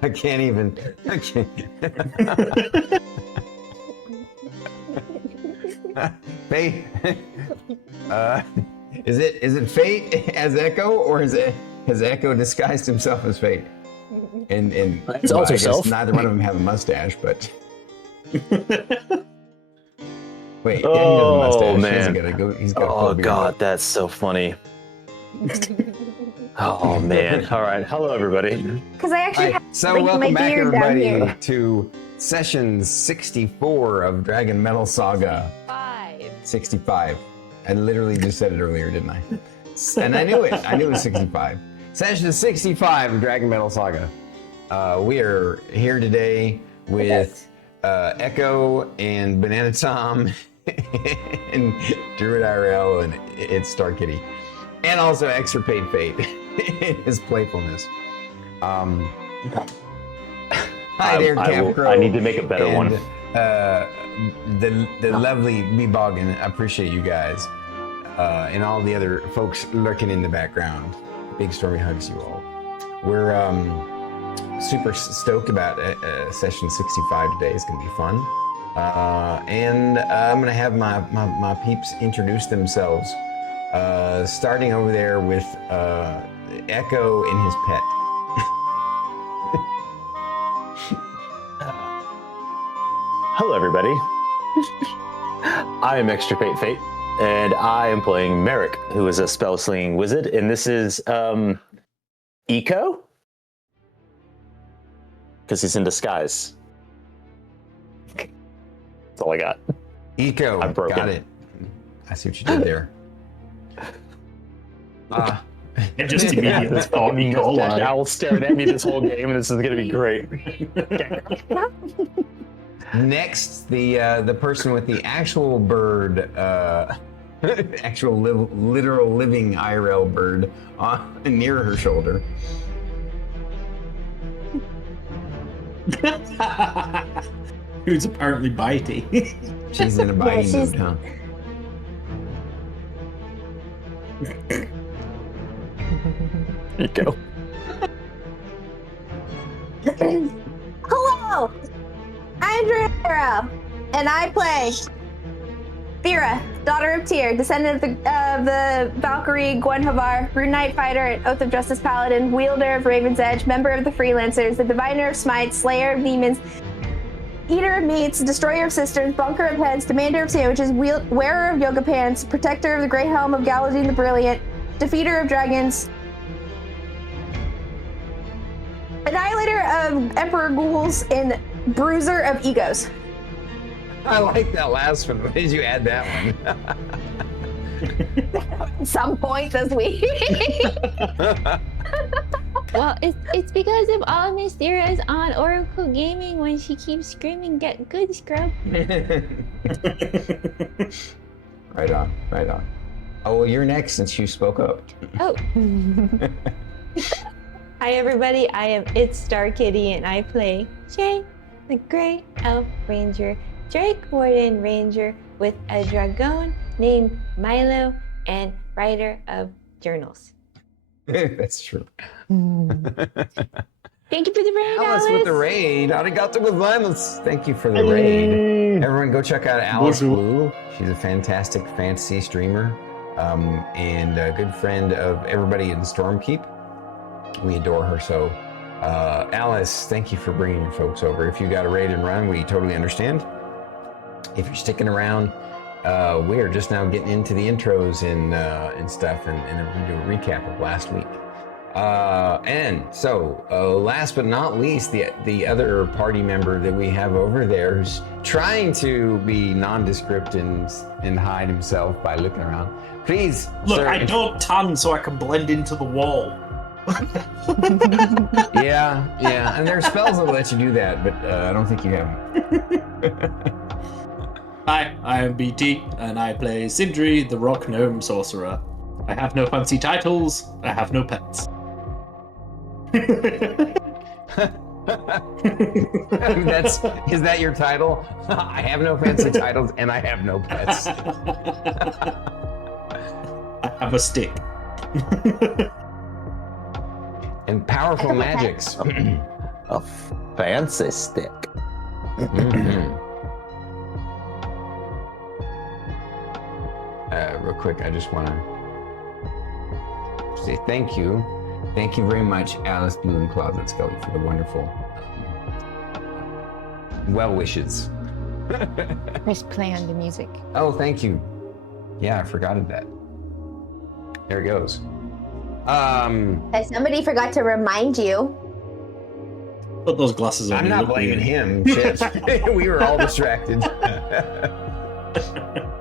I can't even. I can't. Fate. Is it Fate as Echo, or has Echo disguised himself as Fate? And it's well, also I guess self. neither one of them have a mustache, but wait, yeah, Oh, he does a mustache. man. He's got a Oh full beard. God, that's so funny. Oh man! All right, hello everybody. Because I actually have So like, welcome my back, beard down everybody, here. to session 64 of DragonMetal Saga. 65. I literally just said it earlier, didn't I? And I knew it. I knew it was 65. Session 65 of DragonMetal Saga. We are here today with Echo and BananaTom and Druid IRL and itsStarKitty. And also extirpatefate in his playfulness. Hi there, Capcro. I need to make a better one. The lovely Beboggin, I appreciate you guys. And all the other folks lurking in the background. Big Stormy hugs you all. We're super stoked about session 65 today. It's going to be fun. And I'm going to have my peeps introduce themselves. Starting over there with Echo and his pet. Hello everybody. I am extirpatefate, and I am playing Merrik, who is a spell-slinging wizard, and this is Eco? Because he's in disguise. That's all I got. Eco, I'm broken. got it. I see what you did there. And just immediately thought me no lie. Owl staring at me this whole game, and this is gonna be great. Next, the person with the actual bird, actual literal living IRL bird near her shoulder. Who's apparently bitey. She's in a biting she's- mood, huh? Eco. Hello! I'm Thyra, and I play Thyra, daughter of Tyr, descendant of the Valkyrie, Gwenhavar, Rune Knight Fighter, and Oath of Justice Paladin, wielder of Raven's Edge, member of the Freelancers, the Diviner of Smites, Slayer of Demons, Eater of Meats, Destroyer of Sisters, Bunker of Heads, Demander of Sandwiches, Wearer of Yoga Pants, Protector of the Great Helm of Galadin the Brilliant, Defeater of Dragons, Annihilator of Emperor Ghouls, and Bruiser of Egos. I like that last one. Why did you add that one? At some point this week. Well, it's because of all Miss Thyra's on Oracle Gaming when she keeps screaming, "Get good, scrub!" Right on, right on. Oh, well, you're next since you spoke up. Oh. Hi everybody, I am itsStarKitty and I play Shae, the Grey Elf Ranger, Drake Warden Ranger with a dragon named Milo and writer of journals. That's true. Thank you for the raid, Alice with the raid. Arigato gozaimasu. Thank you for the raid. Everyone go check out Alice Blue. She's a fantastic fantasy streamer and a good friend of everybody in Stormkeep. We adore her so. Alice, thank you for bringing your folks over. If you got a raid and run, we totally understand. If you're sticking around, we are just now getting into the intros and stuff, and we're going to do a recap of last week. And so, last but not least, the other party member that we have over there who's trying to be nondescript and hide himself by looking around. Please, Look, sir, I don't tan so I can blend into the wall. yeah, and there are spells that let you do that, but I don't think you have them. Hi, I am BT, and I play Sindri, the Rock Gnome Sorcerer. I have no fancy titles, I have no pets. Is that your title? I have no fancy titles and I have no pets. I have a stick. And powerful Okay. magics. A fancy stick. Mhm. Real quick, I just want to say thank you. Thank you very much, Alice Blue and Closet Skelly, for the wonderful well wishes. Press play on the music. Oh, thank you. Yeah, I forgot of that. There it goes. Hey, somebody forgot to remind you. Put those glasses on. I'm you not look blaming weird. him. Shit. We were all distracted.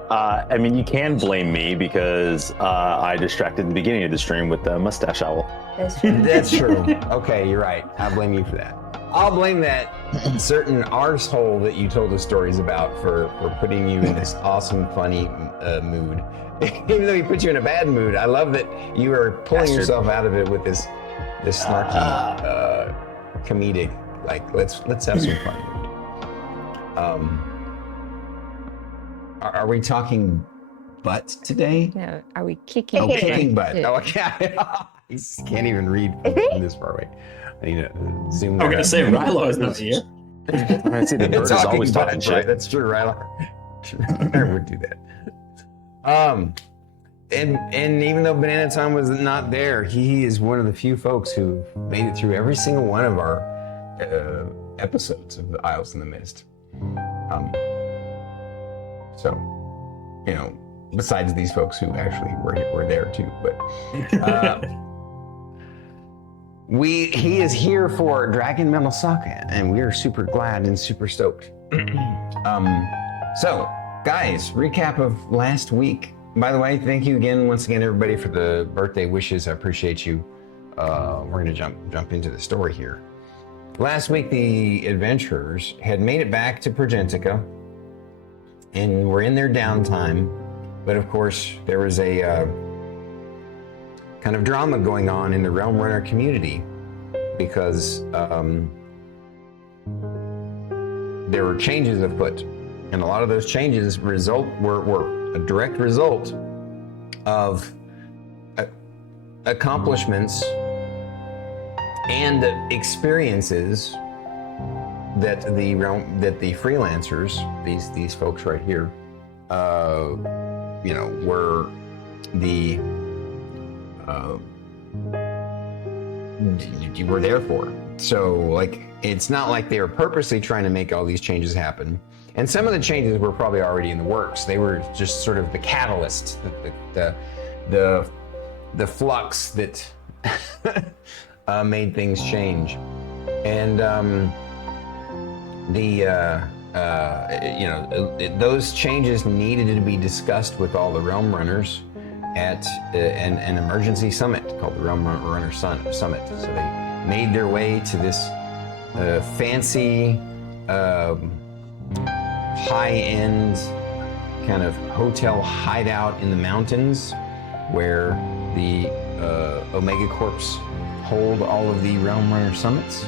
I mean, you can blame me because I distracted the beginning of the stream with the mustache owl. That's true. That's true. Okay, you're right. I'll blame you for that. I'll blame that certain arsehole that you told us stories about for putting you in this awesome, funny mood. Even though he put you in a bad mood, I love that you are pulling Bastard. yourself out of it with this snarky, comedic. Like, let's have some fun. Are we talking butt today? No, are we kicking? Oh, kicking butt. Yeah. Oh, okay. I can't even read from this far away. I need to zoom. I'm that gonna up. say Rilo is not here. I see the bird is always talking butt, shit. right? That's true, right? I would do that. And even though BananaTom was not there, he is one of the few folks who made it through every single one of our episodes of the Isles in the Mist. So, you know, besides these folks who actually were there too, but he is here for DragonMetal Saga, and we are super glad and super stoked. So, guys, recap of last week. By the way, thank you once again, everybody, for the birthday wishes. I appreciate you. We're gonna jump into the story here. Last week, the adventurers had made it back to Progentica, and were in their downtime. But of course, there was a kind of drama going on in the Realm Runner community because there were changes afoot, and a lot of those changes were a direct result of accomplishments and experiences that the freelancers, these folks right here, were you were there for. So, like, it's not like they were purposely trying to make all these changes happen. And some of the changes were probably already in the works. They were just sort of the catalyst, the flux that made things change. And those changes needed to be discussed with all the Realm Runners at an emergency summit called the Realm Runner Summit. So they made their way to this fancy, high-end kind of hotel hideout in the mountains where the Omega Corps hold all of the Realm Runner summits.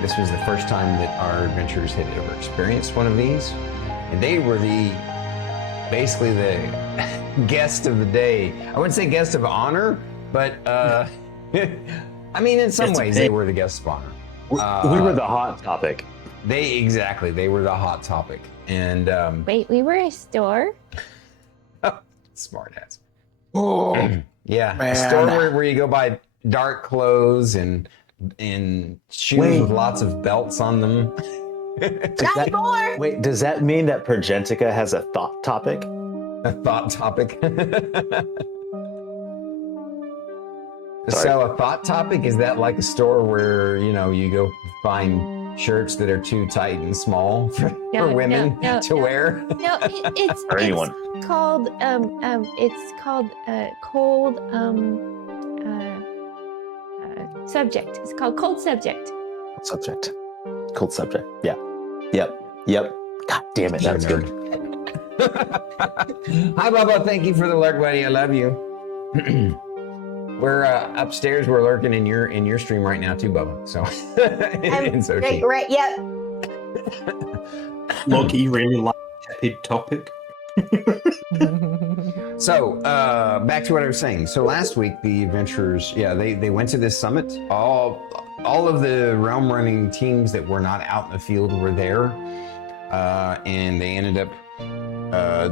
This was the first time that our adventurers had ever experienced one of these. And they were basically the guest of the day. I wouldn't say guest of honor, but I mean, in some ways they were the guest of honor. We were the hot topic. They were the hot topic. And Wait, we were a store? smart ass. Oh, Yeah, man. a store where you go buy dark clothes and shoes with lots of belts on them. Not more. Wait, does that mean that Progentica has a thought topic? A thought topic. Sorry. So a thought topic, is that like a store where, you go find shirts that are too tight and small for women to wear? No, it's Or anyone. called cold subject. It's called cold subject. Subject. Cold subject. Yeah. Yep. God damn it, that's good. Hi, Bubba. Thank you for the lurk, buddy. I love you. We're upstairs. We're lurking in your stream right now too, Bubba. So, and so she. Right. Yep. Loki really liked that topic. So, back to what I was saying. So last week, the adventurers, they went to this summit. All of the realm running teams that were not out in the field were there, and they ended up I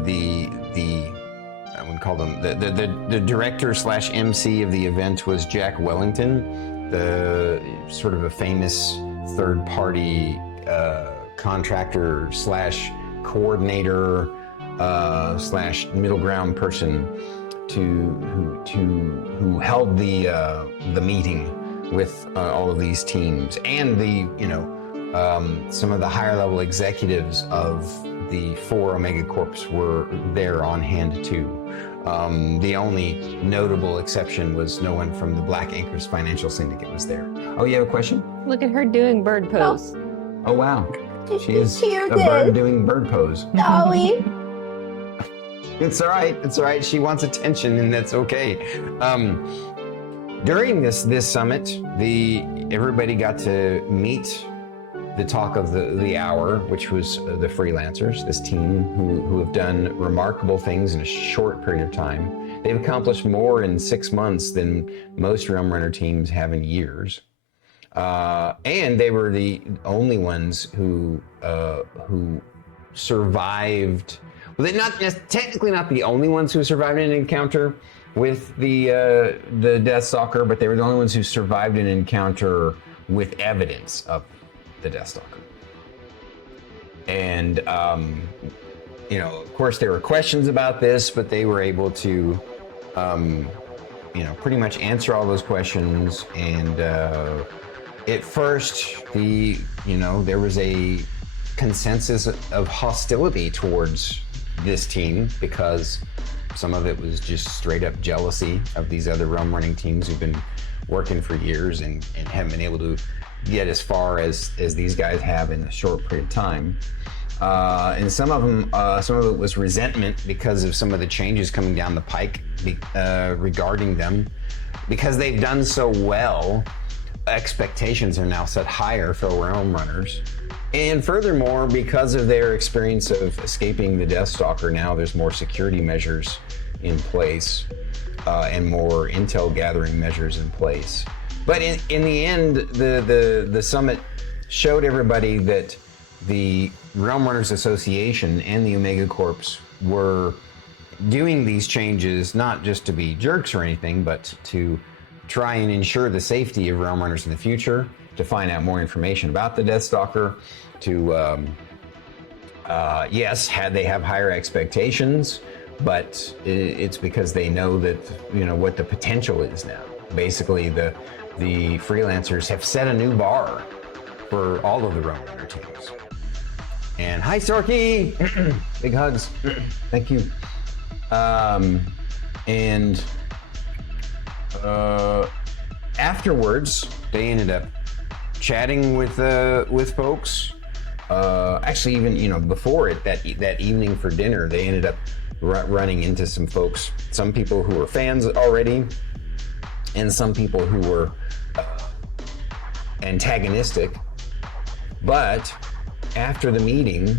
wouldn't call them the director / MC of the event was Jack Wellington, the sort of a famous third party contractor / coordinator / middle ground person who held the meeting with all of these teams, and some of the higher level executives of the 4 Omega Corps were there on hand too. The only notable exception was no one from the Black Anchors Financial Syndicate was there. Oh, you have a question? Look at her doing bird pose. Oh wow, she is Here a it bird is. doing bird pose. Dolly. It's all right. It's all right. She wants attention, and that's okay. During this summit, everybody got to meet the talk of the hour, which was the freelancers, this team who have done remarkable things in a short period of time. They've accomplished more in 6 months than most Realm Runner teams have in years. And they were the only ones who survived. Well, they're technically not the only ones who survived an encounter with the Deathstalker, but they were the only ones who survived an encounter with evidence of the Deathstalker. And of course there were questions about this, but they were able to pretty much answer all those questions. And at first there was a consensus of hostility towards this team, because some of it was just straight up jealousy of these other realm running teams who've been working for years and haven't been able to get as far as these guys have in a short period of time. And some of it was resentment because of some of the changes coming down the pike regarding them. Because they've done so well, expectations are now set higher for realm runners. And furthermore, because of their experience of escaping the Deathstalker, now there's more security measures in place and more intel gathering measures in place. But in the end, the summit showed everybody that the Realm Runners Association and the Omega Corps were doing these changes not just to be jerks or anything, but to try and ensure the safety of Realm Runners in the future, to find out more information about the Deathstalker, to they have higher expectations, but it's because they know that what the potential is now. Basically, the freelancers have set a new bar for all of the Realm Runner teams. And hi, Storky! Big hugs. Thank you. Afterwards, they ended up chatting with folks. Actually, even before it, that evening for dinner, they ended up running into some folks. Some people who were fans already, and some people who were antagonistic. But after the meeting,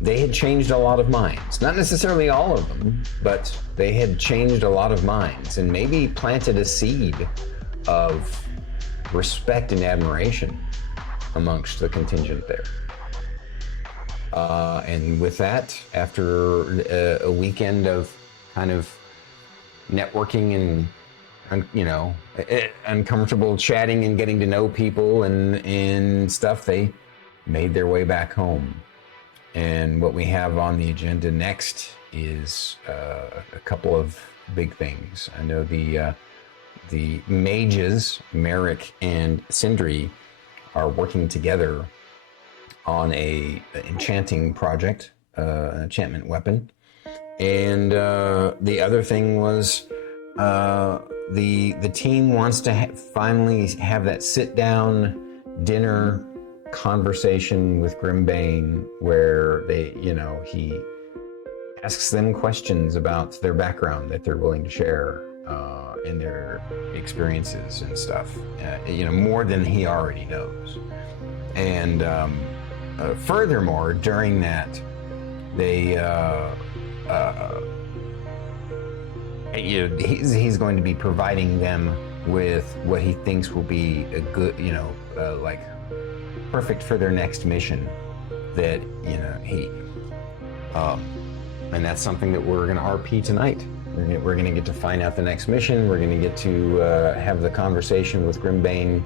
they had changed a lot of minds. Not necessarily all of them, but they had changed a lot of minds and maybe planted a seed of respect and admiration amongst the contingent there. And with that, after a weekend of kind of networking and uncomfortable chatting and getting to know people and stuff, they made their way back home. And what we have on the agenda next is a couple of big things. I know the mages, Merrik and Sindri, are working together on a enchanting project, an enchantment weapon. And the other thing was the team wants to finally have that sit-down dinner conversation with Grimbane, where he asks them questions about their background that they're willing to share, and their experiences and stuff, more than he already knows. And furthermore, during that, they he's going to be providing them with what he thinks will be a good, like perfect for their next mission. That and that's something that we're going to RP tonight. We're going to get to find out the next mission. We're going to get to have the conversation with Grimbane.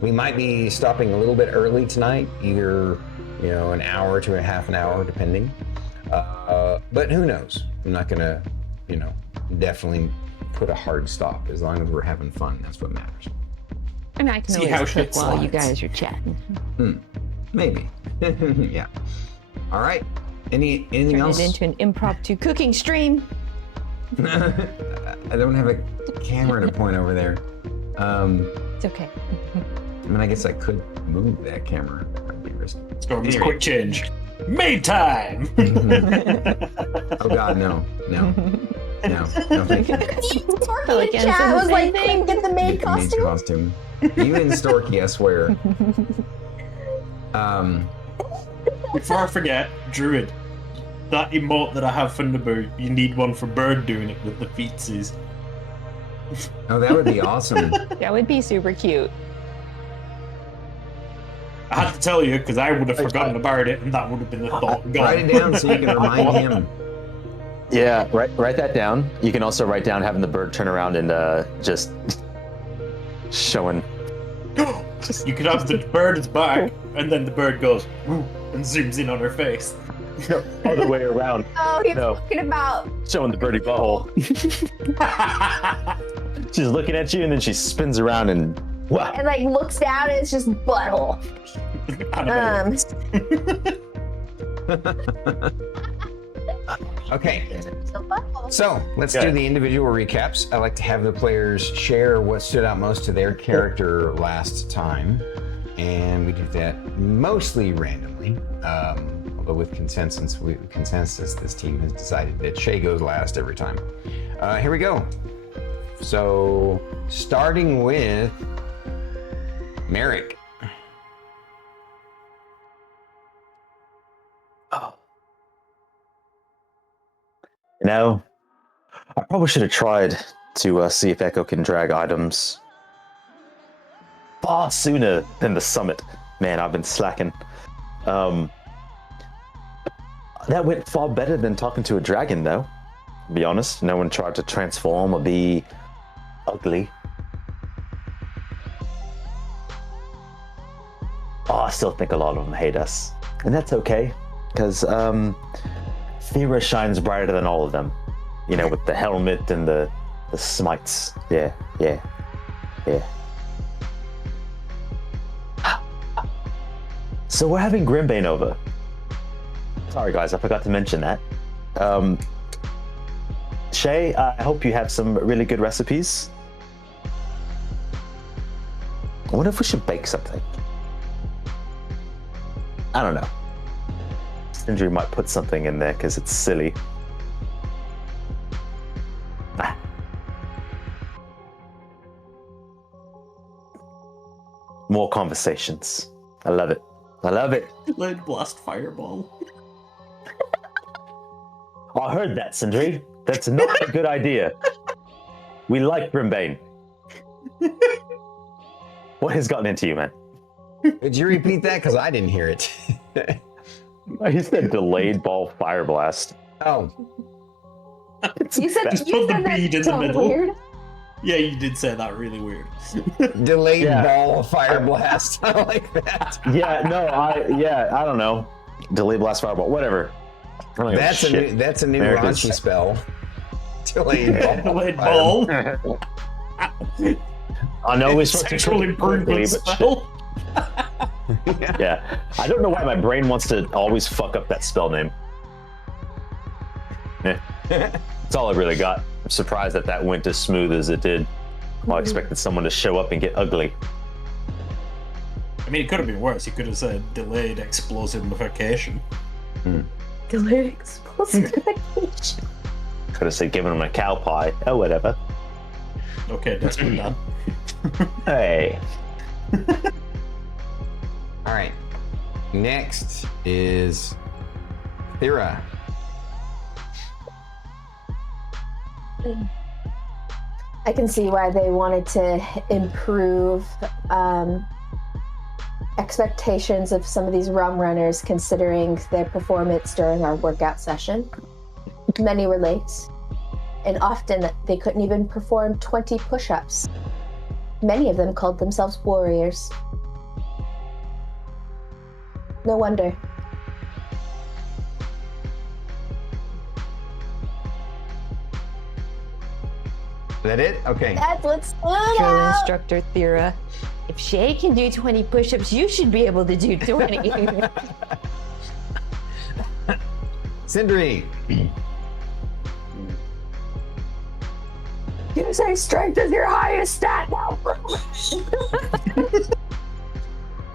We might be stopping a little bit early tonight, either an hour to a half an hour, depending. But who knows? I'm not going to, definitely put a hard stop. As long as we're having fun, that's what matters. And I can See how always cook shit while you slides. guys are chatting. Maybe. Yeah. All right. Anything Turn else? it into an impromptu cooking stream. I don't have a camera to point over there. It's okay. I mean, I guess I could move that camera. That'd be risky. Stormy's Anyway. quick change. Maid time! Oh God, no, thank you. Storky Pelicans in chat are the was same like, thing. couldn't get the maid Get the maid's costume. costume. You and Storky, I swear. Before I forget, Druid, that emote that I have for Naboo, you need one for Bird doing it with the feetsies. Oh, that would be awesome. That would be super cute. I had to tell you because I would have forgotten about it, and that would have been the thought gone. Write it down so you can remind him. Yeah, write that down. You can also write down having the bird turn around and just showing. You could have the bird's back, and then the bird goes "Woo," and zooms in on her face. No, other way around, Oh, he's No. talking about. showing the birdie butthole. She's looking at you and then she spins around and wow. And like looks down and it's just butthole. Okay, So butthole. so let's do the individual recaps. I like to have the players share what stood out most to their character last time, and we do that mostly randomly. Although with consensus, this team has decided that Shae goes last every time. Here we go. So, starting with Merrik. Oh. I probably should have tried to see if Echo can drag items far sooner than the summit. Man, I've been slacking. That went far better than talking to a dragon, though. To be honest, no one tried to transform or be ugly. Oh, I still think a lot of them hate us. And that's okay, because Thyra shines brighter than all of them. With the helmet and the smites. Yeah. So we're having Grimbane over. Sorry guys, I forgot to mention that. Shae, I hope you have some really good recipes. I wonder if we should bake something. I don't know. Sindri might put something in there because it's silly. More conversations. I love it. Lead blast fireball. I heard that, Sindri. That's not a good idea. We like Grimbane. What has gotten into you, man? Did you repeat that? Because I didn't hear it. He said delayed ball fire blast. Oh, You said Just you put the said that bead in the so middle. weird. Yeah, you did say that really weird. delayed Yeah. ball fire blast. I like that. Yeah, no, I don't know. Delayed blast fireball, whatever. I don't give That's a shit. new America's- raunchy spell. Delayed ball. Delayed fire- ball. I know we're supposed to Sexual put it quickly, improvement but spell. yeah. I don't know why my brain wants to always fuck up that spell name. That's all I really got. I'm surprised that went as smooth as it did. Well, I expected someone to show up and get ugly. I mean, it could have been worse. You could have said delayed explosivification. Delayed explosification. Could have said giving him a cow pie. Oh, whatever. Okay, desperate Dan. Hey. All right. Next is Thyra. I can see why they wanted to improve expectations of some of these rum runners, considering their performance during our workout session. Many were late, and often they couldn't even perform 20 push-ups. Many of them called themselves warriors. No wonder. Is that it? Okay. That's what's Drill out. instructor Thyra. If Shae can do 20 push-ups, you should be able to do 20. Sindri. You say strength is your highest stat now.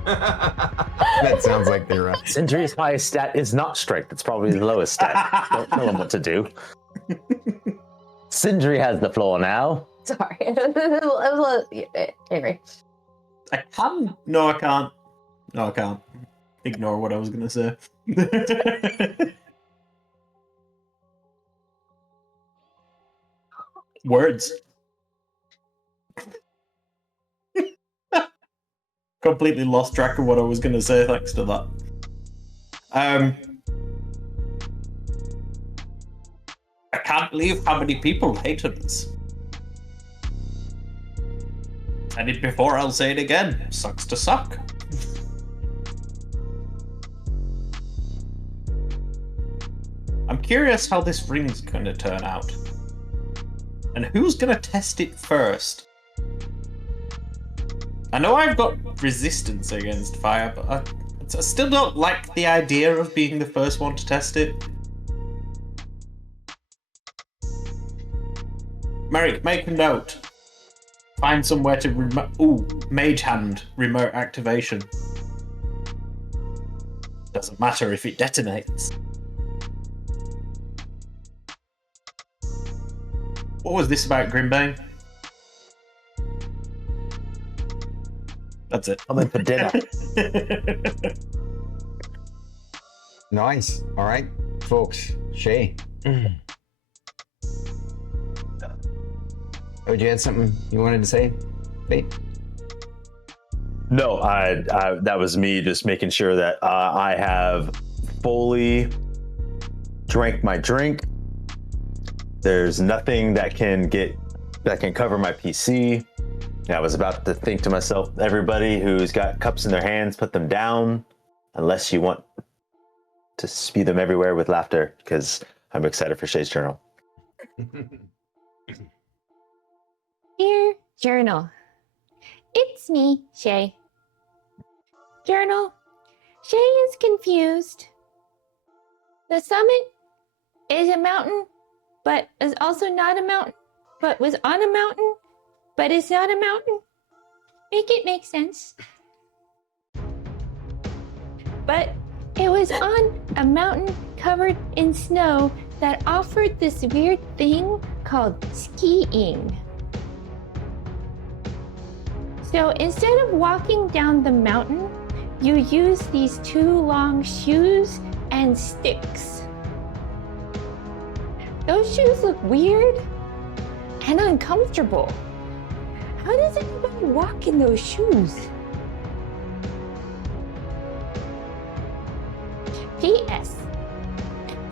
That sounds like they're right. Sindri's highest stat is not strength. It's probably the lowest stat. Don't tell him what to do. Sindri has the floor now. Sorry. Anyway. I can. No, I can't. No, I can't. Ignore what I was going to say. Words. Completely lost track of what I was going to say thanks to that. I can't believe how many people hated us. Said it before, I'll say it again. Sucks to suck. I'm curious how this ring's going to turn out. And who's going to test it first? I know I've got resistance against fire, but I still don't like the idea of being the first one to test it. Merrik, make a note. Find somewhere to Mage Hand remote activation. Doesn't matter if it detonates. What was this about, Grimbane? That's it. I'm in for dinner. Nice. All right, folks. Shae. Oh, you had something you wanted to say? Fate? No, I that was me just making sure that I have fully drank my drink. There's nothing that can cover my PC. I was about to think to myself, everybody who's got cups in their hands, put them down, unless you want to spew them everywhere with laughter, because I'm excited for Shae's journal. Dear Journal, it's me, Shae. Journal, Shae is confused. The summit is a mountain, but is also not a mountain, but was on a mountain, but is not a mountain. Make it make sense. But it was on a mountain covered in snow that offered this weird thing called skiing. So instead of walking down the mountain, you use these two long shoes and sticks. Those shoes look weird and uncomfortable. How does anybody walk in those shoes? P.S.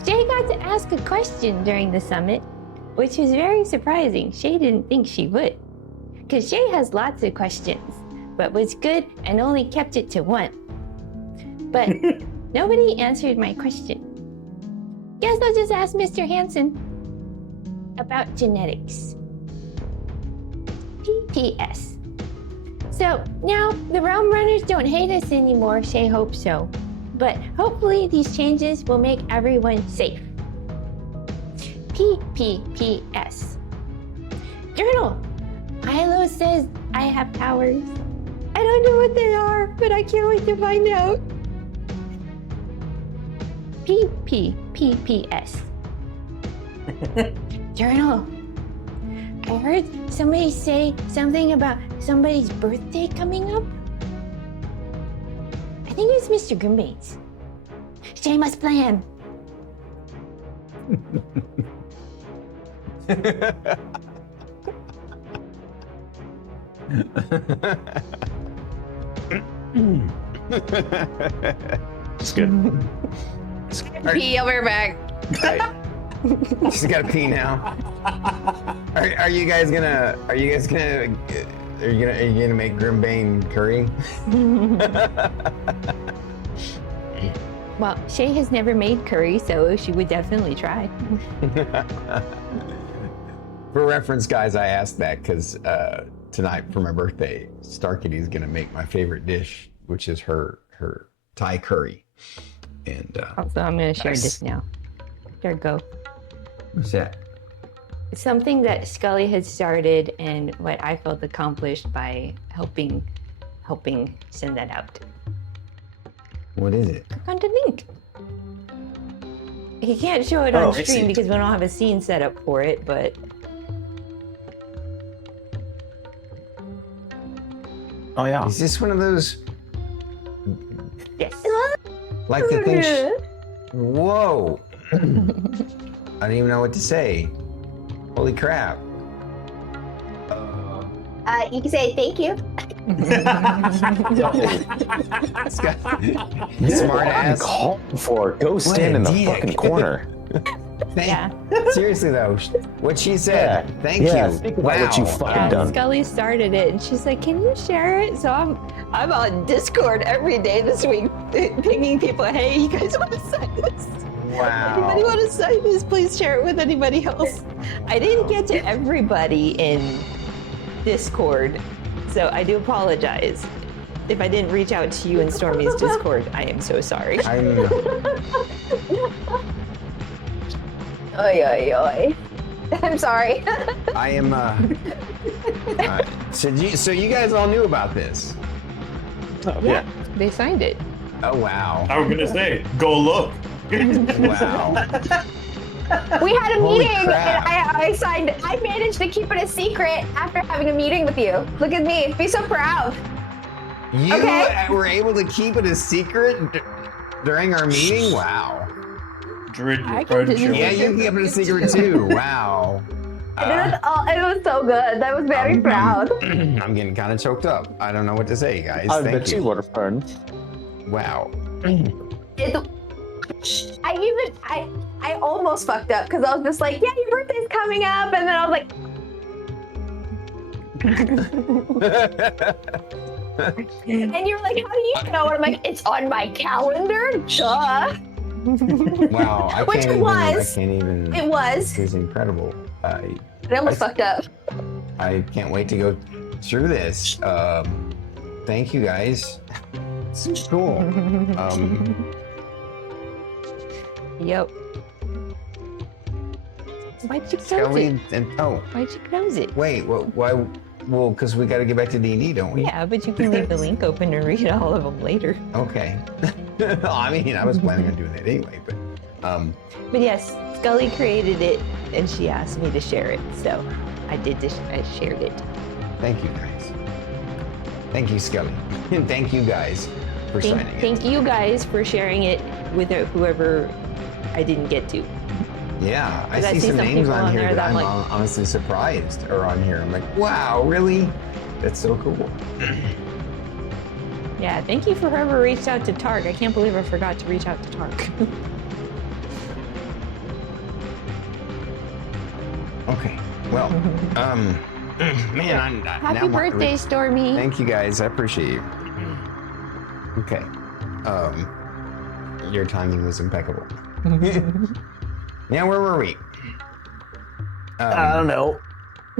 Shae got to ask a question during the summit, which was very surprising. Shae didn't think she would. Because Shae has lots of questions, but was good and only kept it to one. But nobody answered my question. Guess I'll just ask Mr. Hansen about genetics. P.S. So now the realm runners don't hate us anymore, Shae hopes so. But hopefully these changes will make everyone safe. P.P.P.S. Journal. Milo says I have powers. I don't know what they are, but I can't wait to find out. P.P.P.P.S. Journal. I heard somebody say something about somebody's birthday coming up. I think it was Mr. Grimbane's. Shae must plan. It's good. Pee, I'll be right back. She's got to pee now. Are you guys gonna make Grimbane curry? Well, Shae has never made curry, so she would definitely try. For reference, guys, I asked that because tonight for my birthday, StarKitty is gonna make my favorite dish, which is her Thai curry. And Also, I'm going to share this now. There, go. what's that? It's something that Scully had started and what I felt accomplished by helping send that out. What is it? Click on the link. He can't show it on I stream see. because we don't have a scene set up for it, but Oh yeah. Is this one of those yes. like the thing? Whoa! I don't even know what to say. Holy crap! You can say thank you. Smart ass. Call for go stand a in the dick. fucking corner. Yeah. Seriously though, what she said. Thank Yeah, you. think about what you fucking Yeah, done. Scully started it, and she's like, "Can you share it?" So I'm on Discord every day this week, pinging people. Hey, you guys want to sign this? Anybody Wow. want to sign this? Please share it with anybody else. I didn't get to everybody in Discord, so I do apologize. If I didn't reach out to you in Stormy's Discord, I am so sorry. Oy, oy, oy. I'm sorry. I am. So you guys all knew about this? Oh, yeah. They signed it. Oh wow! I was gonna say, go look. Wow! We had a Holy meeting, crap. and I managed to keep it a secret after having a meeting with you. Look at me. Be so proud. You Okay. were able to keep it a secret during our meeting? Wow! During I your can phone do show. Yeah, you kept it a secret too. Wow! It was so good. I was very proud. I'm getting kind of choked up. I don't know what to say, guys. I Thank bet you. you would have burned. Wow. I almost fucked up because I was just like, yeah, your birthday's coming up, and then I was like, and you're like, how do you know? And I'm like, it's on my calendar, duh. Wow. I Which can't it was. even. It was. It was incredible. I almost fucked up. I can't wait to go through this. Thank you guys. It's so cool. Yep. Why'd you close Scully it? and Why'd you close it? wait, why? Well, because we got to get back to D&D, don't we? Yeah, but you can leave the link open and read all of them later. Okay. I mean, I was planning on doing that anyway, but But yes, Scully created it, and she asked me to share it, so I shared it. thank you guys. Thank you, Scully, and thank you guys for signing it. Thank you guys for sharing it with whoever I didn't get to. Yeah, I Because I see see some some names people on on here there that that I'm I'm like- honestly surprised are on here. I'm like, wow, really? That's so cool. Yeah, thank you for whoever reached out to Tark. I can't believe I forgot to reach out to Tark. Okay, well, man, I'm Happy birthday, Stormy. Thank you guys, I appreciate you. Okay, your timing was impeccable. Now, where were we? I don't know.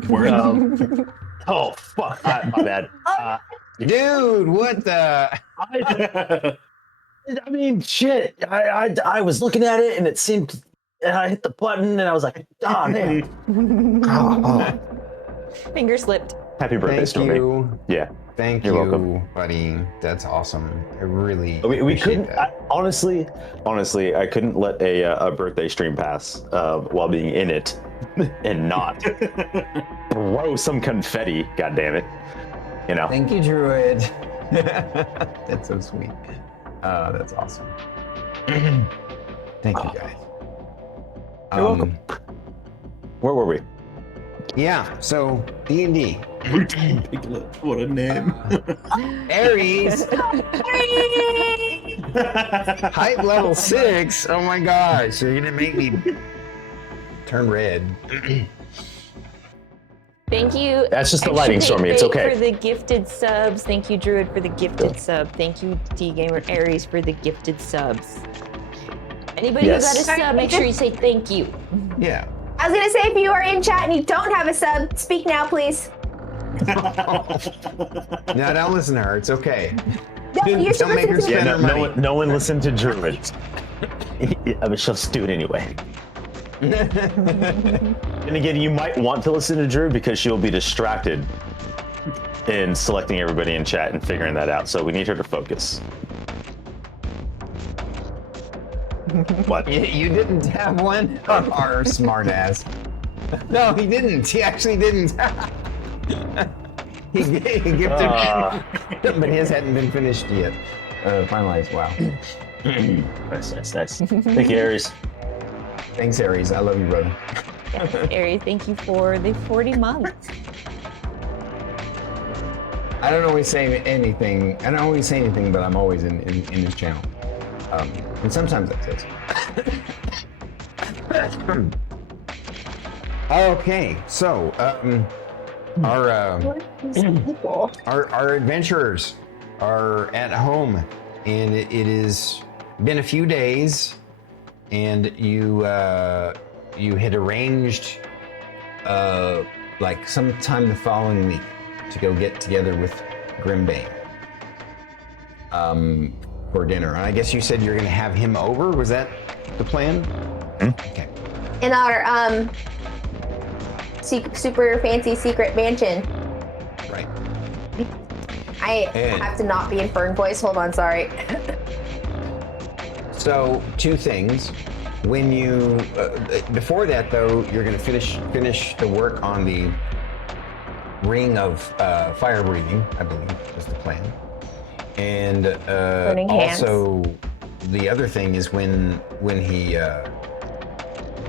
Word. Oh fuck! My bad. Dude, what the? I mean, shit. I was looking at it and it seemed, and I hit the button and I was like, oh man. Oh. Finger slipped. Happy birthday, Thank Stormy. you. Yeah. Thank You're you, welcome. buddy. That's awesome. I really We appreciate couldn't. that. Honestly, I couldn't let a birthday stream pass while being in it and not throw some confetti. God damn it! You know. Thank you, Druid. That's so sweet. That's awesome. Thank you, guys. You're welcome. Where were we? Yeah, so D&D. Routine Piglet. What a name. Aries, height level 6. Oh my gosh, you're gonna make me turn red. Thank you. That's just the lighting, Stormy. It's okay. For the gifted subs. Thank you, Druid, for the gifted sub. Thank you, D-Gamer Aries, for the gifted subs. Anybody who got a sub, make sure you say thank you. Yeah. I was gonna say, if you are in chat and you don't have a sub, speak now, please. No, don't listen to her. It's okay. No, you should Don't make her listen to spend her money. No one listened to Druid. I mean, she'll do it anyway. And again, you might want to listen to Drew because she'll be distracted in selecting everybody in chat and figuring that out. So we need her to focus. What? You didn't have one? Our smart ass. No, he didn't. He actually didn't. he gifted but his hadn't been finished yet. Finalized. Wow. Nice. Thank you, Aries. Thanks, Aries. I love you, brother. Aries, thank you for the 40 months. I don't always say anything. I don't always say anything, but I'm always in this channel. And sometimes that says. Okay, so our adventurers are at home, and it has been a few days, and you had arranged like sometime the following week to go get together with Grimbane for dinner. And I guess you said you're going to have him over. Was that the plan? Okay. In our super fancy secret mansion. Right. I have to not be in Fern voice. Hold on, sorry. So, two things. When you before that though, you're going to finish the work on the ring of fire breathing, I believe is the plan. And also the other thing is when he I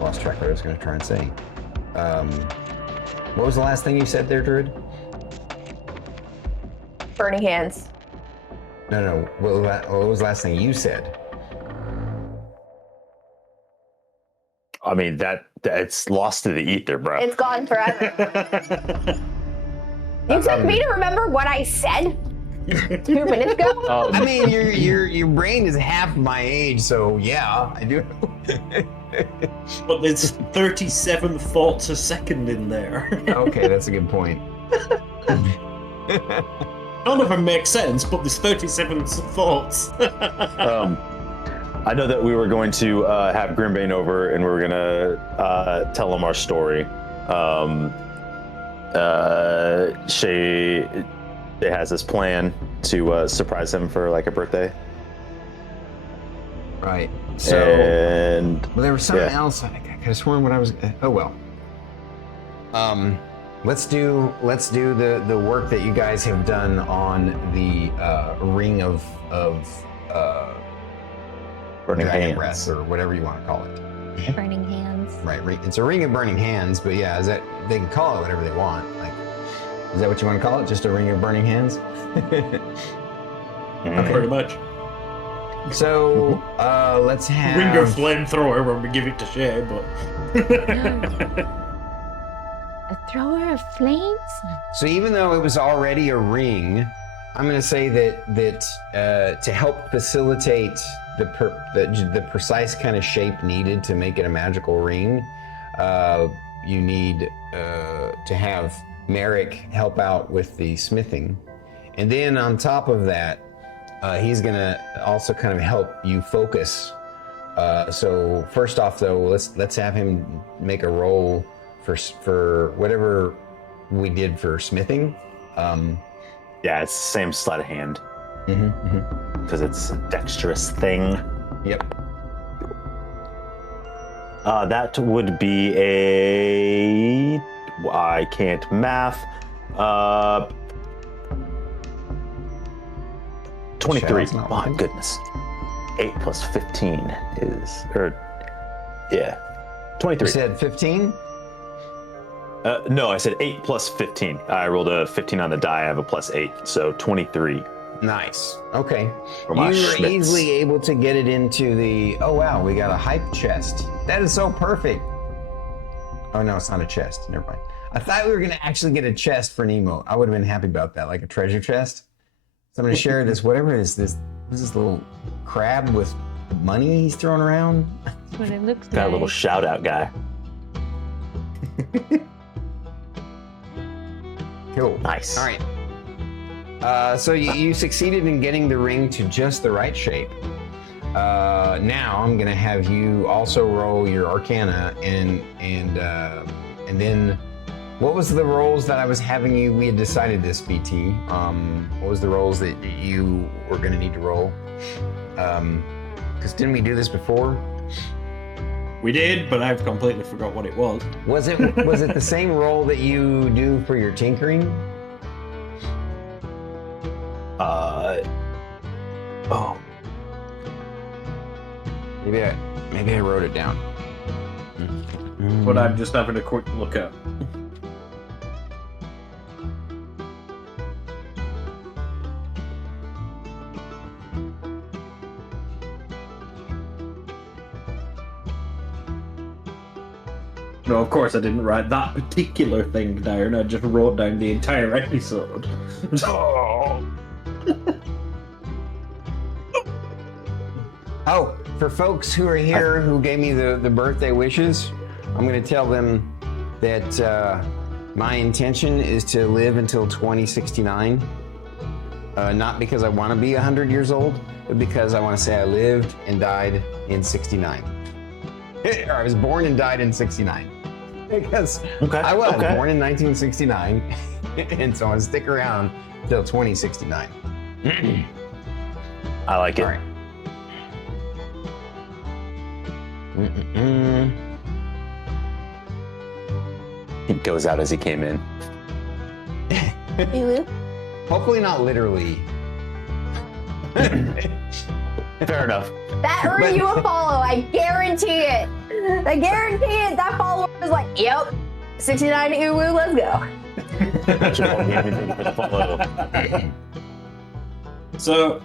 lost track of what I was going to try and say. What was the last thing you said there, Druid? Burning hands. No. What was the last thing you said? I mean, it's lost to the ether, bro. It's gone forever. You expect me to remember what I said 2 minutes ago? I mean, your brain is half my age, so yeah, I do. But there's 37 thoughts a second in there. Okay, that's a good point. None of them make sense, but there's 37 thoughts. I know that we were going to have Grimbane over, and we were gonna tell him our story. Shae has this plan to surprise him for like a birthday. Right. So, well, there was something else. I could have sworn what I was. Oh well. Let's do the work that you guys have done on the ring of Burning hands, breath, or whatever you want to call it. Burning hands. Right. It's a ring of burning hands, but yeah, is that they can call it whatever they want. Like, is that what you want to call it? Just a ring of burning hands? Okay. Pretty much. So let's have Ring of flamethrower when we give it to Shae, but A thrower of flames? So even though it was already a ring, I'm going to say that to help facilitate the precise kind of shape needed to make it a magical ring, you need to have Merrik help out with the smithing, and then on top of that, he's going to also kind of help you focus. So first off, though, let's have him make a roll for whatever we did for smithing. Yeah, it's the same sleight of hand. Because it's a dexterous thing. Yep. That would be a... I can't math. 23. Shall's not My working. goodness. 8 plus 15 is... 23. You said 15? No, I said 8 plus 15. I rolled a 15 on the die. I have a plus 8, so 23. Nice. Okay. For my You were Schmitz. easily able to get it into the. Oh wow, we got a hype chest. That is so perfect. Oh no, it's not a chest. Never mind. I thought we were gonna actually get a chest for Nemo. I would have been happy about that, like a treasure chest. So I'm gonna share this. Whatever it is, this little crab with money he's throwing around. That's what it looks Got a like. little shout out guy. Cool. Nice. All right. So you succeeded in getting the ring to just the right shape. Now I'm gonna have you also roll your Arcana and then what was the rolls that I was having you? We had decided this, BT. What was the rolls that you were gonna need to roll? Because didn't we do this before? We did, but I've completely forgot what it was. Was it the same roll that you do for your tinkering? Oh. Maybe I wrote it down. But I'm just having a quick look at. No, of course I didn't write that particular thing down. I just wrote down the entire episode. Oh, for folks who are here who gave me the birthday wishes, I'm going to tell them that my intention is to live until 2069. Not because I want to be 100 years old, but because I want to say I lived and died in 69. Or I was born and died in 69. Because I was born in 1969, and so I want to stick around till 2069. I like it. All right. He goes out as he came in. Hopefully not literally. Fair enough. That earned you a follow. I guarantee it. I guarantee it. That follower was like, yep, 69 Uwu, let's go. So,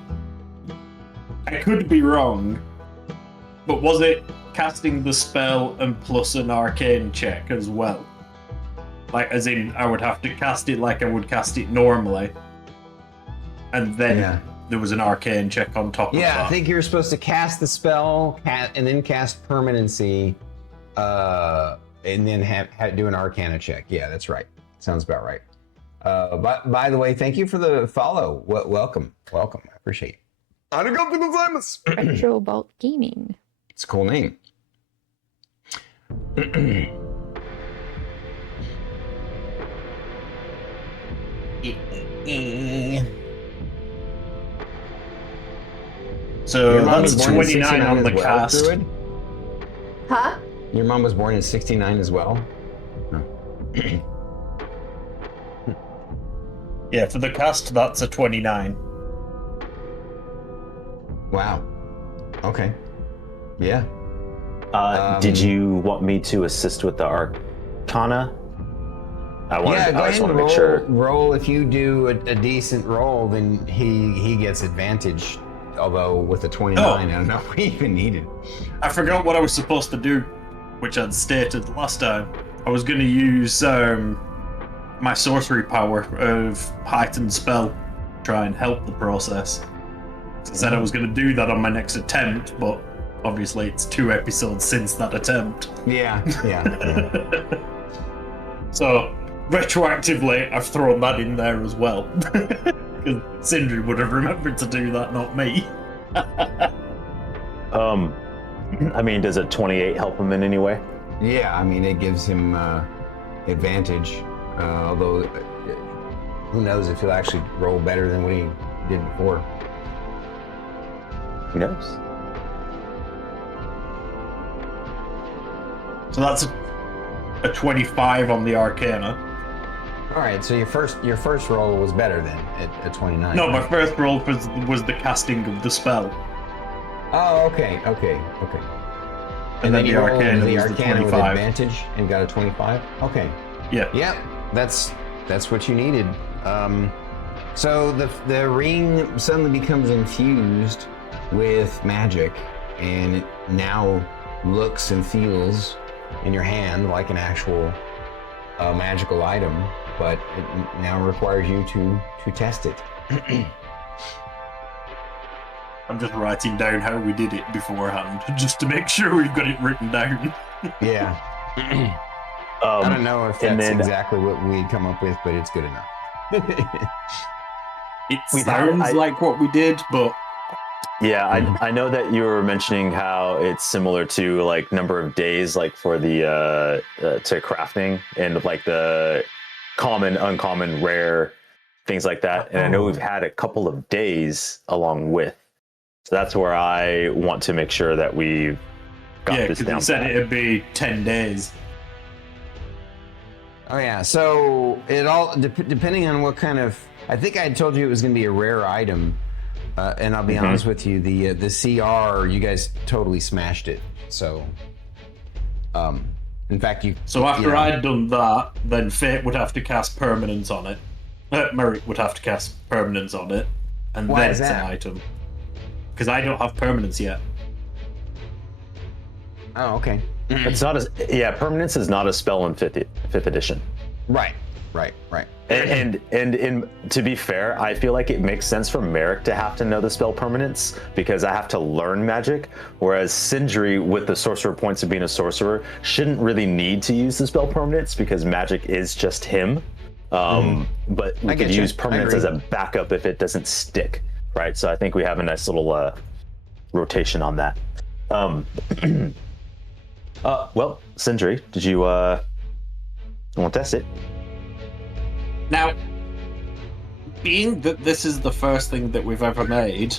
I could be wrong, but was it casting the spell and plus an arcane check as well? Like, as in, I would have to cast it like I would cast it normally, and then there was an arcane check on top of that. Yeah, I think you're supposed to cast the spell and then cast permanency, and then do an Arcana check. Yeah, that's right. Sounds about right. By the way, thank you for the follow. Welcome. I appreciate it. Arigatou gozaimasu. Retro Bolt Gaming. It's a cool name. So that's 29 on the cast. Druid? Huh? Your mom was born in 69 as well? Yeah, for the cast, that's a 29. Wow. Okay. Yeah. Did you want me to assist with the Arcana? Go I ahead just want and to make sure. roll. If you do a decent roll, then he gets advantage. Although with the 29, I don't know if we even needed. I forgot what I was supposed to do, which I'd stated last time. I was going to use my sorcery power of heightened spell to try and help the process. I said I was going to do that on my next attempt, but obviously it's 2 episodes since that attempt. Yeah. So, retroactively, I've thrown that in there as well. Because Sindri would have remembered to do that, not me. I mean, does a 28 help him in any way? Yeah, I mean, it gives him advantage. Although, who knows if he'll actually roll better than what he did before. Who knows? So that's a 25 on the Arcana. All right, so your first roll was better than at 29. No, my first roll was the casting of the spell. Oh, okay. And then you the rolled Arcana the was the Arcana with 25. advantage and got a 25. Okay. Yeah. Yep, that's what you needed. So the ring suddenly becomes infused with magic, and it now looks and feels in your hand like an actual magical item, but it now requires you to test it. I'm just writing down how we did it beforehand, just to make sure we've got it written down. Yeah. I don't know if that's exactly what we come up with, but it's good enough. It sounds like what we did, but yeah, I know that you were mentioning how it's similar to like number of days, like for the to crafting and like the common, uncommon, rare, things like that. And I know we've had a couple of days along with. So that's where I want to make sure that we've got this down. Yeah, because you said it'd be 10 days. Oh yeah, so it all depending on what kind of. I think I told you it was going to be a rare item, and I'll be honest with you, the CR, you guys totally smashed it. So, in fact, you. So after I'd done that, then Fate would have to cast permanence on it. Merrik would have to cast permanence on it, and Why then is it's an that? item. Because I don't have permanence yet. Oh, okay. It's not permanence is not a spell in fifth edition. Right. And to be fair, I feel like it makes sense for Merrik to have to know the spell permanence because I have to learn magic, whereas Sindri, with the sorcerer points of being a sorcerer, shouldn't really need to use the spell permanence because magic is just him. But we could use permanence as a backup if it doesn't stick, right? So I think we have a nice little rotation on that. Well, Sindri, did you want to test it? Now, being that this is the first thing that we've ever made,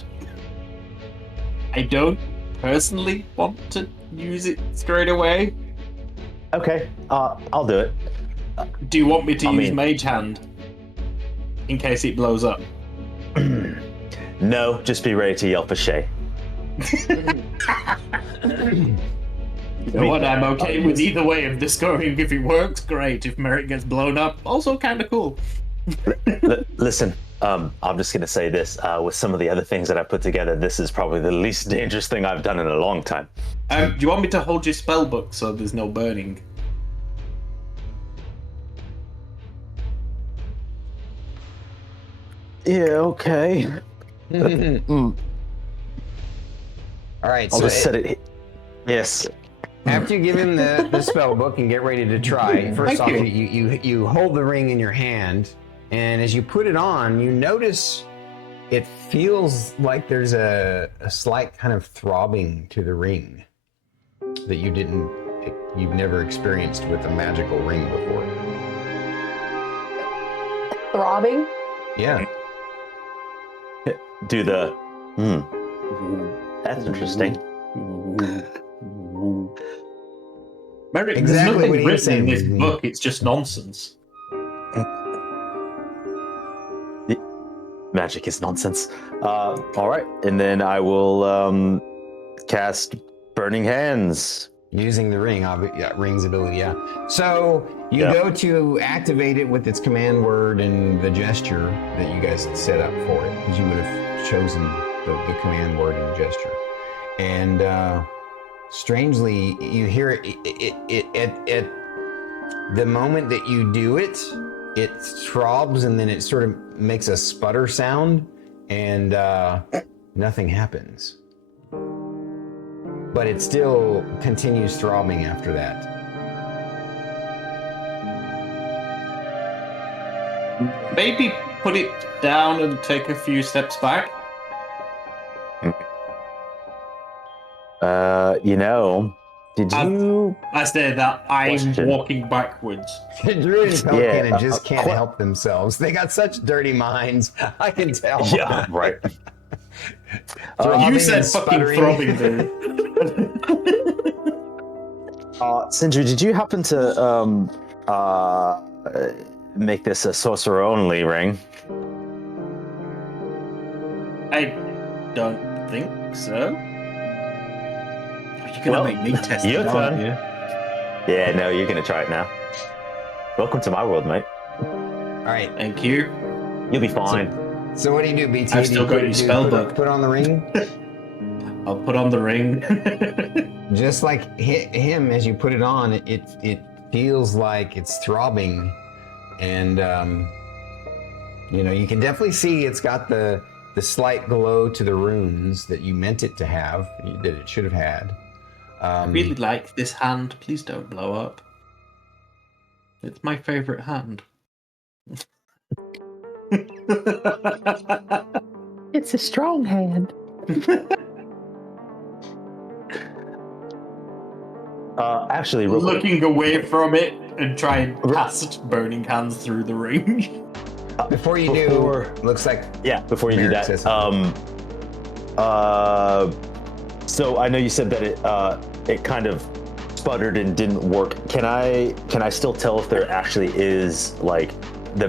I don't personally want to use it straight away. Okay, I'll do it. Do you want me to use Mage Hand in case it blows up? No, just be ready to yell for Shae. You know what? I'm okay with either way of this going. If it works, great. If Merrik gets blown up, also kind of cool. Listen, I'm just going to say this. With some of the other things that I put together, this is probably the least dangerous thing I've done in a long time. Do you want me to hold your spell book so there's no burning? Yeah, okay. All right, I'll just set it. Yes. After you give him the spell book and get ready to try, first off, you hold the ring in your hand, and as you put it on, you notice it feels like there's a slight kind of throbbing to the ring that you've never experienced with a magical ring before. Throbbing? Yeah. Do the. That's interesting. Merrik, Exactly there's what nothing he was written saying, in this Disney. book. It's just nonsense. Magic is nonsense. All right, and then I will cast Burning Hands. Using the ring, ring's ability, yeah. So you go to activate it with its command word and the gesture that you guys set up for it, because you would have chosen the command word and gesture. And strangely, you hear it at the moment that you do it, it throbs and then it sort of makes a sputter sound, and nothing happens. But it still continues throbbing after that. Maybe put it down and take a few steps back. Did you? I say that I'm walking backwards. Druid and Pelican just can't help themselves. They got such dirty minds. I can tell. Yeah, right. You said fucking throbbing, dude. Sindri, did you happen to make this a sorcerer only ring? I don't think so. You're gonna make me test your it, turn. aren't you? Yeah, no, you're gonna try it now. Welcome to my world, mate. All right. Thank you. You'll be fine. So what do you do, BT? I've Do still you got put- your do you spell put- book. Put on the ring. I'll put on the ring. Just like him, as you put it on, it feels like it's throbbing, and you can definitely see it's got the slight glow to the runes that you meant it to have, that it should have had. I really like this hand. Please don't blow up. It's my favorite hand. It's a strong hand. Actually, real quick, Looking away from it and trying cast burning hands through the ring. Before you Before- do, looks like before you do Merrik that, says something. so I know you said that it kind of sputtered and didn't work. Can I still tell if there actually is like a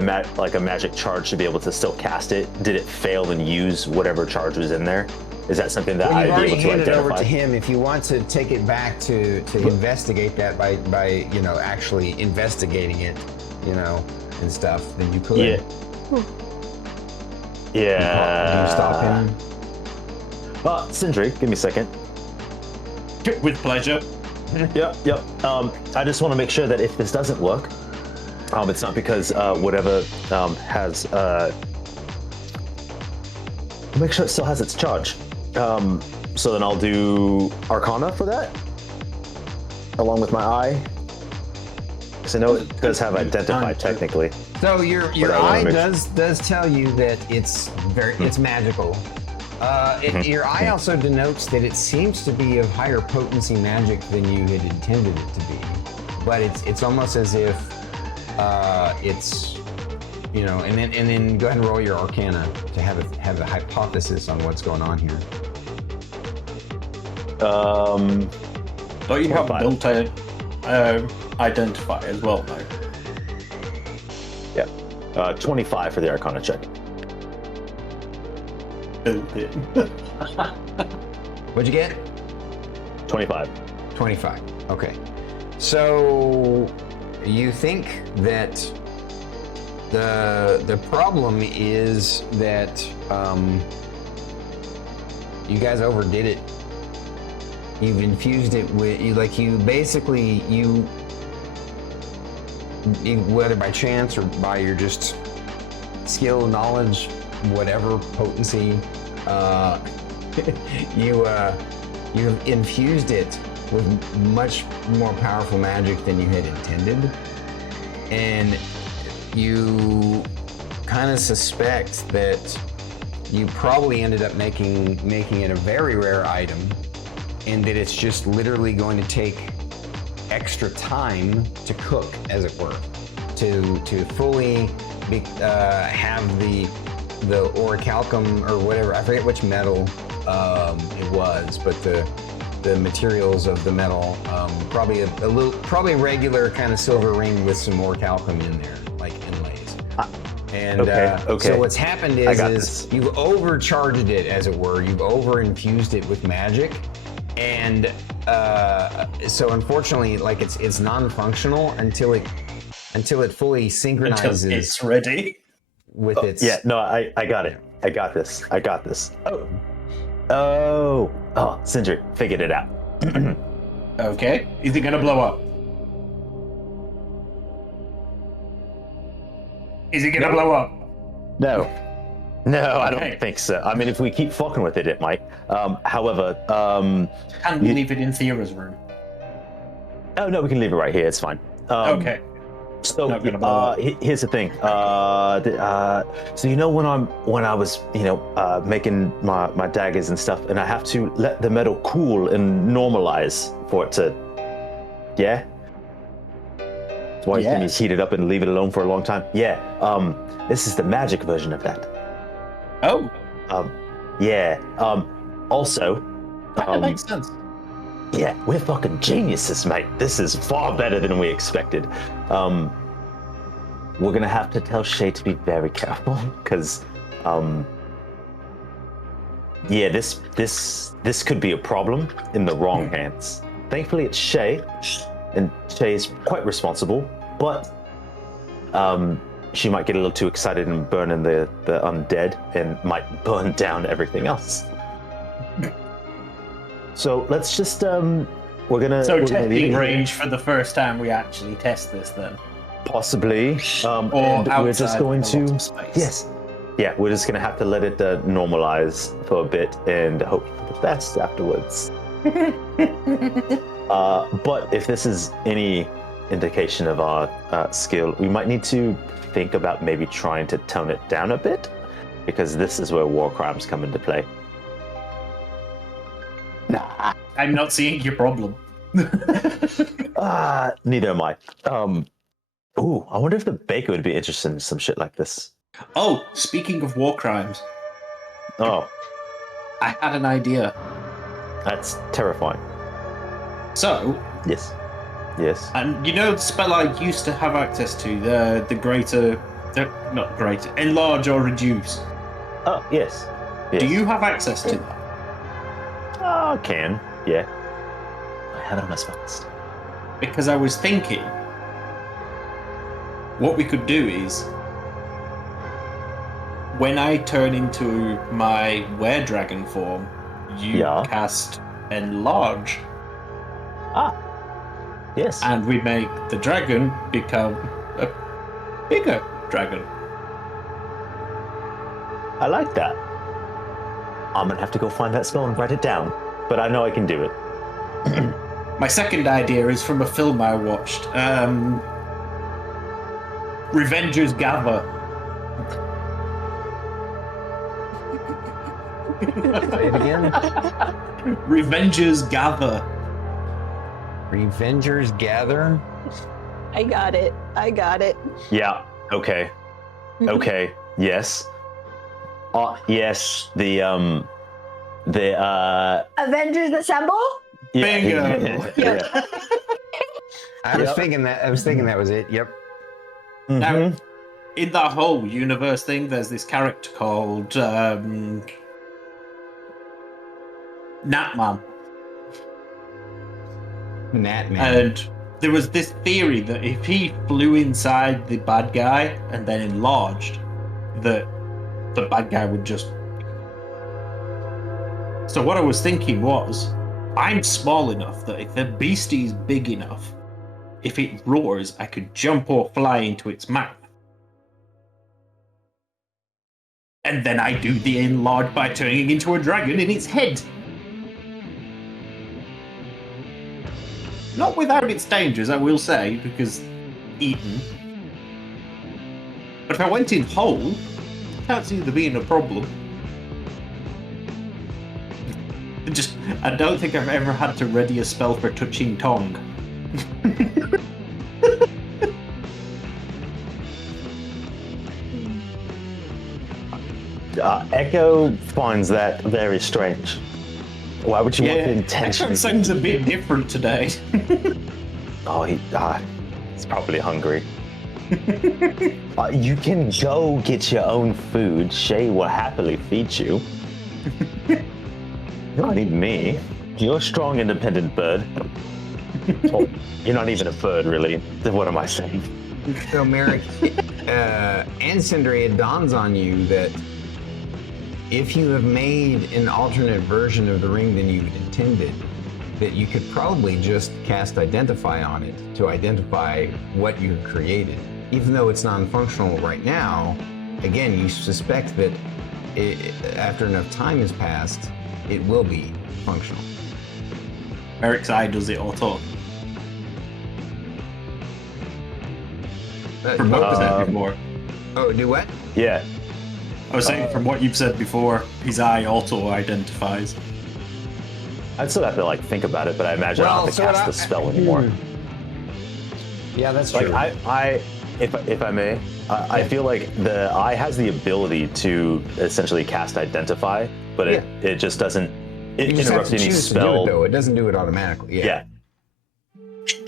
magic charge to be able to still cast it? Did it fail and use whatever charge was in there? Is that something that Well, I'd you've be already able to handed it over identify? to him. If you want to take it back to investigate that by actually investigating it, and stuff, then you could. Yeah. Do you stop him? Sindri, give me a second. With pleasure. Yep. I just want to make sure that if this doesn't work, it's not because whatever has. Make sure it still has its charge. So then I'll do Arcana for that, along with my eye. Because I know it does have identify technically. So your But I eye wanna make does tell you that it's magical. Your eye also denotes that it seems to be of higher potency magic than you had intended it to be, but it's almost as if it's and then go ahead and roll your Arcana to have a hypothesis on what's going on here. Don't you have 25. built-in identify as well, though? 25 for the Arcana check. Built-in. What'd you get? 25. 25. Okay. So you think that the problem is that you guys overdid it. You've infused it with whether by chance or by your just skill, knowledge, whatever potency, you've infused it with much more powerful magic than you had intended, and you kind of suspect that you probably ended up making it a very rare item, and that it's just literally going to take extra time to cook, as it were, to fully have the orichalcum or whatever, I forget which metal it was, but the materials of the metal, probably probably a regular kind of silver ring with some orichalcum in there, like inlays. And Okay. so what's happened I got is you've overcharged it, as it were. You've over-infused it with magic, and so unfortunately, like it's non-functional until it fully synchronizes Until it's ready. with its. Yeah, no, I got it. I got this. Oh, Sindri, figured it out. Okay. Is it gonna blow up? Is it gonna blow up? No, I Okay. don't think so. I mean, if we keep fucking with it, it might. However, Can we leave it in Thyra's room? oh no, we can leave it right here. It's fine. Okay. So Not gonna blow up. here's the thing. So when I was making my daggers and stuff, and I have to let the metal cool and normalize for it to, yeah. That's why you heat it up and leave it alone for a long time. Yeah. This is the magic version of that. Oh, Yeah. Also, that makes sense. yeah, we're fucking geniuses, mate. This is far better than we expected. We're gonna have to tell Shae to be very careful, because, this could be a problem in the wrong hands. Thankfully, it's Shae, and Shae is quite responsible. But she might get a little too excited and burn in the undead and might burn down everything else. So let's just we're gonna testing range for the first time we actually test this then. Possibly. Or and outside we're just going with a lot to of space. yes. Yeah, we're just gonna have to let it normalize for a bit and hope for the best afterwards. But if this is any indication of our skill, we might need to think about maybe trying to tone it down a bit, because this is where war crimes come into play. Nah, I'm not seeing your problem. Neither am I. Ooh, I wonder if the baker would be interested in some shit like this. Oh, speaking of war crimes, Oh, I had an idea. that's terrifying. So, Yes. and you know the spell I used to have access to, the greater, not greater, enlarge or reduce. Oh, yes. Do you have access to that? Oh, can. Yeah. I have it on my spell list. Because I was thinking, what we could do is, when I turn into my were-dragon form, you Yeah. cast enlarge, Yes. and we make the dragon become a bigger dragon. I like that. I'm gonna have to go find that spell and write it down, but I know I can do it. My second idea is from a film I watched, Revengers Gather. Say it again. Revengers Gather. Revengers gather. I got it. Yeah. Okay. Okay. Yes. Yes. The Avengers Assemble? yeah, Bingo. yeah. I was Yep. thinking that was it. Yep. Now, Mhm. in that whole universe thing, there's this character called Natman. Natman. And there was this theory that if he flew inside the bad guy and then enlarged, that the bad guy would just... So what I was thinking was, I'm small enough that if the beastie is big enough, if it roars, I could jump or fly into its mouth. And then I do the enlarge by turning into a dragon in its head. Not without its dangers, I will say, because eaten. But if I went in whole, I can't see there being a problem. I don't think I've ever had to ready a spell for touching tongue. Echo finds that very strange. Why would you want to Echo intentionally? sounds a bit different today. Oh, he's probably hungry. You can go get your own food. Shae will happily feed you. You don't need me. You're a strong, independent bird. Oh, you're not even a bird, really. What am I saying? So, Merrik and Sindri, it dawns on you that if you have made an alternate version of the ring than you intended, that you could probably just cast Identify on it to identify what you created. Even though it's non-functional right now, again, you suspect that after enough time has passed, it will be functional. Merrik's eye does it auto. From what you said before. Oh, do what? Yeah. I was saying, from what you've said before, his eye auto-identifies. I'd still have to think about it, but I imagine I don't have to cast the spell anymore. Yeah, that's Like true. if I may, I feel like the eye has the ability to essentially cast Identify, but it just doesn't You just have interrupt to any choose to do spell. it, though. It doesn't do it automatically. Yeah.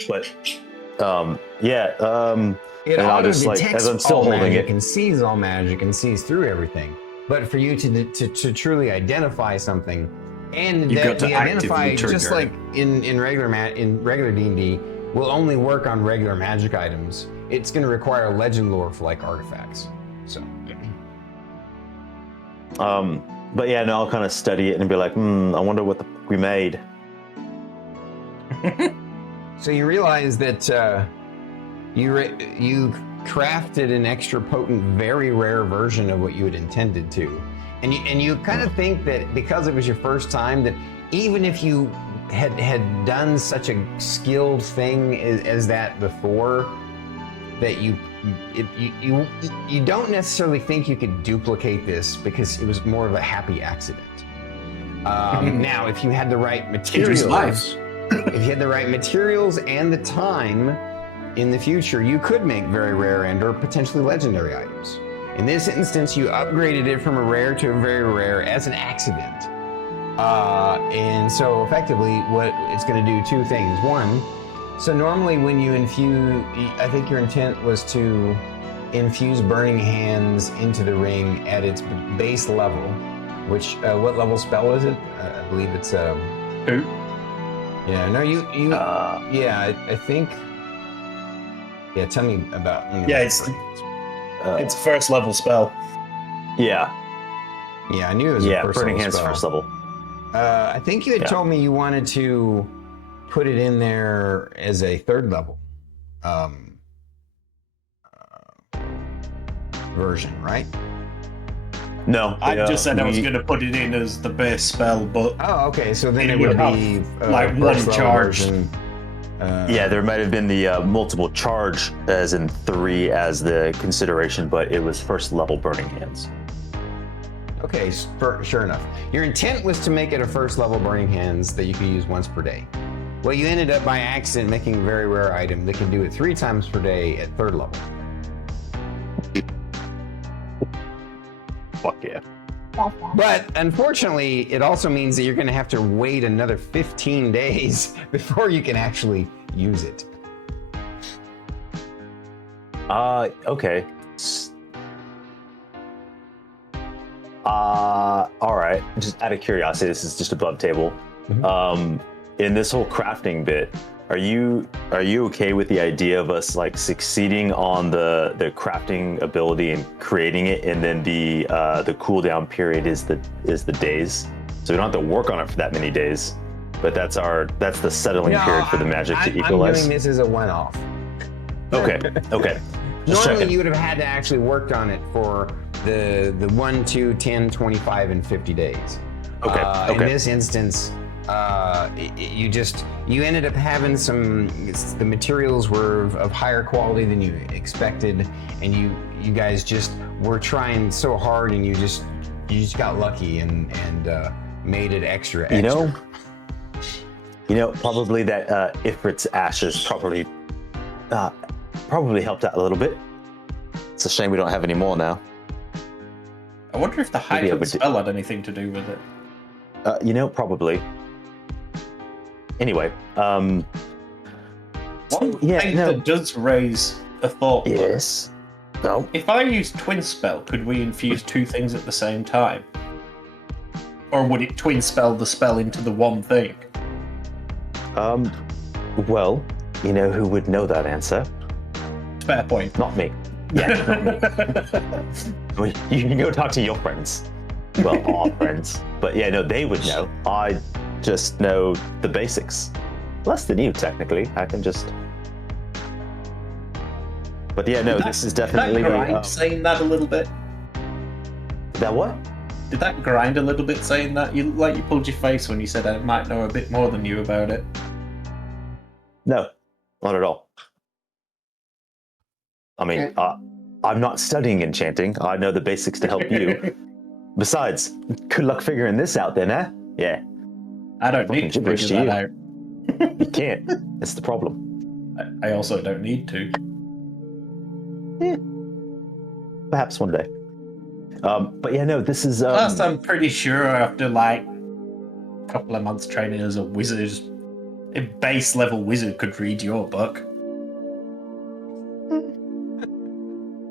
But It and I'll auto just, detects as I'm still all holding magic it. and sees all magic and sees through everything. But for you to truly identify something, and You've that got to the actively identify, just trigger like in regular D&D, will only work on regular magic items. it's going to require legend lore for like artifacts. So. But yeah, no, I'll kind of study it and be like, I wonder what we made. So you realize that you crafted an extra potent, very rare version of what you had intended to, and you kind of think that because it was your first time, that even if you had done such a skilled thing as that before, that you don't necessarily think you could duplicate this because it was more of a happy accident. Now, if you had the right materials, if you had the right materials and the time in the future, you could make very rare and or potentially legendary items. In this instance, you upgraded it from a rare to a very rare as an accident. And so effectively, what it's going to do two things. One, so normally when you infuse, I think your intent was to infuse Burning Hands into the ring at its base level, which, what level spell is it? I believe it's, 2. Yeah, no, I think, yeah, tell me about, Yeah, it's first level spell. Yeah. Yeah, I knew it was a first Burning level Hands spell. first level. I think you had told me you wanted to put it in there as a third level version, right? No, I just said I was going to put it in as the base spell, but Oh, okay. So then It it would would be like first one level charge. version. yeah, there might have been the multiple charge, as in 3 as the consideration, but it was first level Burning Hands. Okay, sure enough. Your intent was to make it a first level Burning Hands that you could use once per day. Well, you ended up by accident making a very rare item that can do it 3 times per day at third level. Fuck yeah. But unfortunately, it also means that you're going to have to wait another 15 days before you can actually use it. Okay. All right. Just out of curiosity, this is just above table. In this whole crafting bit, are you okay with the idea of us like succeeding on the crafting ability and creating it, and then the cooldown period is the days, so we don't have to work on it for that many days, but that's the settling period for the magic to equalize. I'm doing this as a one-off. Okay. Just Normally checking. you would have had to actually worked on it for the 1, 2, 10, 25, and 50 days. Okay. In this instance, you ended up having the materials were of higher quality than you expected, and you guys just were trying so hard, and you just got lucky and made it extra. You know, probably that Ifrit's ashes probably helped out a little bit. It's a shame we don't have any more now. I wonder if the heightened spell had anything to do with it. Probably. Anyway, One thing that does raise a thought. Yes. No. If I use twin spell, could we infuse 2 things at the same time? Or would it twin spell the spell into the one thing? Well, you know who would know that answer? Fair point. Not me. Yeah, not me. Well, you can go talk to your friends. Well, our friends. But yeah, no, they would know. I just know the basics. Less than you, technically. I can just... But yeah, no, this is definitely... Did that grind saying that a little bit? That what? Did that grind a little bit saying that? You pulled your face when you said I might know a bit more than you about it. No, not at all. I mean, I'm not studying enchanting. I know the basics to help you. Besides, good luck figuring this out then, eh? Yeah. I don't need to gibberish figure to that out. You can't. That's the problem. I also don't need to. Yeah. Perhaps one day. But yeah, no, this is... Plus, I'm pretty sure after like a couple of months training as a wizard, a base level wizard could read your book.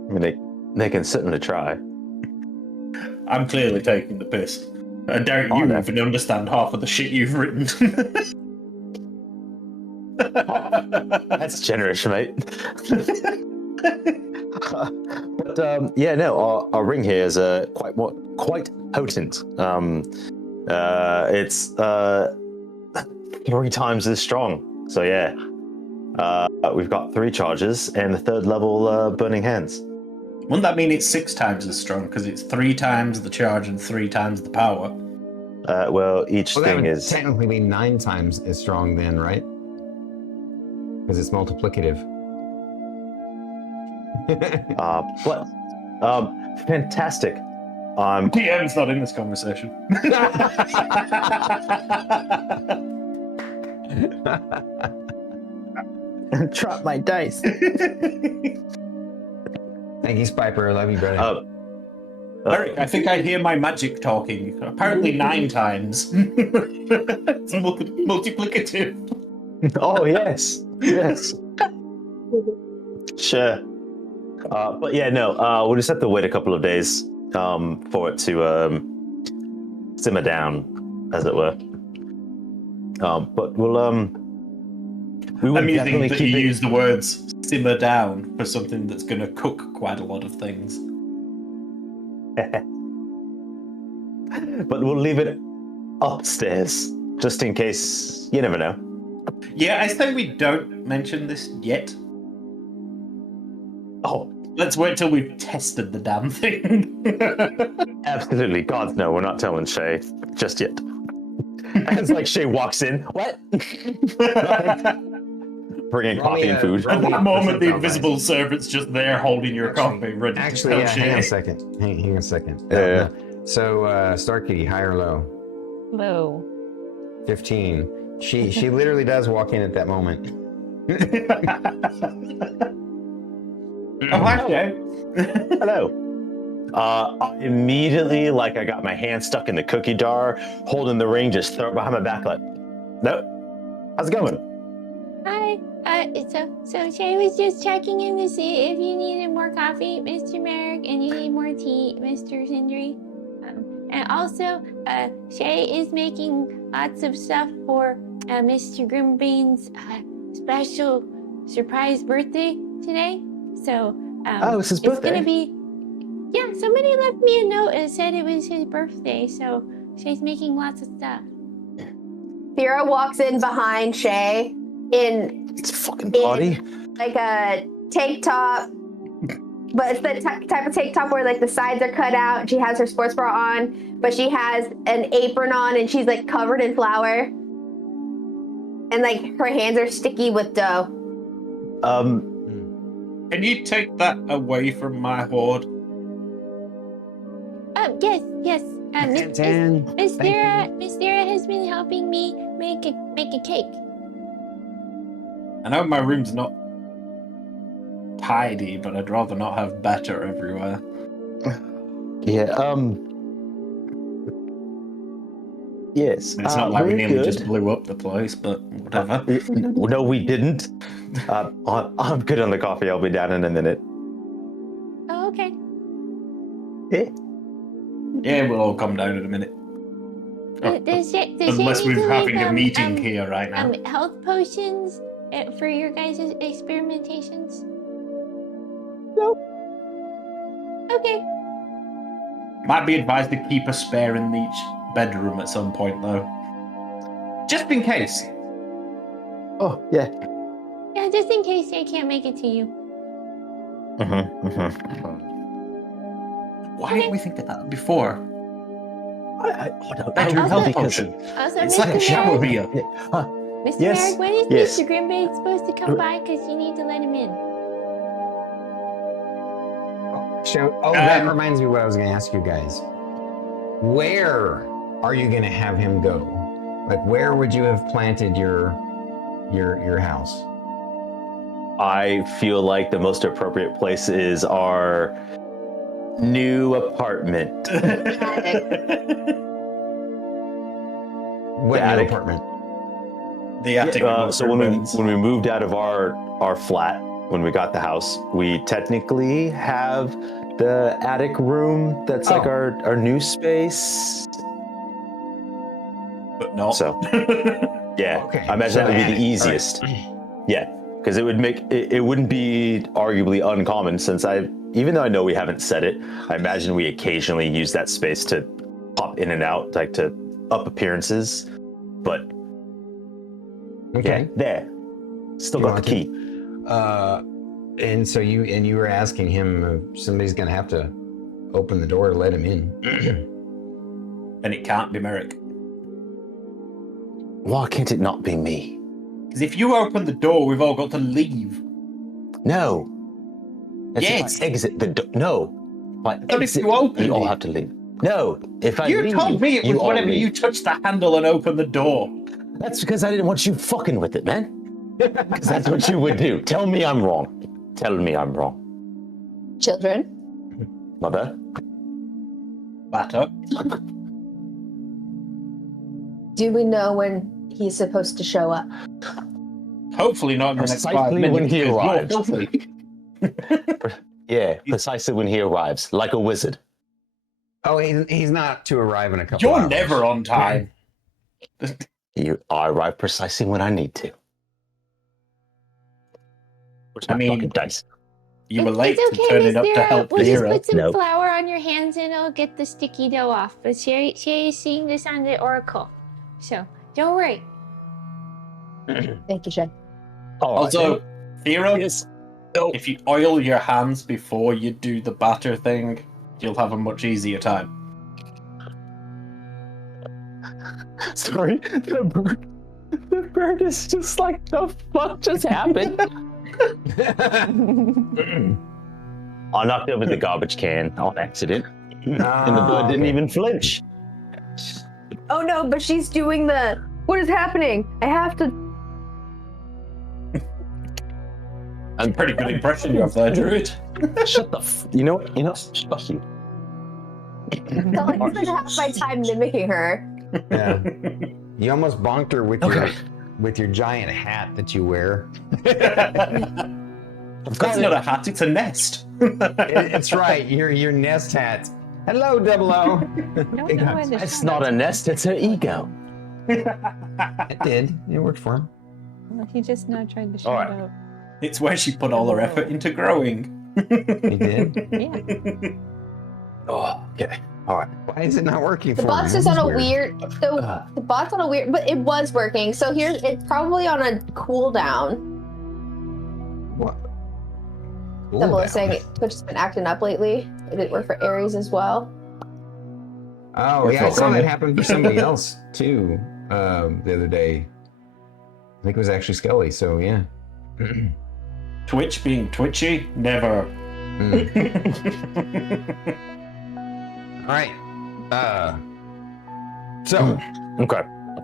I mean, they can certainly try. I'm clearly taking the piss. I doubt you even understand half of the shit you've written. That's generous, mate. But yeah, no, our ring here is quite potent. It's 3 times as strong. So yeah, we've got 3 charges and a 3rd level burning hands. Wouldn't that mean it's 6 times as strong? Because it's 3 times the charge and 3 times the power. Well, each Well, that thing would is technically be 9 times as strong then, right? Because it's multiplicative. but fantastic. DM's not in this conversation. Drop my dice. Thank you, Spiper. I love you, brother. Merrik, I think I hear my magic talking. Apparently 9 times. It's multiplicative. Oh yes, yes. Sure. But yeah, no. We'll just have to wait a couple of days for it to simmer down, as it were. But we'll we will Amusing definitely that keep you it. use the words simmer down for something that's going to cook quite a lot of things. But we'll leave it upstairs just in case. You never know. Yeah, I say we don't mention this yet. Oh, Let's wait till we've tested the damn thing. absolutely. God, no, we're not telling Shae just yet. As like Shae walks in, what? Bringing Roll me coffee and a- food. roll At me that a moment, the percentile invisible dice. servant's just there holding your coffee, ready Actually, to yeah, tell hang on a Shae. second. Hang on a second. Yeah. So, StarKitty, high or low? Low. 15. She literally does walk in at that moment. Oh, hi, Shae. Hello. Immediately, like I got my hand stuck in the cookie jar, holding the ring, just throw it behind my back, like, nope. How's it going? Hi. So Shae was just checking in to see if you needed more coffee, Mr. Merrik, and you need more tea, Mr. Sindri. And also, Shae is making lots of stuff for Mr. Grimbane's special surprise birthday today. So Oh, it's his birthday. It's gonna be. Yeah, somebody left me a note and said it was his birthday. So Shae's making lots of stuff. Thyra walks in behind Shae in It's a fucking party. like a tank top, but it's the type of tank top where like the sides are cut out. She has her sports bra on, but she has an apron on and she's like covered in flour. And like her hands are sticky with dough. Can you take that away from my hoard? Yes. Miss Thank Thyra has been helping me make a cake. I know my room's not tidy, but I'd rather not have batter everywhere. Yeah, yes. It's not like we very nearly good. just blew up the place, but whatever. No, we didn't. I'm good on the coffee. I'll be down in a minute. Oh, okay. Yeah. Yeah, we'll all come down in a minute. Does Shae Unless need to we're having leave, a meeting here right now. health potions for your guys' experimentations? No. Okay. Might be advised to keep a spare in each bedroom at some point, though. Just in case. Oh, yeah. Yeah, just in case I can't make it to you. Why didn't we think of that before? I don't Bedroom know. health Because- potion. Also, It's Mr. like a shower Merrik, wheel. Mr. Yes, Merrik, when is yes. Mr. Grimbane supposed to come by? Because you need to let him in. That reminds me what I was going to ask you guys. Where are you going to have him go? Like, where would you have planted your house? I feel like the most appropriate place is our new apartment. What new attic. apartment? The attic. So when we moved out of our flat, when we got the house, we technically have the attic room that's like Oh. our new space. But not. So yeah, Okay, I imagine so that would be attic. the easiest. Yeah. because it would make it wouldn't be arguably uncommon since even though I know we haven't said it, I imagine we occasionally use that space to pop in and out, like to up appearances. But Okay. yeah, there, still You got the want key. And so you were asking him if somebody's gonna have to open the door to let him in. And it can't be Merrik. Why can't it not be me? Because if you open the door, we've all got to leave. No. That's Yes. If I exit the door. No. If I But if exit, you open we all it- have to leave. No. If I You leave, told me it was all whenever leave. you touched the handle and opened the door. That's because I didn't want you fucking with it, man. Because that's what you would do. Tell me I'm wrong. Tell me I'm wrong. Children. Mother? Batter. Do we know when he's supposed to show up? Hopefully not in the next 5 Precisely minutes. when he because you're arrives. filthy. Yeah, precisely when he arrives, like a wizard. Oh, he's not to arrive in a couple You're hours. never on time. I arrive precisely when I need to. Where's I my mean, fucking dice? You were late It's to okay, turning Miss up to Thyra. help We'll just Thyra. put some Nope. flour on your hands and it'll get the sticky dough off. But Sherry is seeing this on the oracle. So, don't worry. Thank you, Shay. All right, Also, Thyra, yes. if you oil your hands before you do the batter thing, you'll have a much easier time. Sorry, the bird is just like, the fuck just happened? I knocked over the garbage can on accident, and the bird didn't even flinch. Oh no, but she's doing what is happening? I have to. I'm Pretty good impression you have there, Druid. Shut the you know, fuck you. So I spent half my time mimicking her. Yeah. You almost bonked her with Okay. your giant hat that you wear. That's not a hat, it's a nest. It's right. Your nest hat. Hello, 00. Don't know where the It's not a nest, it's her ego. It did. It worked for him. Well, he just now tried to shout All right. out. It's where she put all her effort into growing. He did. Yeah. Oh, okay. All right. Why is it not working The for bot's him? just This on is a weird. So the bot's on a weird, but it was working. So it's probably on a cooldown. What? Double Cooldown. is saying Twitch has been acting up lately. Did it work for Aries as well? Oh yeah, I saw that happen for somebody else too the other day. I think it was actually Skelly. So yeah. Twitch being twitchy? Never. All right. So Okay.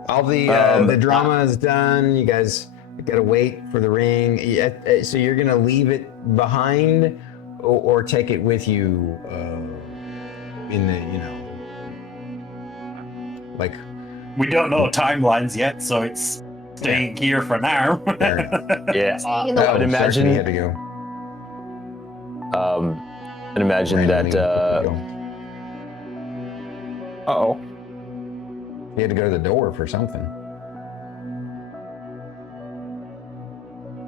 all the drama is done. You guys gotta wait for the ring. So you're gonna leave it behind, or take it with you in the like. We don't know timelines yet, so it's staying here for now. Yeah. In the- I would Starkitty imagine. had to go. I'd imagine Randomly that. had to go. Uh-oh. He had to go to the door for something.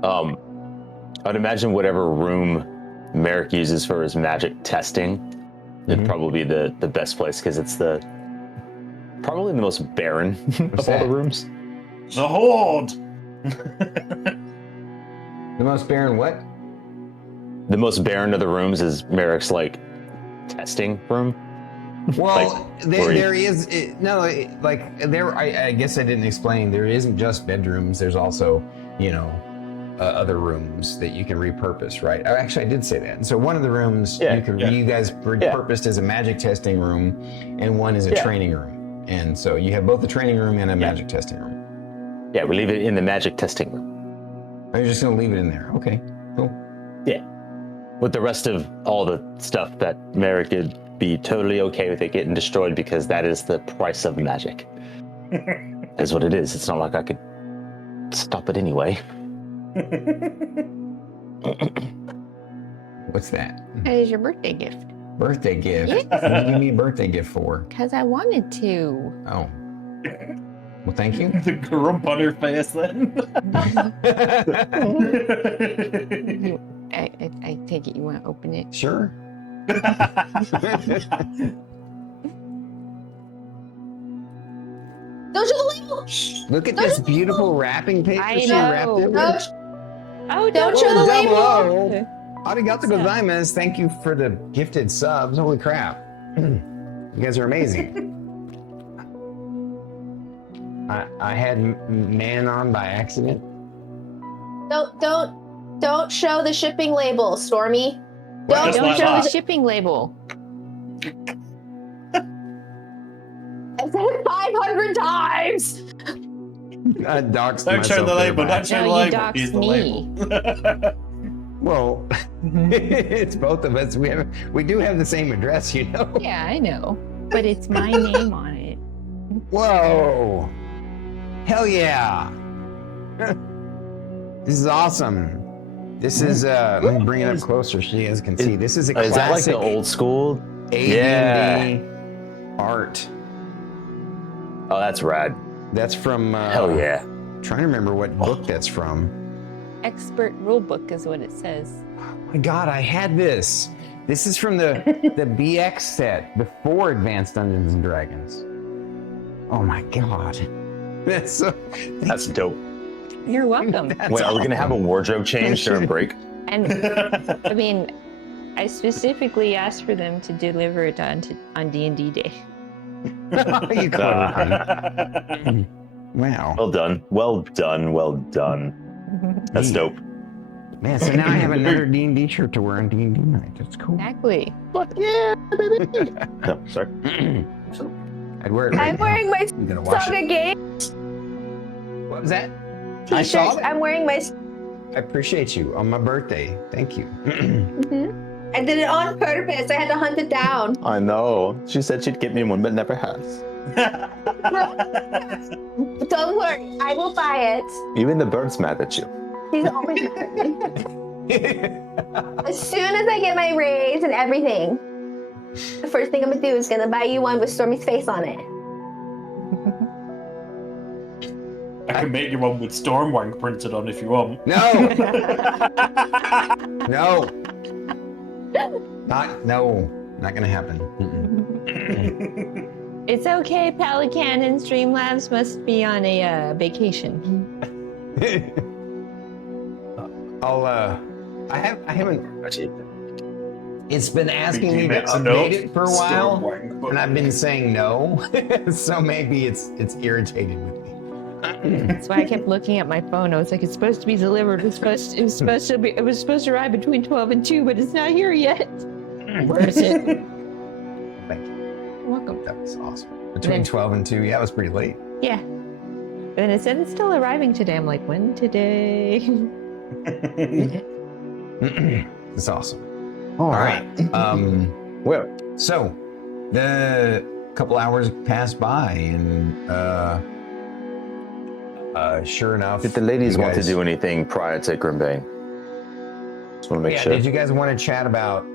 I'd imagine whatever room Merrik uses for his magic testing would probably be the best place because it's probably the most barren of all that? the rooms. The Horde! The most barren what? The most barren of the rooms is Merrick's testing room. Well, where there is I guess I didn't explain. There isn't just bedrooms. There's also other rooms that you can repurpose, right? Actually, I did say that. And so one of the rooms you guys repurposed as a magic testing room, and one is a training room. And so you have both a training room and a magic testing room. Yeah, we leave it in the magic testing room. Are you just gonna leave it in there? Okay, cool. Yeah. With the rest of all the stuff that Merrik would be totally okay with it getting destroyed because that is the price of magic. That's what it is. It's not like I could stop it anyway. What's that? That is your birthday gift. Birthday gift. Yeah. What did you give me a birthday gift for? Because I wanted to. Oh. Well, thank you. The grump on her face then. I take it you want to open it. Sure. Don't show the label. Look at this beautiful wrapping paper I she know. wrapped it with. Don't, Oh, don't show the label. Double. Arigato gozaimasu. Thank you for the gifted subs. Holy crap. You guys are amazing. I had man on by accident. Don't show the shipping label, Stormy. Well, Don't just Don't like show that. the shipping label. I said it 500 times. I doxed Don't show myself the there label. by Don't show the No, you label. doxed Here's the me. label. Well, it's both of us. We do have the same address, you know. Yeah, I know. But it's my name on it. Whoa! Hell yeah! This is awesome. This is let me bring it up closer so you guys can see. This is a Is that like classic the old school? AD&D art. Oh, that's rad. That's from Hell yeah. trying to remember what book that's from. Expert rulebook is what it says. Oh my god, I had this. This is from the BX set before Advanced Dungeons and Dragons. Oh my god. That's so That's dope. You're welcome. Wait, are we gonna have a wardrobe change during break? And I mean, I specifically asked for them to deliver it on D&D Day. you clever thing. Wow. Well done. Well done. Well done. That's Neat. dope. Man, so now I have another D&D shirt to wear on D&D night. That's cool. Exactly. No, sorry. I'd wear it right I'm now. wearing my I'm gonna wash Saga it. game What was that? I saw t-shirt. that. I'm wearing my. I appreciate you on my birthday. Thank you. I did it on purpose. I had to hunt it down. I know. She said she'd get me one, but never has. Don't worry, I will buy it. Even the bird's mad at you. He's always mad at me. As soon as I get my raise and everything, the first thing I'm gonna do is gonna buy you one with Stormy's face on it. I can make you one with Stormwang printed on if you want. No. No. Not gonna happen. It's okay, Pelican and Streamlabs must be on a vacation. I haven't. It's been asking me to Mix it update up. it for a while, Stormwang, but- and I've been saying no. So maybe it's irritated with me. That's why I kept looking at my phone. I was like, it's supposed to be delivered. It was supposed to arrive between 12 and 2, but it's not here yet. Where is it? Thank you. You're welcome. That was awesome. Between Then- 12 and 2, yeah, it was pretty late. Yeah. And then it said it's still arriving today. I'm like, when today? It's awesome. All right. Well, So, the couple hours passed by, and sure enough, did the ladies you want to guys- do anything prior to Grimbane? Just want to make Yeah. sure. Did you guys want to chat about?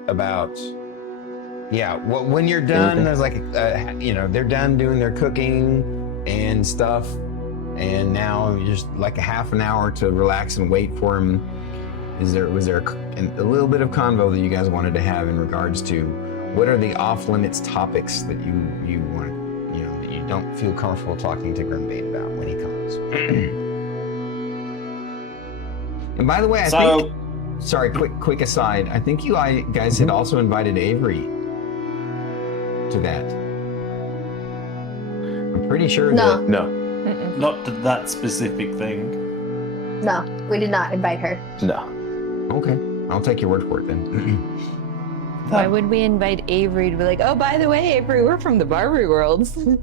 Yeah. Well, when you're done, Anything? there's like, they're done doing their cooking and stuff, and now just like a half an hour to relax and wait for him. Was there a little bit of convo that you guys wanted to have in regards to what are the off limits topics that you want, that you don't feel comfortable talking to Grimbane about when he comes? And by the way, I think. Sorry, quick aside. I think you guys had also invited Avery to that. I'm pretty sure No. that. No, Not to that specific thing. No, we did not invite her. no. Okay, I'll take your word for it then. Why would we invite Avery to be like, oh, by the way, Avery, we're from the Barbary Worlds? And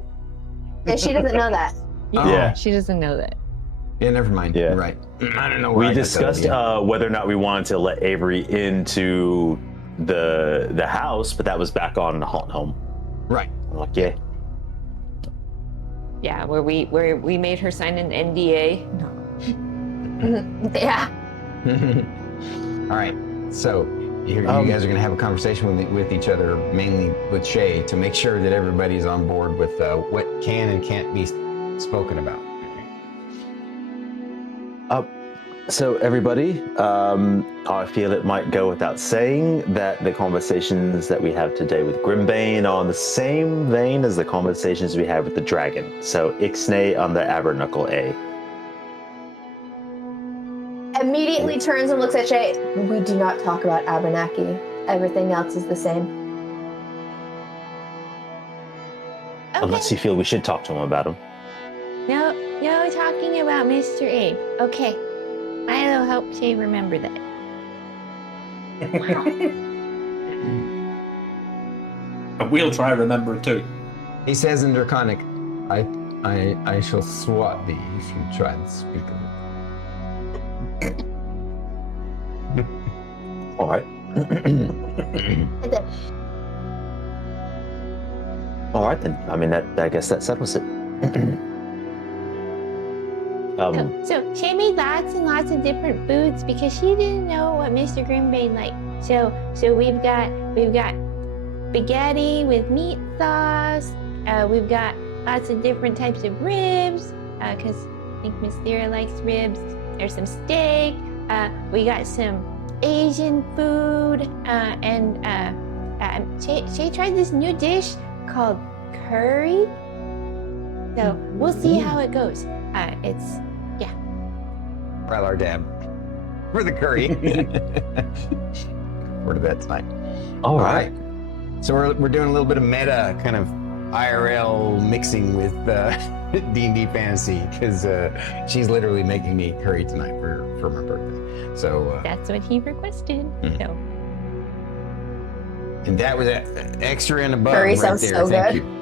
she doesn't know that. Yeah. She doesn't know that. Yeah, never mind. Yeah. You're right. I don't know where We I got that discussed idea. whether or not we wanted to let Avery into the house, but that was back on Haunted Home. Right. I'm like, yeah. Yeah, where we made her sign an NDA. Yeah. All right. So you guys are going to have a conversation with each other, mainly with Shae, to make sure that everybody's on board with what can and can't be spoken about. So everybody, I feel it might go without saying that the conversations that we have today with Grimbane are on the same vein as the conversations we had with the dragon. So Ixnay on the Abernuckle A. Immediately turns and looks at Shae. We do not talk about Abenaki. Everything else is the same. Okay. Unless you feel we should talk to him about him. No talking about Mr. A. Okay. I'll help Shae remember that. But we'll try to remember it too. He says in Draconic, I shall swat thee if you try to speak of it. All right. All right then. I mean, I guess that settles it. So Shae made lots and lots of different foods because she didn't know what Mr. Grimbane liked. So we've got spaghetti with meat sauce. We've got lots of different types of ribs because I think Miss Thyra likes ribs. There's some steak. We got some Asian food, and Shae tried this new dish called curry. So we'll see how it goes. It's Rylar dab for the curry. Word of that tonight. All right. So we're doing a little bit of meta kind of IRL mixing with D&D fantasy because she's literally making me curry tonight for my birthday. So that's what he requested. So. And that was extra and above Curry right sounds there. so Thank good. you.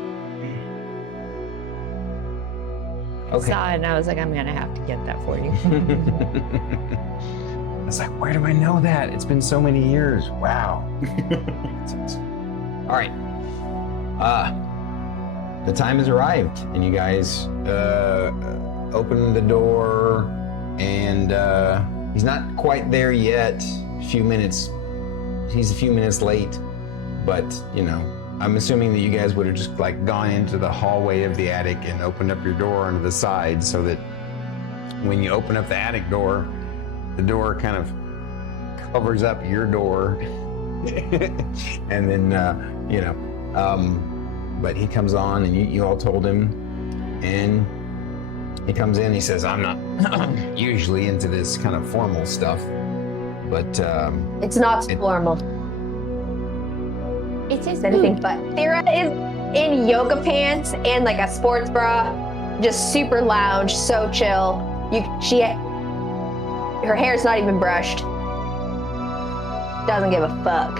I saw it and I was like, I'm gonna have to get that for you. I was like, where do I know that? It's been so many years. Wow. All right. The time has arrived, and you guys open the door, and he's not quite there yet. He's a few minutes late, but I'm assuming that you guys would have just gone into the hallway of the attic and opened up your door onto the side so that when you open up the attic door, the door kind of covers up your door. And then, but he comes on and you all told him, and he comes in, he says, I'm not usually into this kind of formal stuff, but It's not formal. It's just Anything food. but. Thyra is in yoga pants and like a sports bra, just super lounge, so chill. Her hair's not even brushed. Doesn't give a fuck.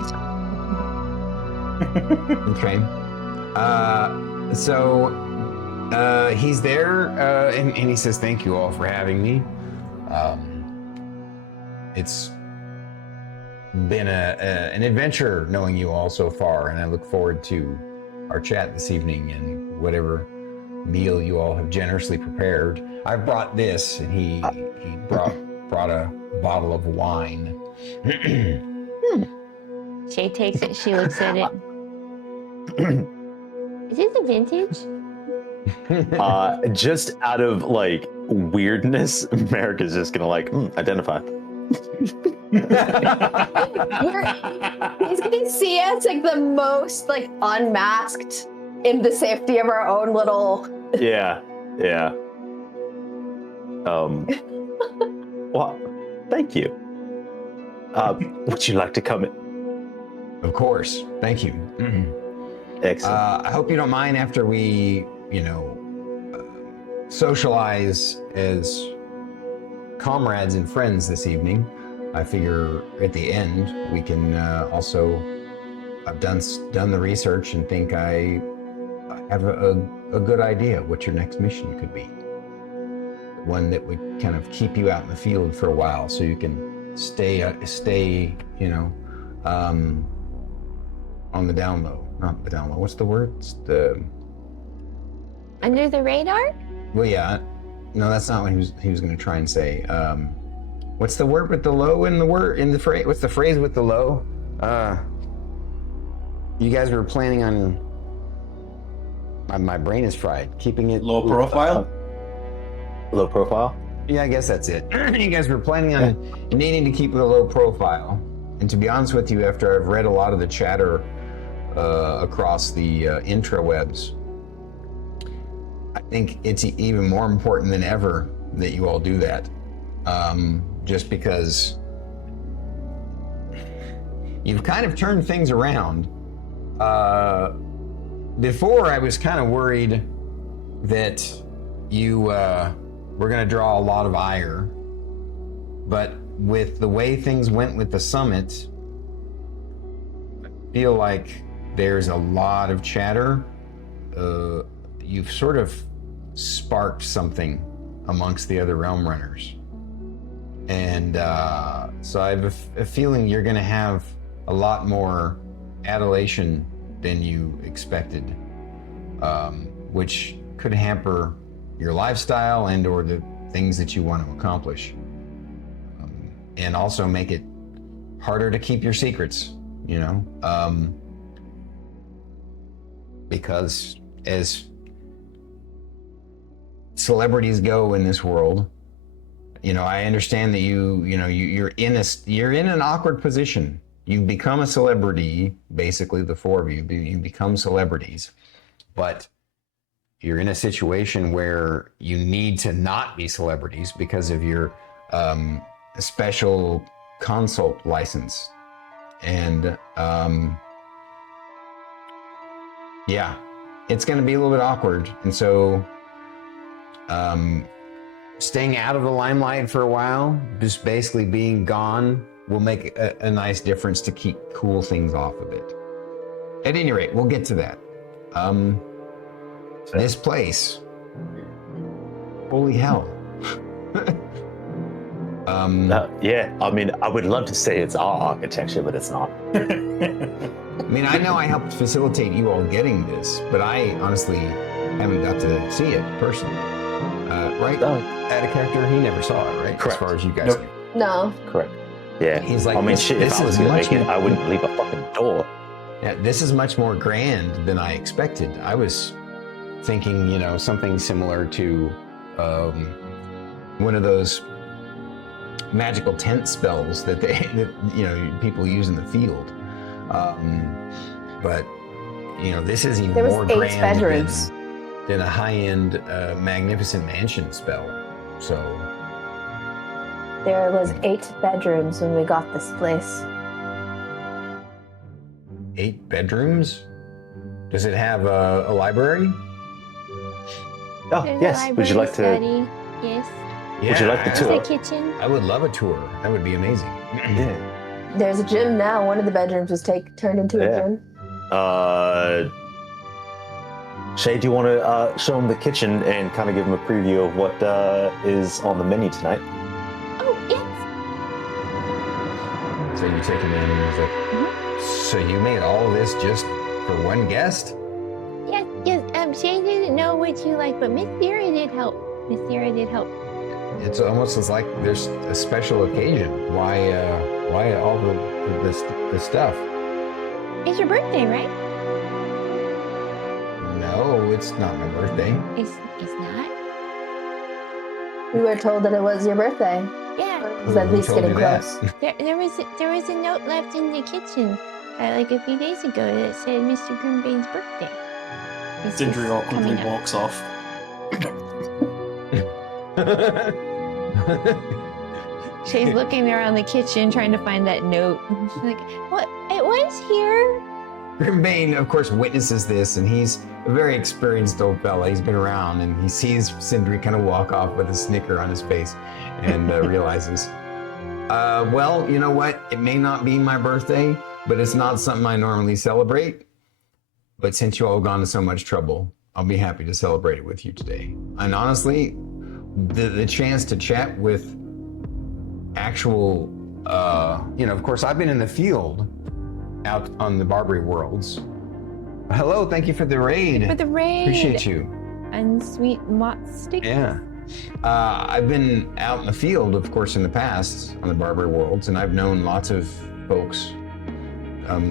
okay. So he's there, and he says, thank you all for having me. It's been an adventure knowing you all so far, and I look forward to our chat this evening and whatever meal you all have generously prepared. I've brought this, and he brought a bottle of wine. Shae takes it, she looks at it. Is this a vintage? Just out of weirdness, Merrik is just gonna identify. He's gonna see us the most unmasked in the safety of our own little. Yeah. Well, thank you. Would you like to come in? Of course. Thank you. Excellent. I hope you don't mind after we, socialize as comrades and friends this evening. I figure at the end we can also. I've done the research and think I have a good idea what your next mission could be. One that would kind of keep you out in the field for a while, so you can stay, on the down low. Not the down low. What's the word? It's the Under the radar? Well, yeah. No, that's not what he was going to try and say. What's the word with the low in the phrase? What's the phrase with the low? You guys were planning on. My brain is fried. Keeping it Low profile. Low profile. Yeah, I guess that's it. You guys were planning on needing to keep it a low profile. And to be honest with you, after I've read a lot of the chatter across the intrawebs, I think it's even more important than ever that you all do that. Just because you've kind of turned things around. Before, I was kind of worried that you were going to draw a lot of ire. But with the way things went with the summit, I feel like there's a lot of chatter. You've sort of sparked something amongst the other realm runners. And so I have a feeling you're going to have a lot more adulation than you expected, which could hamper your lifestyle and or the things that you want to accomplish. And also make it harder to keep your secrets, you know? Because as celebrities go in this world, you know, I understand that you're in an awkward position. You've become a celebrity, basically the four of you. You become celebrities, but you're in a situation where you need to not be celebrities because of your special consult license, and yeah, it's going to be a little bit awkward, and so staying out of the limelight for a while, just basically being gone, will make a nice difference to keep cool things off of it. At any rate, we'll get to that. This place, holy hell. Yeah, I mean, I would love to say it's our architecture, but it's not. I mean, I know I helped facilitate you all getting this, but I honestly haven't got to see it personally. Right? Add a character, he never saw it, right? Correct. As far as you guys No. know. Correct. Yeah. He's like, I mean, this shit, if I was is going to much make it, more- I wouldn't leave a fucking door. Yeah, this is much more grand than I expected. I was thinking, you know, something similar to one of those magical tent spells that people use in the field. But you know, this is even There was more 8 grand bedrooms. than a high-end magnificent mansion spell. So There was 8 bedrooms when we got this place. 8 bedrooms? Does it have a library? Oh, There's a yes. Would you library like to? study. Yes. Would you like the There's tour? a kitchen. I would love a tour. That would be amazing. Yeah. There's a gym now. One of the bedrooms was turned into a Yeah. gym. Shae, do you want to show him the kitchen and kind of give him a preview of what is on the menu tonight? Oh, yes. So you take him in and he's like, so you made all of this just for one guest? Yes, yes. Shae didn't know what you like, but Miss Thyra did help. It's almost as like there's a special occasion. Why all the stuff? It's your birthday, right? No, it's not my birthday. It's not? We were told that it was your birthday. Yeah. It was at Who least told getting you that? close. There was a note left in the kitchen like a few days ago that said Mr. Grimbane's birthday. This Sindri is awkwardly coming up. walks off. Shae's looking around the kitchen trying to find that note. She's like, what? It was here. Grimbane, of course, witnesses this, and he's a very experienced old fella. He's been around, and he sees Sindri kind of walk off with a snicker on his face, and realizes, well, you know what? It may not be my birthday, but it's not something I normally celebrate. But since you all have gone to so much trouble, I'll be happy to celebrate it with you today. And honestly, the chance to chat with actual, of course, I've been in the field out on the Barbary Worlds. Hello, thank you for the raid. For the raid. Appreciate you. And sweet mott stick. Yeah. I've been out in the field, of course, in the past on the Barbary Worlds, and I've known lots of folks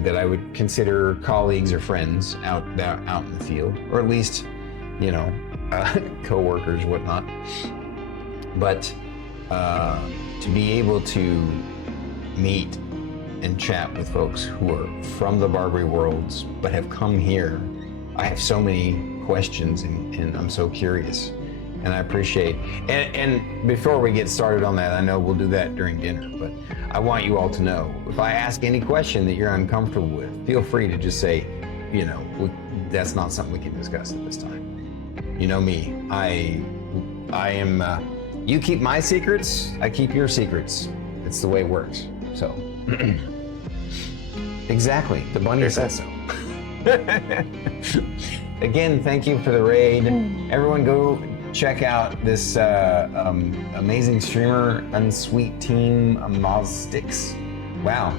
that I would consider colleagues or friends out in the field, or at least, co-workers, whatnot. But to be able to meet and chat with folks who are from the Barbary worlds but have come here, I have so many questions and I'm so curious. And I appreciate, and before we get started on that, I know we'll do that during dinner, but I want you all to know, if I ask any question that you're uncomfortable with, feel free to just say, you know, that's not something we can discuss at this time. You know me, I am, you keep my secrets, I keep your secrets. It's the way it works, so. Exactly, the bunny says so. Again, thank you for the raid. Everyone go check out this amazing streamer, Unsweet Team Mozzsticks. Wow.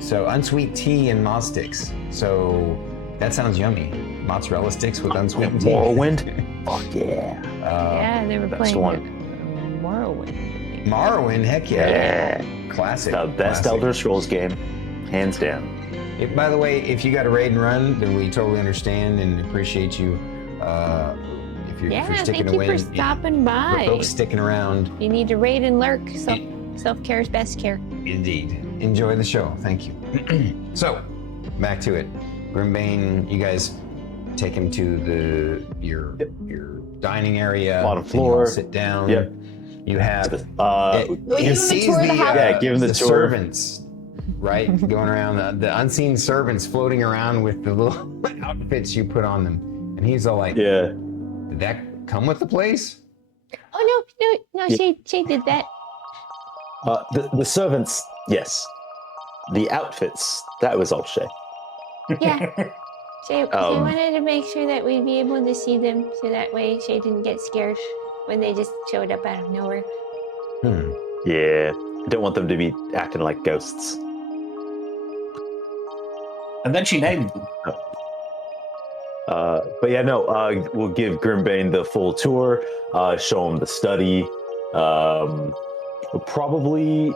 So Unsweet Tea and Mozzsticks. So that sounds yummy. Mozzarella sticks with unsweetened tea. Morrowind? Fuck yeah. Yeah, they were best playing one. Morrowind. Morrowind, heck yeah. Classic. The best classic. Elder Scrolls game, hands down. By the way, if you got a raid and run, then we totally understand and appreciate you. If you're sticking thank to you for stopping by. For folks sticking around. You need to raid and lurk. Self-care is best care. Indeed. Enjoy the show. Thank you. So, back to it. Grimbane, you guys take him to your dining area. Bottom floor. Sit down. Yep. You have Will you give him a tour of the house? Yeah, give him the tour. Servants, right? Going around, the unseen servants floating around with the little outfits you put on them. And he's all like, Yeah. did that come with the place? Oh no, Yeah. Shae did that. The servants, yes. The outfits, that was all Shae. Yeah. Shae wanted to make sure that we'd be able to see them, so that way Shae didn't get scared when they just showed up out of nowhere. Yeah. I don't want them to be acting like ghosts. And then she named them. But yeah, no, we'll give Grimbane the full tour, show him the study. We'll probably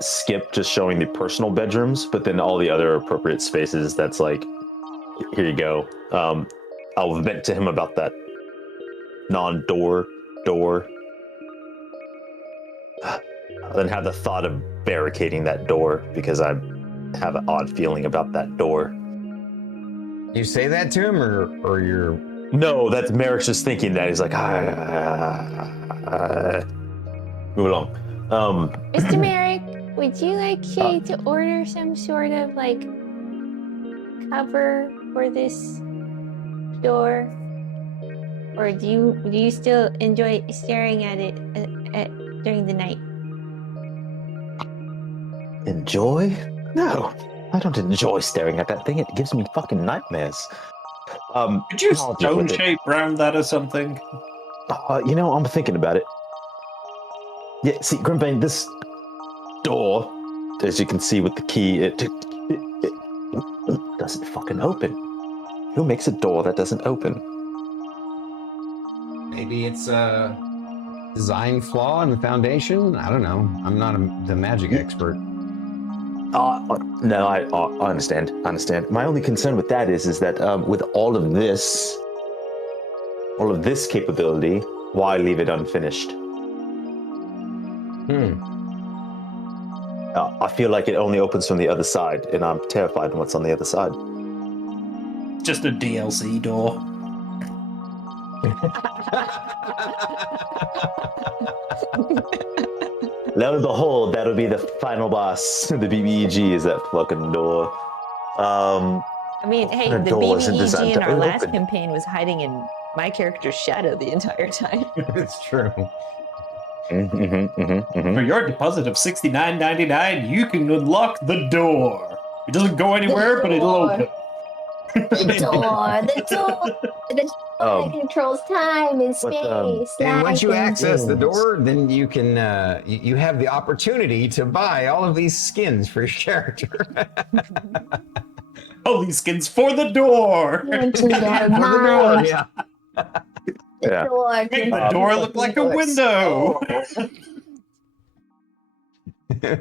skip just showing the personal bedrooms, but then all the other appropriate spaces, that's like, here you go. I'll vent to him about that non-door door. I'll then have the thought of barricading that door because I have an odd feeling about that door. You say that to him, or you're... No, that's Merrik's just thinking that. He's like, move along. Mr. Merrik, would you like Shae to order some sort of like cover for this door, or do you still enjoy staring at it during the night? Enjoy? No, I don't enjoy staring at that thing. It gives me fucking nightmares. Could you I'll just stone with it. shape round that or something? I'm thinking about it. Yeah, see, Grimbane, this door, as you can see with the key, it doesn't fucking open. Who makes a door that doesn't open? Maybe it's a design flaw in the foundation? I don't know. I'm not the magic expert. No, I understand. I understand. My only concern with that is that with all of this capability, why leave it unfinished? I feel like it only opens from the other side, and I'm terrified of what's on the other side. Just a DLC door. Lo and behold, that'll be the final boss. The BBEG is that fucking door. I mean, hey, the door wasn't BBEG designed in to our last open. campaign was hiding in my character's shadow the entire time. It's true. For your deposit of $69.99, you can unlock the door. It doesn't go anywhere, but it'll open. The door that controls time and space. And once you life and access the things. door, then you can you have the opportunity to buy all of these skins for your character. All these skins for the door. Into your For the door, mind. yeah. The Yeah. door Make the can door look like a window.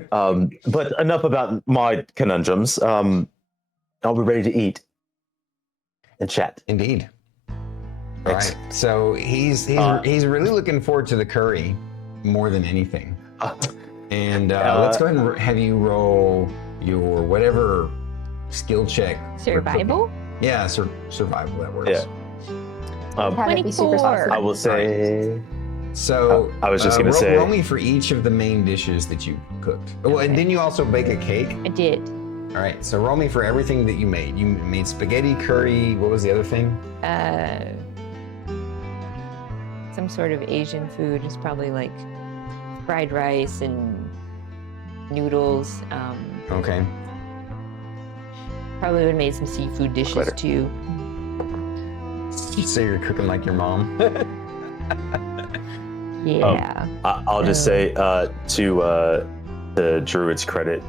But enough about my conundrums. Are we ready to eat and chat? Indeed. All right. So he's really looking forward to the curry. more than anything. And let's go ahead and have you roll your whatever skill check. Survival? Yeah, survival, that works. Yeah. Have it be super 24. saucy. I will say. So I was just gonna say- roll me for each of the main dishes that you cooked. Oh, and didn't you also bake a cake? I did. All right, so roll me for everything that you made. You made spaghetti, curry. What was the other thing? Some sort of Asian food. It's probably like fried rice and noodles. Okay. Probably would have made some seafood dishes Glitter. too. So you're cooking like your mom. Yeah. I'll just say to the Druid's credit,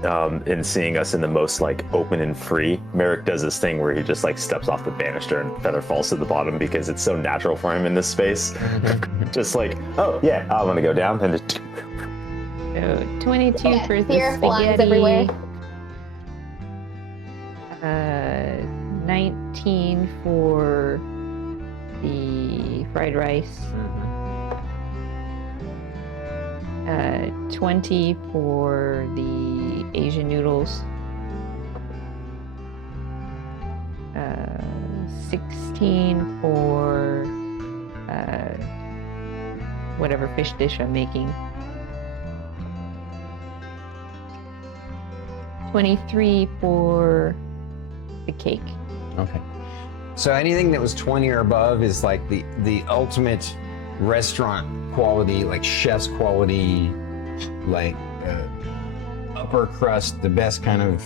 in seeing us in the most like open and free, Merrik does this thing where he just like steps off the banister and feather falls to the bottom because it's so natural for him in this space. Just like, oh yeah, I want to go down and just. So 22 Yeah, for the fear flies spaghetti. everywhere. 19 for the fried rice. 20 for the Asian noodles. 16 for whatever fish dish I'm making. 23 for the cake. Okay. So anything that was 20 or above is like the ultimate restaurant quality, like chef's quality, like upper crust, the best kind of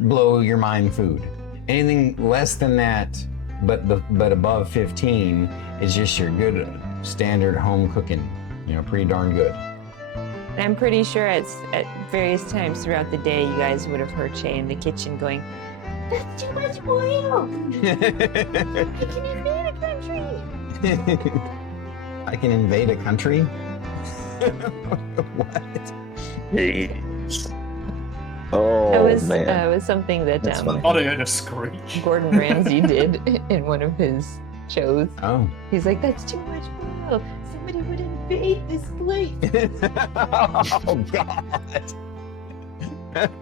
blow your mind food. Anything less than that, but above 15 is just your good standard home cooking. You know, pretty darn good. And I'm pretty sure at various times throughout the day, you guys would have heard Shae in the kitchen going, "That's too much oil! I can invade a country!" I can invade a country? What? Oh That was something that That's funny. I heard a screech. Gordon Ramsay did in one of his shows. Oh. He's like, "That's too much oil! Somebody would invade this place!" Oh, God.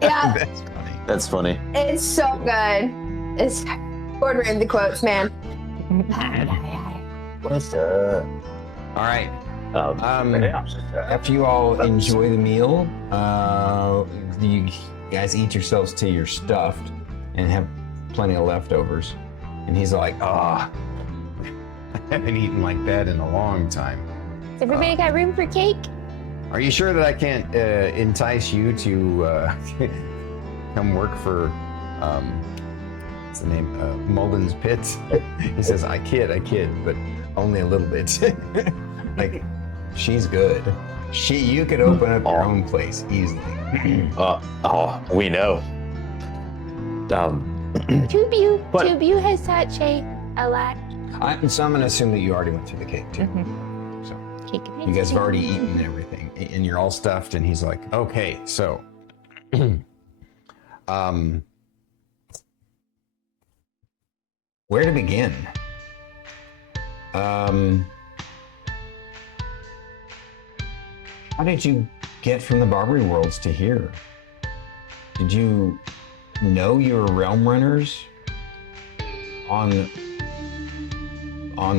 Yeah. That's funny. That's funny. It's so good. It's ordering the quotes, man. What's up? All right. Yeah. After you all enjoy the meal, you guys eat yourselves till you're stuffed and have plenty of leftovers. And he's like, I haven't eaten like that in a long time. Has everybody got room for cake? Are you sure that I can't entice you to come work for, what's the name, Mulden's Pit? He says, I kid, but only a little bit. Like, she's good. You could open up your own place easily. We know. Tubu has taught Shae a lot. So I'm going to assume that you already went through the cake, too. So Cake. you guys have already eaten everything, and you're all stuffed, and he's like, okay, so... where to begin? How did you get from the Barbary Worlds to here? Did you know you were realm runners on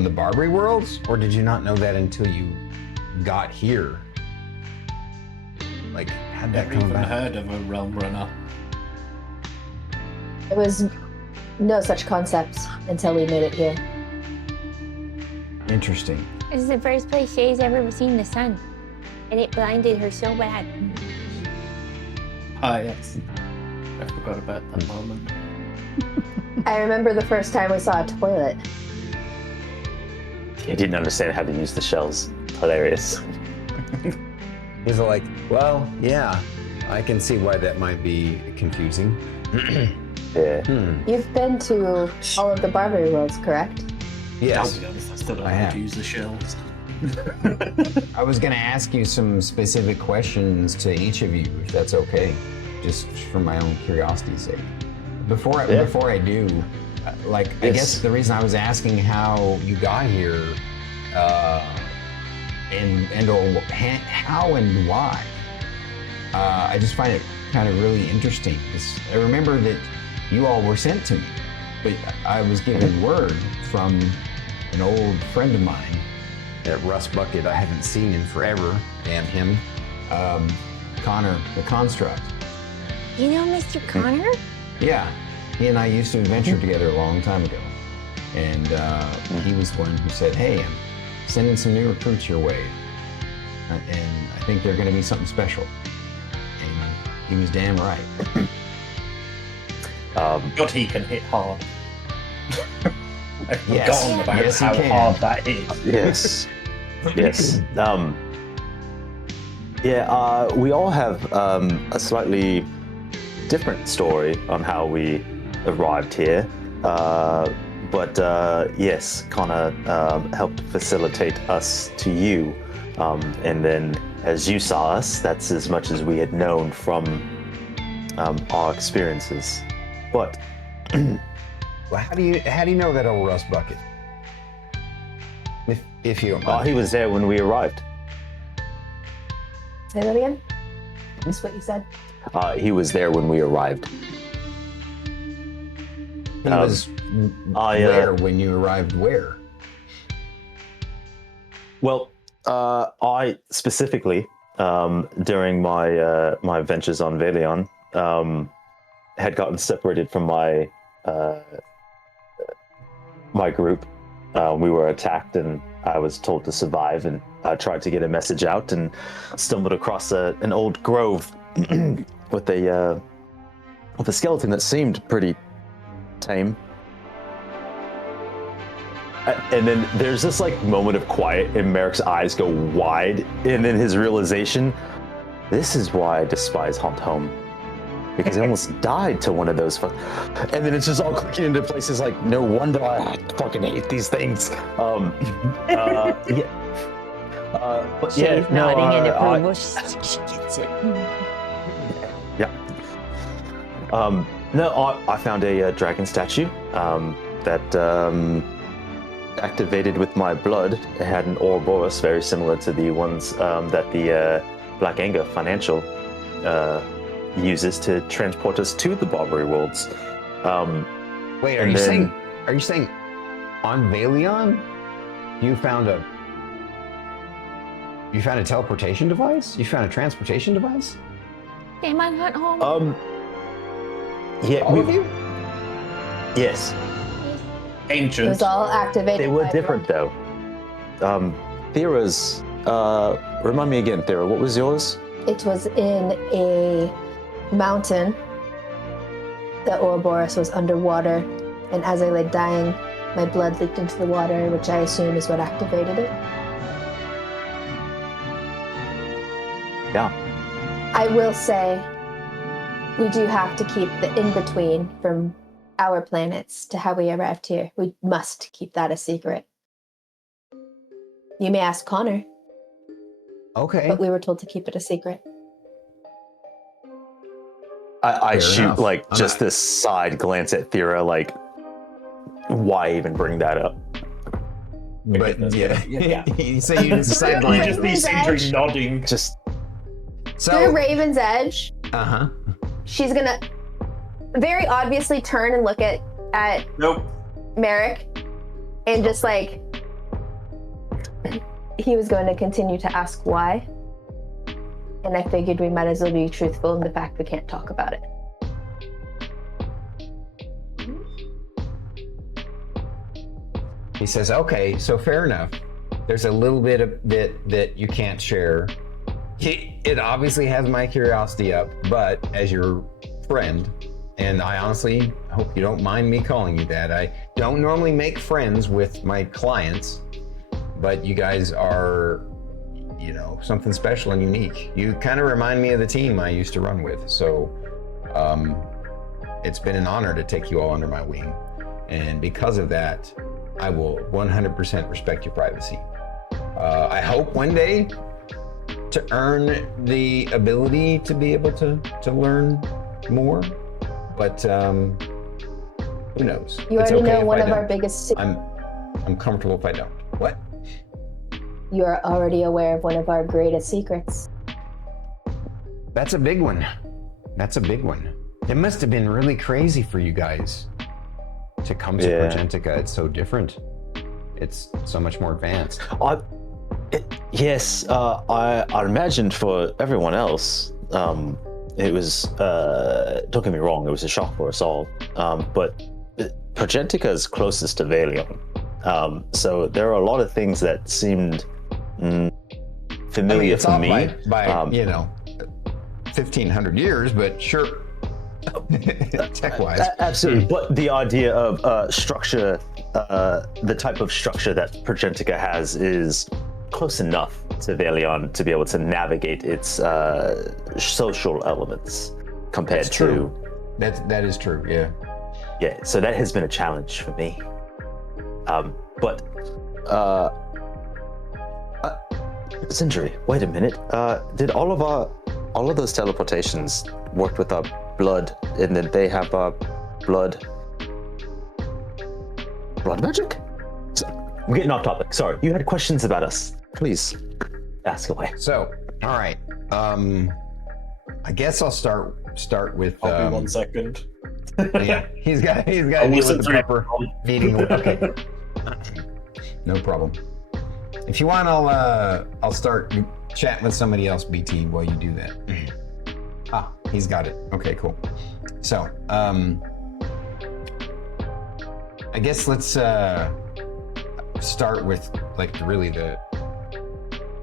the Barbary Worlds, or did you not know that until you got here? Like, how'd that Never come even about? heard of a realm runner. There was no such concept until we made it here. Interesting. This is the first place Shae's ever seen the sun, and it blinded her so bad. Ah, yes. I forgot about that moment. I remember the first time we saw a toilet. He didn't understand how to use the shells. Hilarious. He's like, well, yeah, I can see why that might be confusing. Yeah. You've been to all of the Barbary Worlds, correct? Yes. I'll be honest, I still don't I know how have. to use the shells. I was going to ask you some specific questions to each of you, if that's okay, just for my own curiosity's sake. Before I do, I guess the reason I was asking how you got here, and or how and why. I just find it kind of really interesting. I remember that you all were sent to me, but I was given word from an old friend of mine, that Rust Bucket I haven't seen in forever, damn him, Connor, the Construct. You know Mr. Connor? Yeah, he and I used to adventure together a long time ago. And he was the one who said, hey, I'm sending some new recruits your way. And I think they're gonna be something special. And he was damn right. God, he can hit hard. I've Yes. forgotten about Yes, he how can. hard that is. Yes. Yes. We all have a slightly different story on how we arrived here. But yes, Connor helped facilitate us to you. And then as you saw us, that's as much as we had known from our experiences. But Well, how do you know that old Rust Bucket? If you don't mind. he was there when we arrived. Say that again. That's what you said. He was there when we arrived. He was where when you arrived where? Well, I specifically, during my my adventures on Velion, had gotten separated from my my group. We were attacked, and I was told to survive. And I tried to get a message out, and stumbled across an old grove with a skeleton that seemed pretty tame. And then there's this like moment of quiet, and Merrik's eyes go wide, and then his realization: this is why I despise Haunt Home, because I almost died to one of those. And then it's just all clicking into places. Like, no wonder I fucking hate these things. But She's nodding in approval. She gets it. I found a dragon statue that activated with my blood. It had an Ouroboros very similar to the ones that the Black Anger Financial uses to transport us to the Barbary Worlds. Wait, are you saying on Velion you found a teleportation device? You found a transportation device? Came on Hunt Home. Yeah, All of you? Yes. It Ancient. was all activated. They were by different though. Thyra's, remind me again, Thyra, what was yours? It was in a mountain. The Ouroboros was underwater, and as I lay dying, my blood leaked into the water, which I assume is what activated it. Yeah. I will say, we do have to keep the in-between from our planets to how we arrived here. We must keep that a secret. You may ask Connor, Okay. but we were told to keep it a secret. I Fair shoot enough. like I'm just not- this side glance at Thyra, like, why even bring that up? But yeah. Yeah. So you decide You like just need Sindri nodding. Just Through so Raven's Edge, uh-huh. she's gonna very obviously turn and look at Nope. Merrik and just like he was going to continue to ask why, and I figured we might as well be truthful in the fact we can't talk about it. He says, okay, so fair enough. There's a little bit of that you can't share. It obviously has my curiosity up, but as your friend, and I honestly hope you don't mind me calling you that. I don't normally make friends with my clients, but you guys are, something special and unique. You kind of remind me of the team I used to run with. So it's been an honor to take you all under my wing. And because of that, I will 100% respect your privacy. I hope one day to earn the ability to be able to learn more, but who knows? You It's already okay know if one I of our don't. biggest. I'm comfortable if I don't. What? You're already aware of one of our greatest secrets. That's a big one. That's a big one. It must have been really crazy for you guys to come to Progentica. It's so different. It's so much more advanced. Yes, I imagined for everyone else, it was, don't get me wrong, it was a shock for us all, but Progentica is closest to Valion. So there are a lot of things that seemed familiar it's for off me. by 1,500 years, but sure. Tech-wise. Absolutely, but the idea of structure, the type of structure that Progentica has is close enough to Valion to be able to navigate its social elements compared to. That is true. Yeah. Yeah. So that has been a challenge for me. But Sindri, wait a minute. Did all of those teleportations work with our blood, and then they have our blood magic? So, I'm getting off topic. Sorry. You had questions about us. Please ask away. So, all right. I guess I'll start with. I'll be 1 second. Yeah, he's got to deal with the pepper feeding. Okay. No problem. If you want, I'll start chatting with somebody else, BT, while you do that. He's got it. Okay, cool. So, I guess let's start with like really the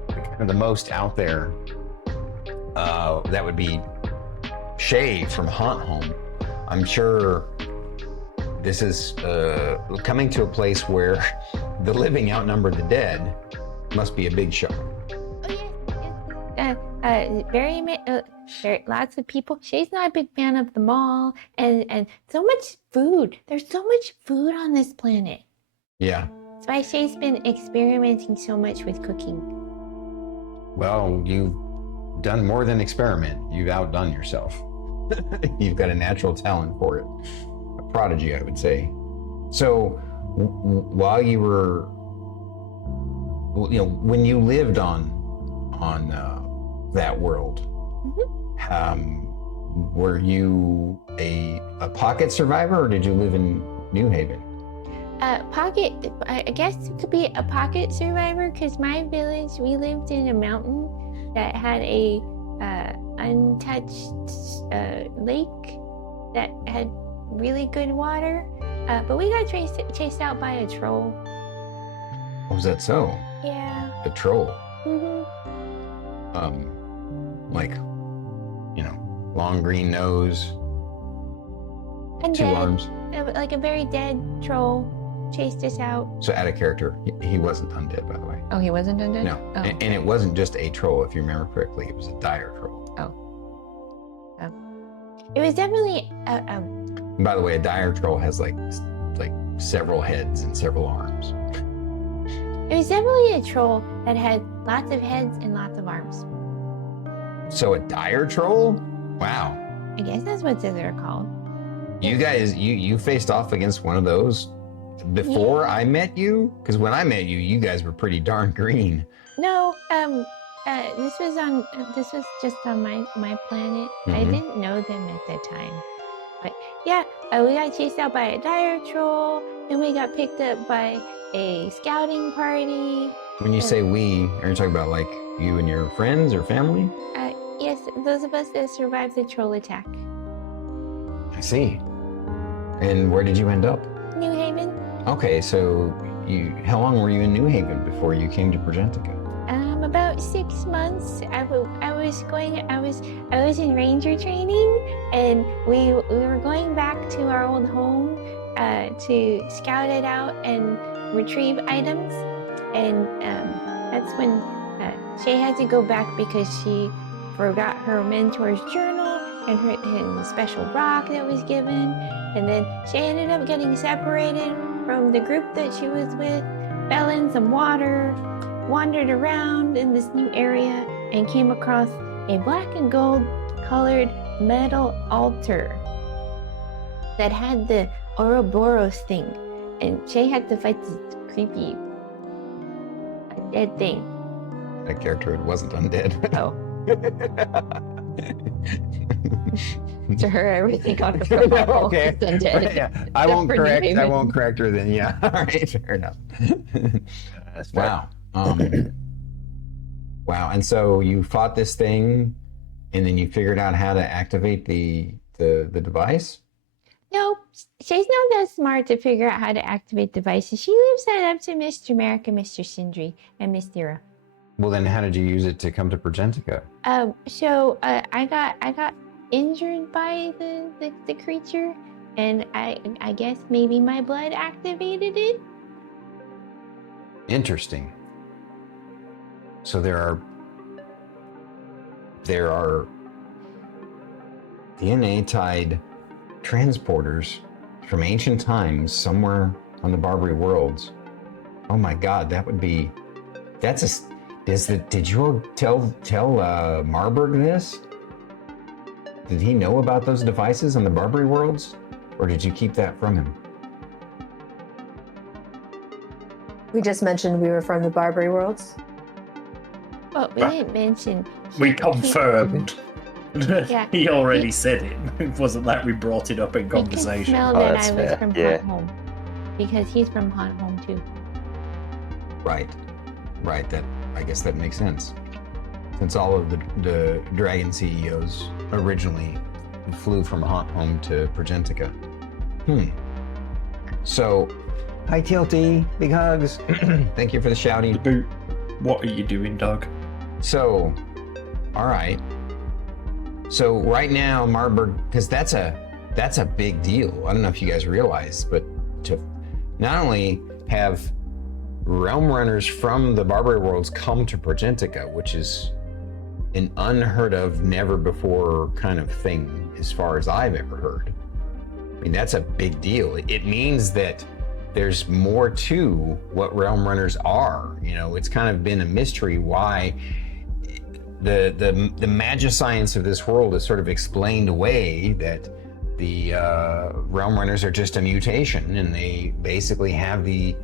kind of the most out there. That would be Shae from Haunt Home. I'm sure this is coming to a place where the living outnumber the dead. Must be a big shock. There lots of people. Shae's not a big fan of the mall, and so much food. There's so much food on this planet. Yeah. That's why Shae's been experimenting so much with cooking. Well, you've done more than experiment. You've outdone yourself. You've got a natural talent for it. A prodigy, I would say. So, while you were, when you lived on that world, were you a pocket survivor, or did you live in New Haven? Pocket, I guess it could be a pocket survivor, because my village, we lived in a mountain that had a untouched lake that had really good water, but we got chased out by a troll. Was that so? Yeah. A troll? Like, long green nose, Undead, 2 arms. like a very dead troll chased us out. So out of character, he wasn't undead, by the way. Oh, he wasn't undead? No, Oh. and it wasn't just a troll, if you remember correctly. It was a dire troll. It was definitely And by the way, a dire troll has like several heads and several arms. it was definitely a troll that had lots of heads and lots of arms. So a dire troll? Wow. I guess that's what they're called. You guys, you faced off against one of those before I met you? Because when I met you, you guys were pretty darn green. No, this was just on my planet. I didn't know them at that time. But yeah, we got chased out by a dire troll, and we got picked up by a scouting party. When you say we, are you talking about like you and your friends or family? Yes, those of us that survived the troll attack. I see. And where did you end up? New Haven. Okay, so how long were you in New Haven before you came to Progentica? About 6 months. I was in ranger training, and we were going back to our old home to scout it out and retrieve items. And that's when Shae had to go back because she forgot her mentor's journal and the special rock that was given. And then she ended up getting separated from the group that she was with, fell in some water, wandered around in this new area, and came across a black and gold colored metal altar that had the Ouroboros thing. And Shae had to fight this creepy dead thing. That character wasn't undead. Oh. To her, everything on her profile Okay. is undead. Yeah. I won't Except for correct. I David. won't correct her then. Yeah. All right. Fair enough. That's fair. Wow. Wow. And so you fought this thing, and then you figured out how to activate the device. No, she's not that smart to figure out how to activate devices. She leaves that up to Mr. Merrik and Mr. Sindri and Miss Thyra. Well, then how did you use it to come to Progentica? I got injured by the creature, and I guess maybe my blood activated it. Interesting. So there are DNA tied transporters from ancient times somewhere on the Barbary worlds. Oh my God, did you tell Marburg this? Did he know about those devices on the Barbary worlds, or did you keep that from him? We just mentioned we were from the Barbary worlds. But we didn't mention. We confirmed. Yeah. He already said it. It wasn't like we brought it up in He can conversation. smell Oh, that that's I was fair. from Yeah. Hunt Home, because he's from Hunt Home too. Right. That, I guess that makes sense. Since all of the Dragon CEOs originally flew from Haunt Home to Progentica. So, hi TLT, big hugs. Thank you for the shouting. The boot. What are you doing, dog? So, all right. So right now, Marburg, because that's a big deal. I don't know if you guys realize, but to not only have realm runners from the Barbary worlds come to Progentica, which is an unheard of, never before kind of thing as far as I've ever heard. I mean, that's a big deal. It means that there's more to what realm runners are. You know, it's kind of been a mystery why the magiccience of this world is sort of explained away, that the realm runners are just a mutation, and they basically have the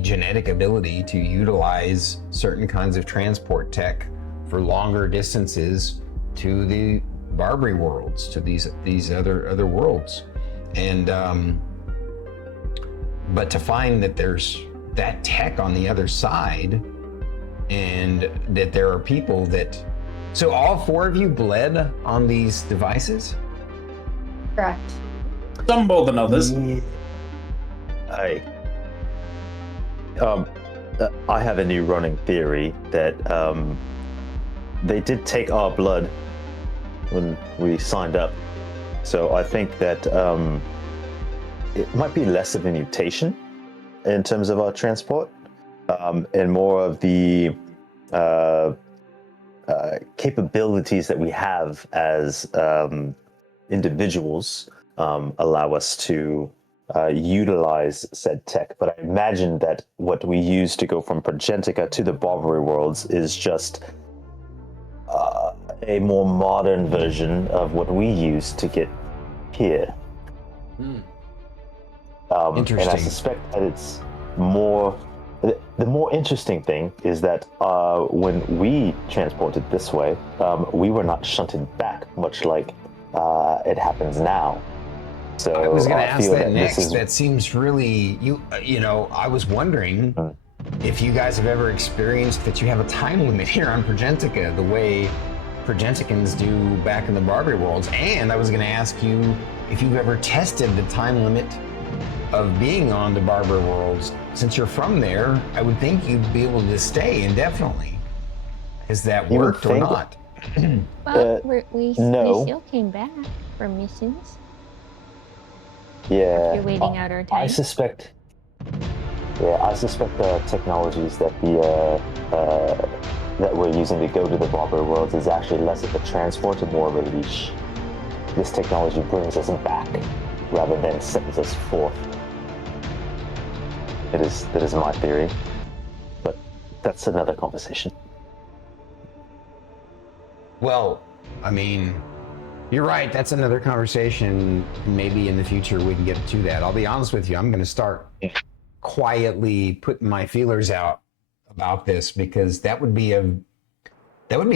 genetic ability to utilize certain kinds of transport tech for longer distances to the Barbary worlds, to these other worlds. And but to find that there's that tech on the other side, and that there are people that... So all four of you bled on these devices? Correct. Some more than others. I have a new running theory that they did take our blood when we signed up. So I think that it might be less of a mutation in terms of our transport, and more of the capabilities that we have as individuals allow us to utilize said tech. But I imagine that what we use to go from Progentica to the Barbary worlds is just a more modern version of what we use to get here. Interesting. And I suspect that it's more... The more interesting thing is that when we transported this way, we were not shunted back, much like it happens now. So I was going to ask feel that next. this is... That seems really... You know, I was wondering if you guys have ever experienced that you have a time limit here on Progentica, the way Progenticans do back in the Barbary worlds. And I was going to ask you if you've ever tested the time limit of being on the Barbary worlds. Since you're from there, I would think you'd be able to stay indefinitely. Has that You would worked or think- not? Well, we no. still came back for missions. Yeah, You're waiting out our time. I suspect the technologies that that we're using to go to the Barbary worlds is actually less of a transport and more of a leash. This technology brings us back rather than sends us forth. That is my theory, but that's another conversation. Well, I mean, you're right. That's another conversation. Maybe in the future we can get to that. I'll be honest with you. I'm going to start quietly putting my feelers out about this, because that would be a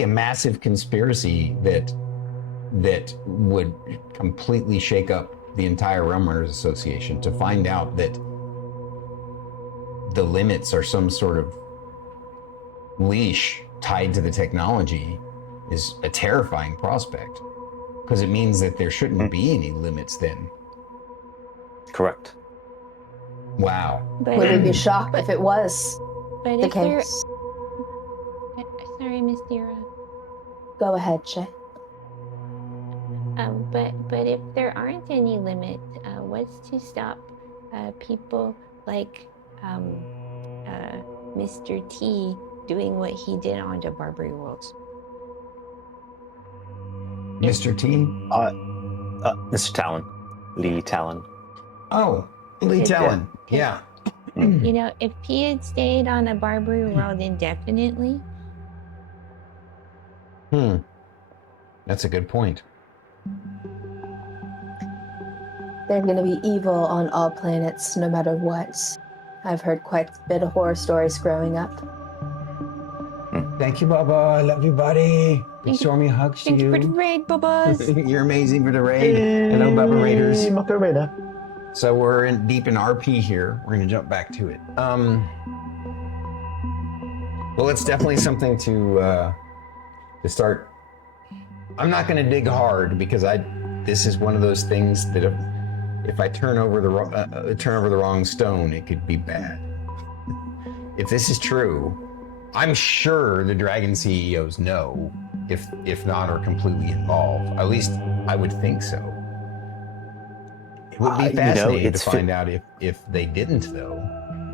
massive conspiracy that would completely shake up the entire Realm Runners Association, to find out that the limits are some sort of leash tied to the technology is a terrifying prospect, because it means that there shouldn't be any limits then. Correct. Wow. But, Would we be shocked if it was but the if there, case? sorry, Miss Thyra. Go ahead, Shae. But if there aren't any limits, what's to stop people like Mr. T doing what he did on the Barbary Worlds? Mr. T? Mr. Talon. Lee Talon. Oh, Lee Talon. Yeah. You know, if he had stayed on a Barbary World indefinitely. That's a good point. There's going to be evil on all planets, no matter what. I've heard quite a bit of horror stories growing up. Thank you, Bubba. I love you, buddy. Big Stormy hugs to Thank you you. for the raid, Bubba's. You're amazing for the raid. Hello, Bubba Raiders. Maka Raider. So we're deep in RP here. We're going to jump back to it. Well, it's definitely something to start. I'm not going to dig hard, because this is one of those things that if I turn over the wrong stone, it could be bad. If this is true, I'm sure the Dragon CEOs know, if not are completely involved. At least I would think so. It would be fascinating to find out if they didn't, though.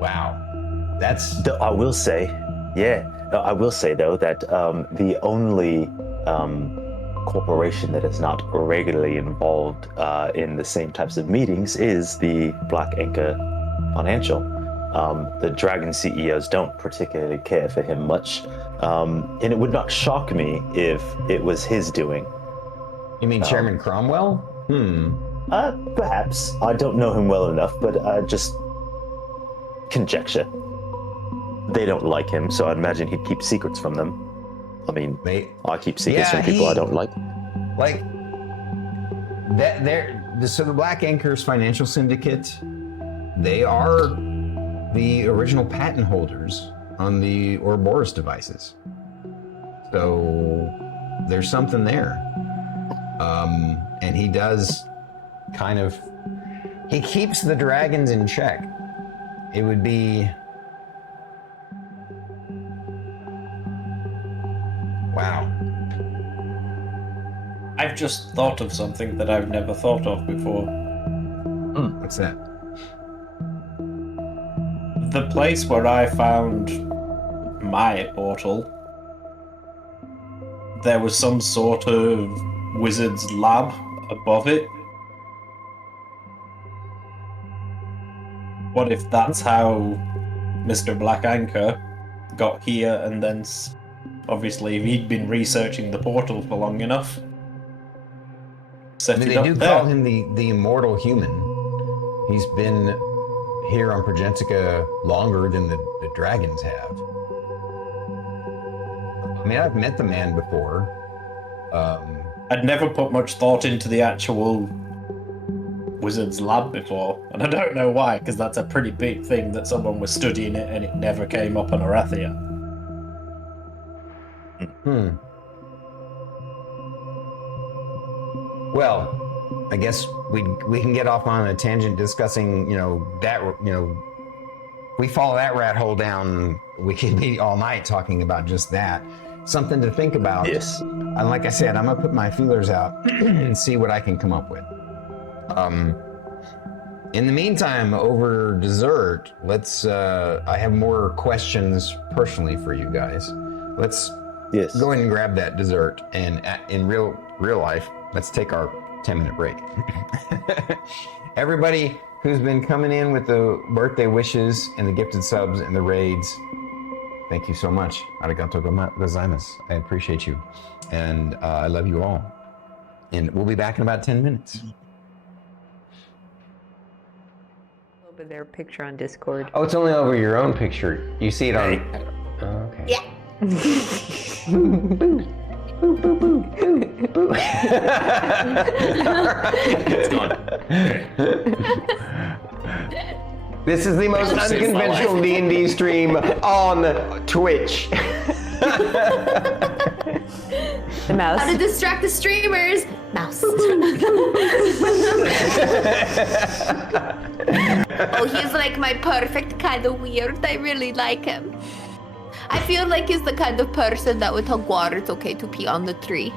Wow, that's. I will say though that the only corporation that is not regularly involved in the same types of meetings is the Black Anchor Financial. The Dragon CEOs don't particularly care for him much, and it would not shock me if it was his doing. You mean Chairman Cromwell? Perhaps. I don't know him well enough, but just conjecture. They don't like him, so I'd imagine he'd keep secrets from them. I mean, I keep secrets from people I don't like. Like, so the Black Anchor's financial syndicate, they are the original patent holders on the Ouroboros devices. So there's something there. And he does he keeps the dragons in check. It would be... Wow. I've just thought of something that I've never thought of before. What's that? The place where I found my portal, there was some sort of wizard's lab above it. What if that's how Mr. Black Anchor got here, and then obviously if he'd been researching the portal for long enough, set it They up do there. call him the immortal human. He's been here on Progentica longer than the dragons have. I mean, I've met the man before. I'd never put much thought into the actual wizard's lab before, and I don't know why, because that's a pretty big thing that someone was studying it and it never came up on Arathia. Well, I guess we can get off on a tangent discussing, we follow that rat hole down, we could be all night talking about just that. Something to think about. Yes. And like I said, I'm gonna put my feelers out and see what I can come up with. In the meantime, over dessert, let's. I have more questions personally for you guys. Let's go ahead and grab that dessert, and in real life, let's take our 10-minute break. Everybody who's been coming in with the birthday wishes and the gifted subs and the raids, thank you so much. Arigato gozaimasu. I appreciate you, and I love you all. And we'll be back in about 10 minutes. Over their picture on Discord. Oh, it's only over your own picture. You see it on... Yeah. It's gone. Okay. This is the most Saved my unconventional life. D&D stream on Twitch. The mouse. How to distract the streamers? Mouse. Oh, he's like my perfect kind of weird. I really like him. I feel like he's the kind of person that would tell Guar it's okay to pee on the tree.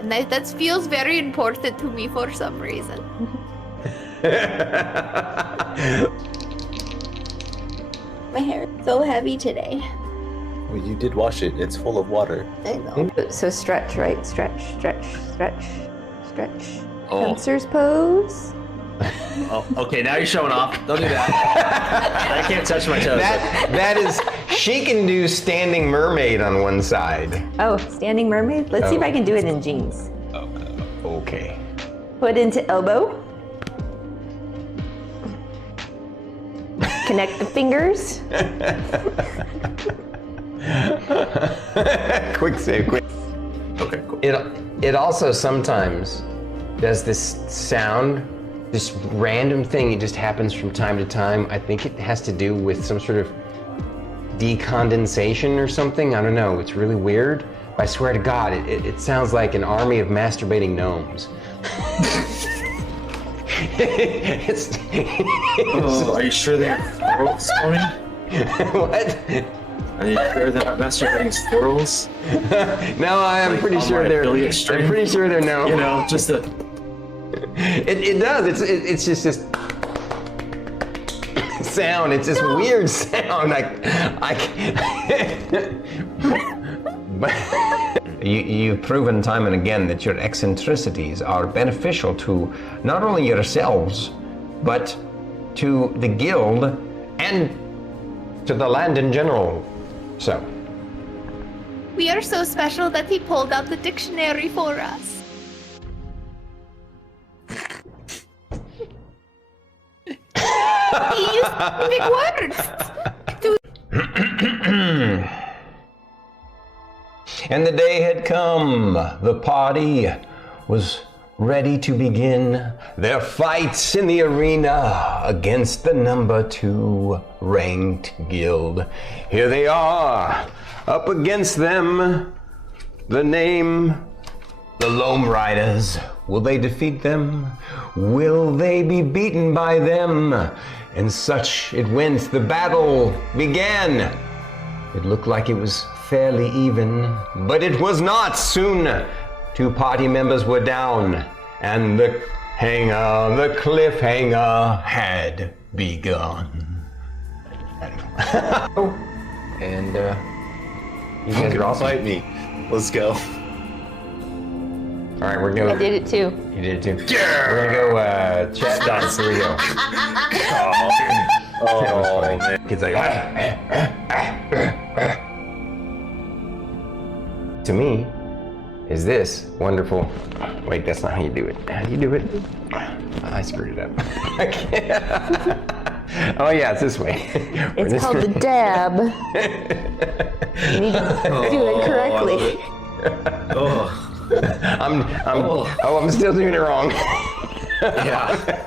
And that feels very important to me for some reason. My hair is so heavy today. Well, you did wash it. It's full of water. I know. So stretch, right? Stretch, stretch, stretch, stretch. Oh. Hamster's pose. Oh, okay, now you're showing off. Don't do that. I can't touch my toes. That is, she can do standing mermaid on one side. Oh, standing mermaid? Let's see if I can do it in jeans. Okay. Foot into elbow. Connect the fingers. Quick save, quick. Okay, cool. It also sometimes does this sound, this random thing. It just happens from time to time. I think it has to do with some sort of decondensation or something. I don't know. It's really weird. I swear to God, it sounds like an army of masturbating gnomes. Oh, are you sure they have squirrels, Stormy? What? Are you sure they're not masturbating squirrels? No, I'm Like, pretty on sure my they're. affiliate I'm stream? pretty sure they're no. You know, just a. It does. It's just this sound. It's this weird sound. You've proven time and again that your eccentricities are beneficial to not only yourselves, but to the guild and to the land in general. So, We are so special that he pulled out the dictionary for us. He used big words. and the day had come. The party was ready to begin their fights in the arena against the number 2 ranked guild. Here they are, up against them, the name, the Loam Riders. Will they defeat them? Will they be beaten by them? And such it went. The battle began. It looked like it was fairly even, but it was not. Soon, 2 party members were down, and the cliffhanger had begun. I don't know. And you guys are awesome. Fight me. Let's go. All right, we're going. I did it too. You did it too. Yeah. We're gonna go chat dance. Here we go. Oh, man. Kids like. To me, is this wonderful? Wait, that's not how you do it. How do you do it? I screwed it up. I can't. Oh yeah, it's this way. It's called the dab. You need to do it correctly. Oh, I'm still doing it wrong. yeah.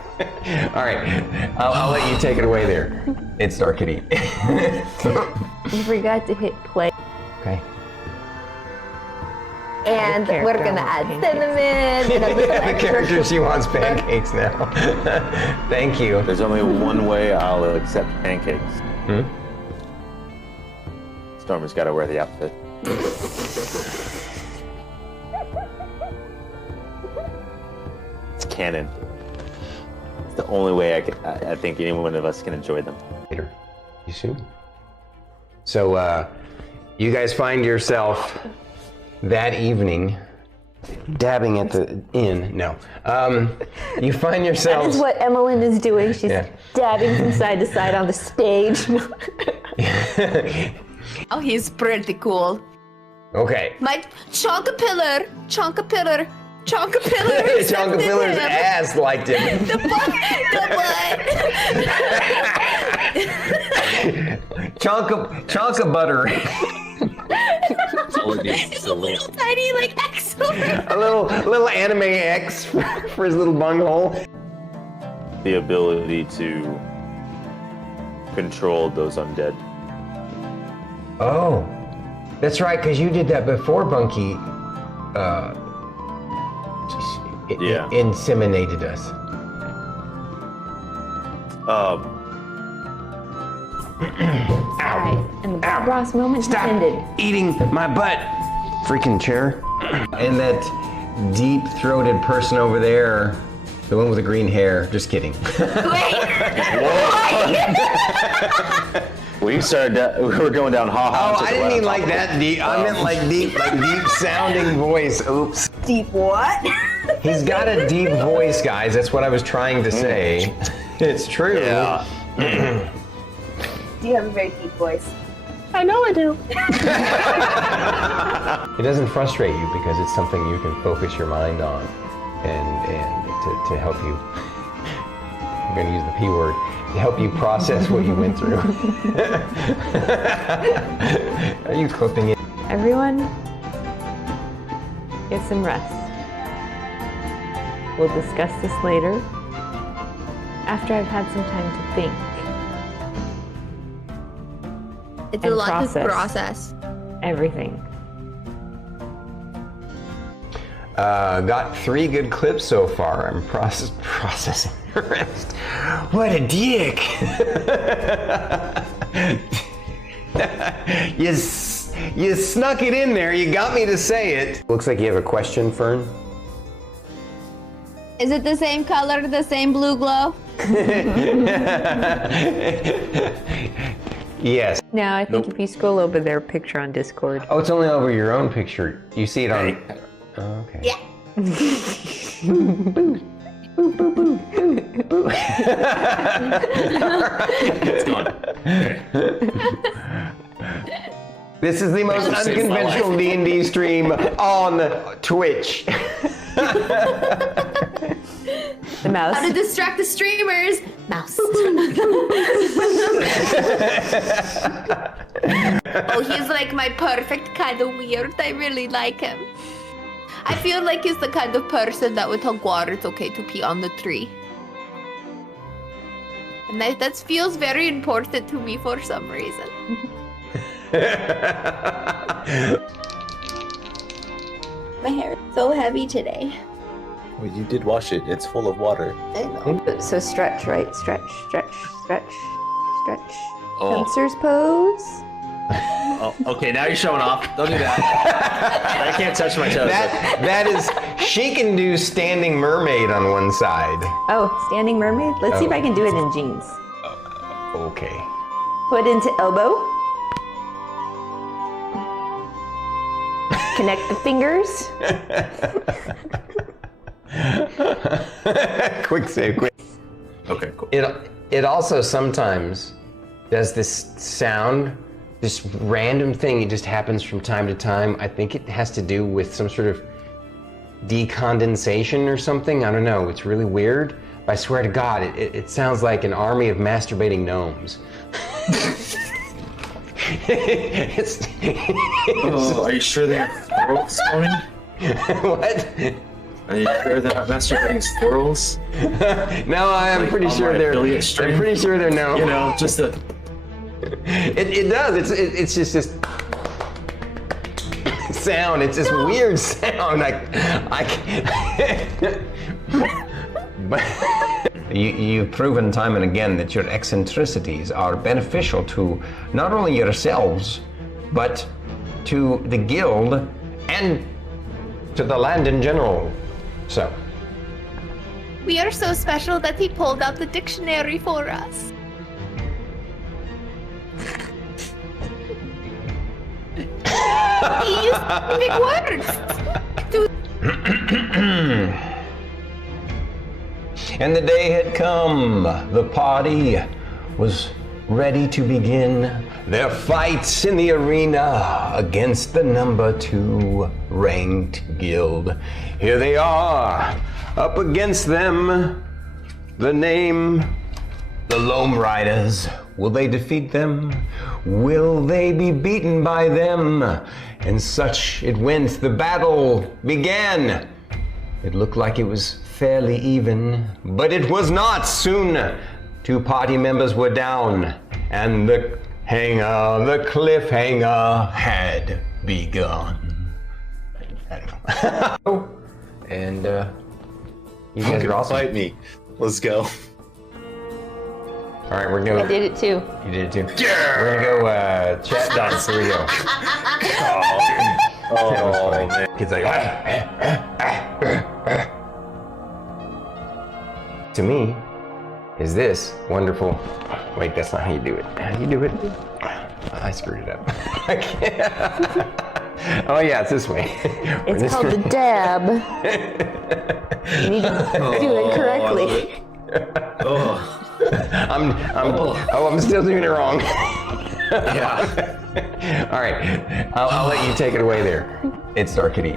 All right, I'll let you take it away there. It's StarKitty. You forgot to hit play. Okay. And we're gonna add cinnamon and a little The character, she wants pancakes now. Thank you. There's only one way I'll accept pancakes. Stormy's got to wear the outfit. It's canon. It's the only way I think any one of us can enjoy them. Later. You soon. So, you guys find yourself that evening dabbing at the inn. No. You find That yourselves. is what Emmeline is doing. She's Yeah. dabbing from side to side on the stage. Oh, he's pretty cool. Okay. My Chonkapillar Chonkapillar's accepted him. ass liked it. The butt. chunk of butter. It's a little tiny like X. A little anime X for his little bunghole. The ability to control those undead. Oh, that's right, because you did that before Bunky inseminated us. Alright, and the Bob Ross moment has ended. Eating my butt, freaking chair. And that deep-throated person over there, the one with the green hair. Just kidding. We were going down ha-ha. Oh, I didn't mean like that deep. I meant like deep sounding voice. Oops. Deep what? He's got a deep voice, guys. That's what I was trying to say. It's true. Yeah. You have a very deep voice. I know I do. It doesn't frustrate you because it's something you can focus your mind on and to help you. I'm going to use the P word. To help you process what you went through. Are you clipping it? Everyone, get some rest. We'll discuss this later after I've had some time to think. It's And a lot process. to process. Everything. Got 3 good clips so far. I'm processing the rest. What a dick! You snuck it in there. You got me to say it. Looks like you have a question, Fern. Is it the same color, the same blue glow? Yes. No, I think if you scroll over their picture on Discord. Oh, it's only over your own picture. You see it on. Oh, okay. Yeah. It's gone. Okay. This is the most Thanks for saving my unconventional D&D stream on Twitch. The mouse. How to distract the streamers? Mouse. Oh, he's like my perfect kind of weird. I really like him. I feel like he's the kind of person that would tell Guar it's okay to pee on the tree. And that feels very important to me for some reason. My hair is so heavy today. Well, you did wash it. It's full of water. I know. So stretch, right? Stretch, stretch, stretch, stretch. Oh. Dumpsters pose. Oh, okay, now you're showing off. Don't do that. I can't touch my toes. That is, she can do standing mermaid on one side. Oh, standing mermaid? Let's see if I can do it in jeans. Okay. Foot into elbow. Connect the fingers. Quick save, quick. Okay, cool. It also sometimes does this sound, this random thing. It just happens from time to time. I think it has to do with some sort of decondensation or something. I don't know. It's really weird. But I swear to God, it sounds like an army of masturbating gnomes. Oh, are you sure they're squirrels, Tony? What? Are you sure they're not masturbating squirrels? No, I'm Like, pretty on sure my they're. affiliate stream? I'm pretty sure they're no. You know, just a. It does. It's just this sound. It's this weird sound. I can't. But you've proven time and again that your eccentricities are beneficial to not only yourselves, but to the guild and to the land in general. So. We are so special that he pulled out the dictionary for us. He used big words. And the day had come. The party was ready to begin their fights in the arena against the number 2 ranked guild. Here they are, up against them. The name The Loam Riders, will they defeat them? Will they be beaten by them? And such it went, the battle began. It looked like it was fairly even, but it was not. Soon, 2 party members were down, and the cliffhanger had begun. And you guys are awesome. Fight me. Let's go. All right, we're gonna. I did it too. You did it too. Yeah. We're gonna go chat dance. Here we go. Oh, man. Kids like. To me, is this wonderful? Wait, that's not how you do it. How do you do it? I screwed it up. I can't. Oh yeah, it's this way. It's called the dab. You need to do it correctly. I'm still doing it wrong. Yeah. All right, I'll let you take it away there. It's StarKitty.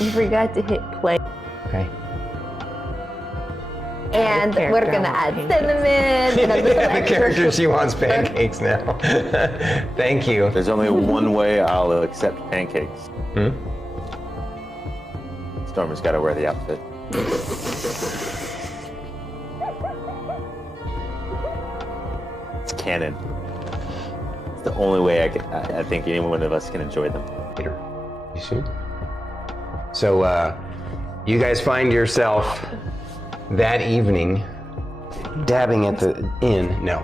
You forgot to hit play. Okay. And we're gonna add cinnamon and a little The extra character, she wants pancakes now. Thank you. There's only one way I'll accept pancakes. Stormy's got to wear the outfit. It's canon. It's the only way I think any one of us can enjoy them. Peter, you see? So, you guys find yourself that evening dabbing at the inn. No.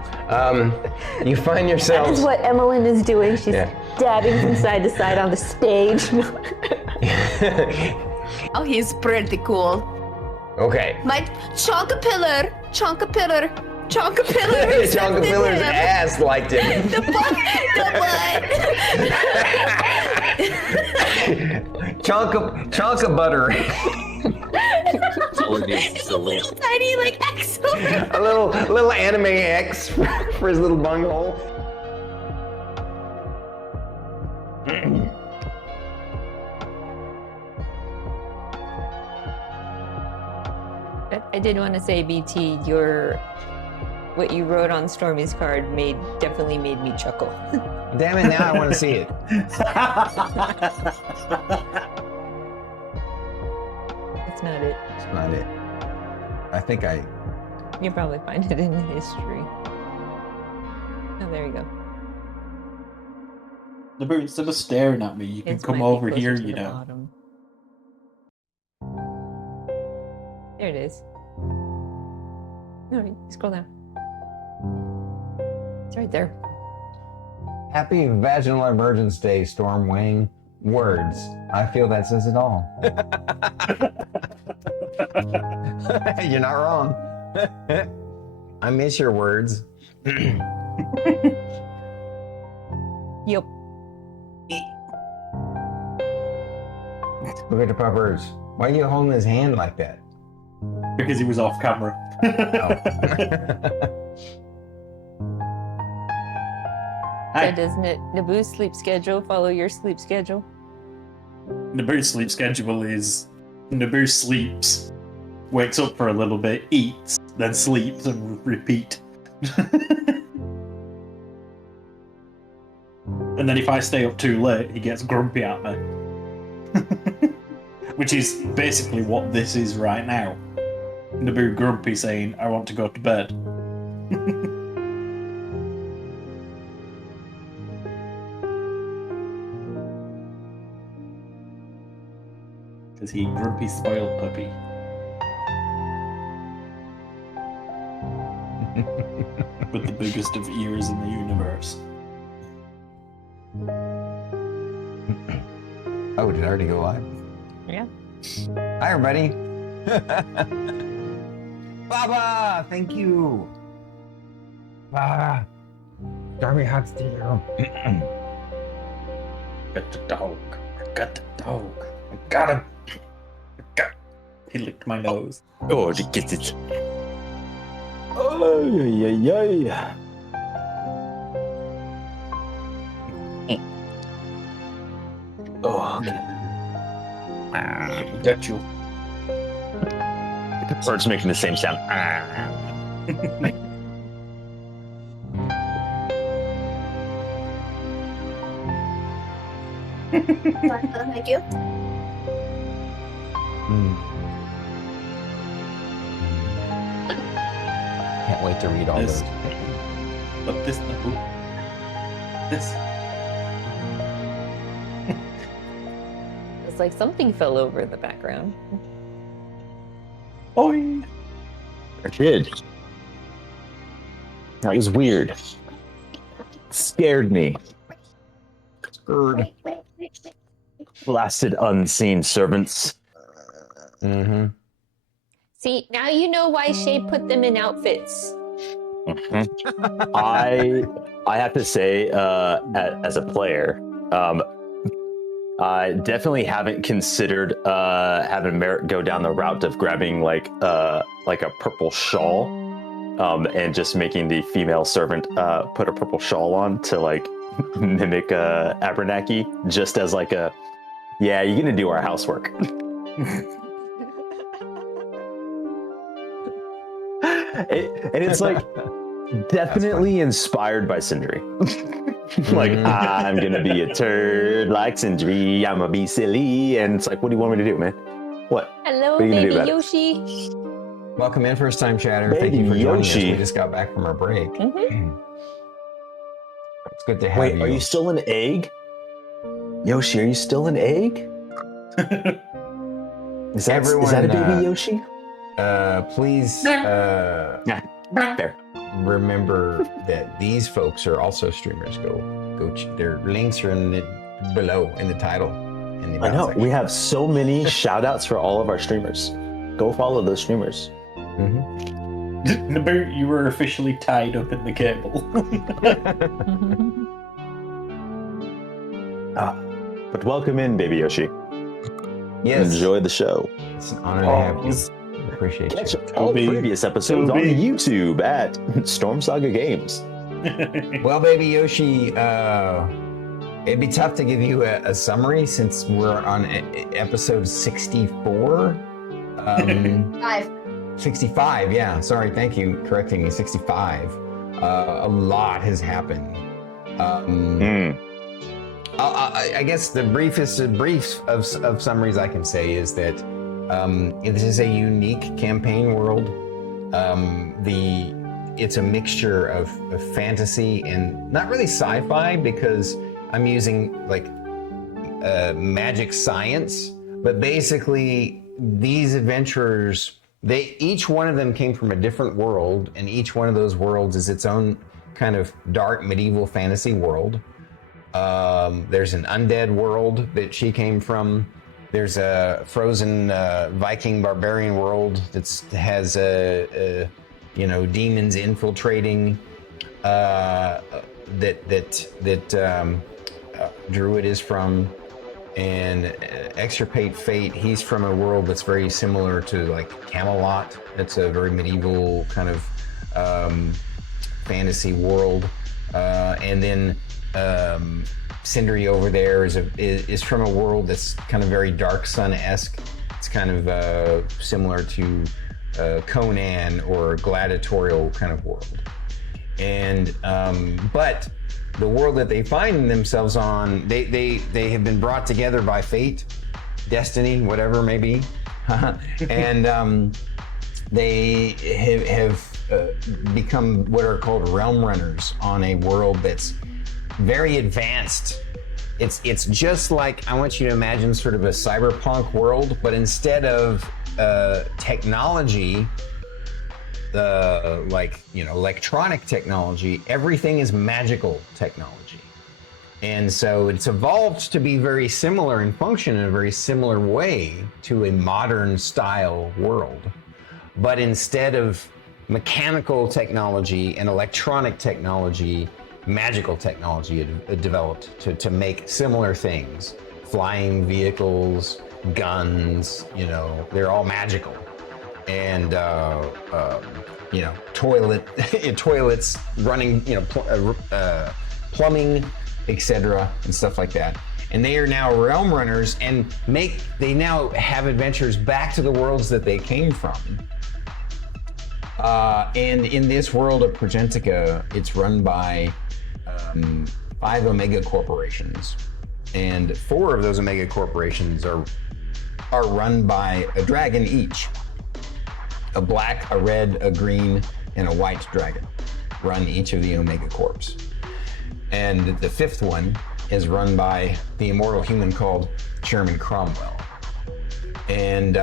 You find yourself. That is what Emmeline is doing. She's Yeah. dabbing from side to side on the stage. Oh, he's pretty cool. Okay. My Chonkapillar. Chonkapillar's ass liked him. The butt. Chonka butter. It's a little tiny like X over it. A little anime X for his little bunghole. I did want to say, BT, what you wrote on Stormy's card definitely made me chuckle. Damn it! Now I want to see it. That's not it. It's not it. I think You'll probably find it in the history. Oh, there you go. Instead of staring at me, you can His come might be over closer here, to you the know. bottom. There it is. No, scroll down. It's right there. Happy Vaginal Emergence Day, Stormwing. Words. I feel that says it all. You're not wrong. I miss your words. Yep. Look at the puppers. Why are you holding his hand like that? Because he was off camera. So doesn't it Naboo's sleep schedule follow your sleep schedule? Naboo's sleep schedule is Naboo sleeps, wakes up for a little bit, eats, then sleeps and repeat. And then if I stay up too late, he gets grumpy at me. Which is basically what this is right now. Naboo grumpy saying, I want to go to bed. Because he grumpy spoiled puppy. With the biggest of ears in the universe. Oh, did I already go live? Yeah. Hi, everybody. Baba, thank you. Baba. Darby hugs to you. Got the dog. I got the dog. I got him. He licked my nose. Oh, to get it. Oh, yeah, yeah. Oh, okay. Got you. Birds making the same sound. Thank you. Can't wait to read all This. those. But this. This. It's like something fell over in the background. Boing. I did. That was weird. Scared me. Blasted unseen servants. Mm-hmm. See, now you know why Shae put them in outfits. I have to say, as a player, I definitely haven't considered having Merrik go down the route of grabbing like a purple shawl, and just making the female servant put a purple shawl on to like mimic Abernathy, just as like a, yeah, you're gonna do our housework. And it's like definitely inspired by Sindri. Like, I'm gonna be a turd like Sindri, I'm gonna be silly, and it's like, what do you want me to do, man? What? Hello, What are you gonna do baby about it? Yoshi. Welcome in, first time chatter. Baby Thank you for joining us. Yoshi. We just got back from our break. Mhm. It's good to have Wait, you. are you still an egg? Yoshi, are you still an egg? Is that a baby Yoshi? Please There. remember that these folks are also streamers. Their links are below in the title. In the I know. about We section. have so many shout outs for all of our streamers. Go follow those streamers. Naboo, you were officially tied up in the cable. But welcome in, baby Yoshi. Yes. Enjoy the show. It's an honor to have you. Appreciate Catch you. all Toby. previous episodes on Toby. YouTube at Storm Saga Games. Well, baby Yoshi, it'd be tough to give you a summary since we're on episode 64. 5. 65, yeah. Sorry, thank you correcting me. 65. A lot has happened. I guess the briefest of summaries I can say is that this is a unique campaign world. It's a mixture of fantasy and not really sci-fi because I'm using like magic science, but basically these adventurers, each one of them came from a different world, and each one of those worlds is its own kind of dark medieval fantasy world. There's an undead world that she came from. There's a frozen Viking barbarian world that has demons infiltrating. That Druid is from, and extirpatefate. He's from a world that's very similar to like Camelot. It's a very medieval kind of fantasy world, and then. Sindri over there is from a world that's kind of very Dark Sun-esque. It's kind of similar to Conan or gladiatorial kind of world. And but the world that they find themselves on, they have been brought together by fate, destiny, whatever maybe, and they have become what are called realm runners on a world that's very advanced. It's just like, I want you to imagine sort of a cyberpunk world, but instead of technology, electronic technology, everything is magical technology. And so it's evolved to be very similar and function in a very similar way to a modern style world. But instead of mechanical technology and electronic technology, magical technology had developed to make similar things. Flying vehicles, guns, they're all magical. And, toilets running, plumbing, etc. and stuff like that. And they are now realm runners and they now have adventures back to the worlds that they came from. And in this world of Progentica, it's run by 5 Omega corporations. And 4 of those Omega corporations are run by a dragon each. A black, a red, a green, and a white dragon run each of the Omega Corps. And the 5th one is run by the immortal human called Chairman Cromwell. And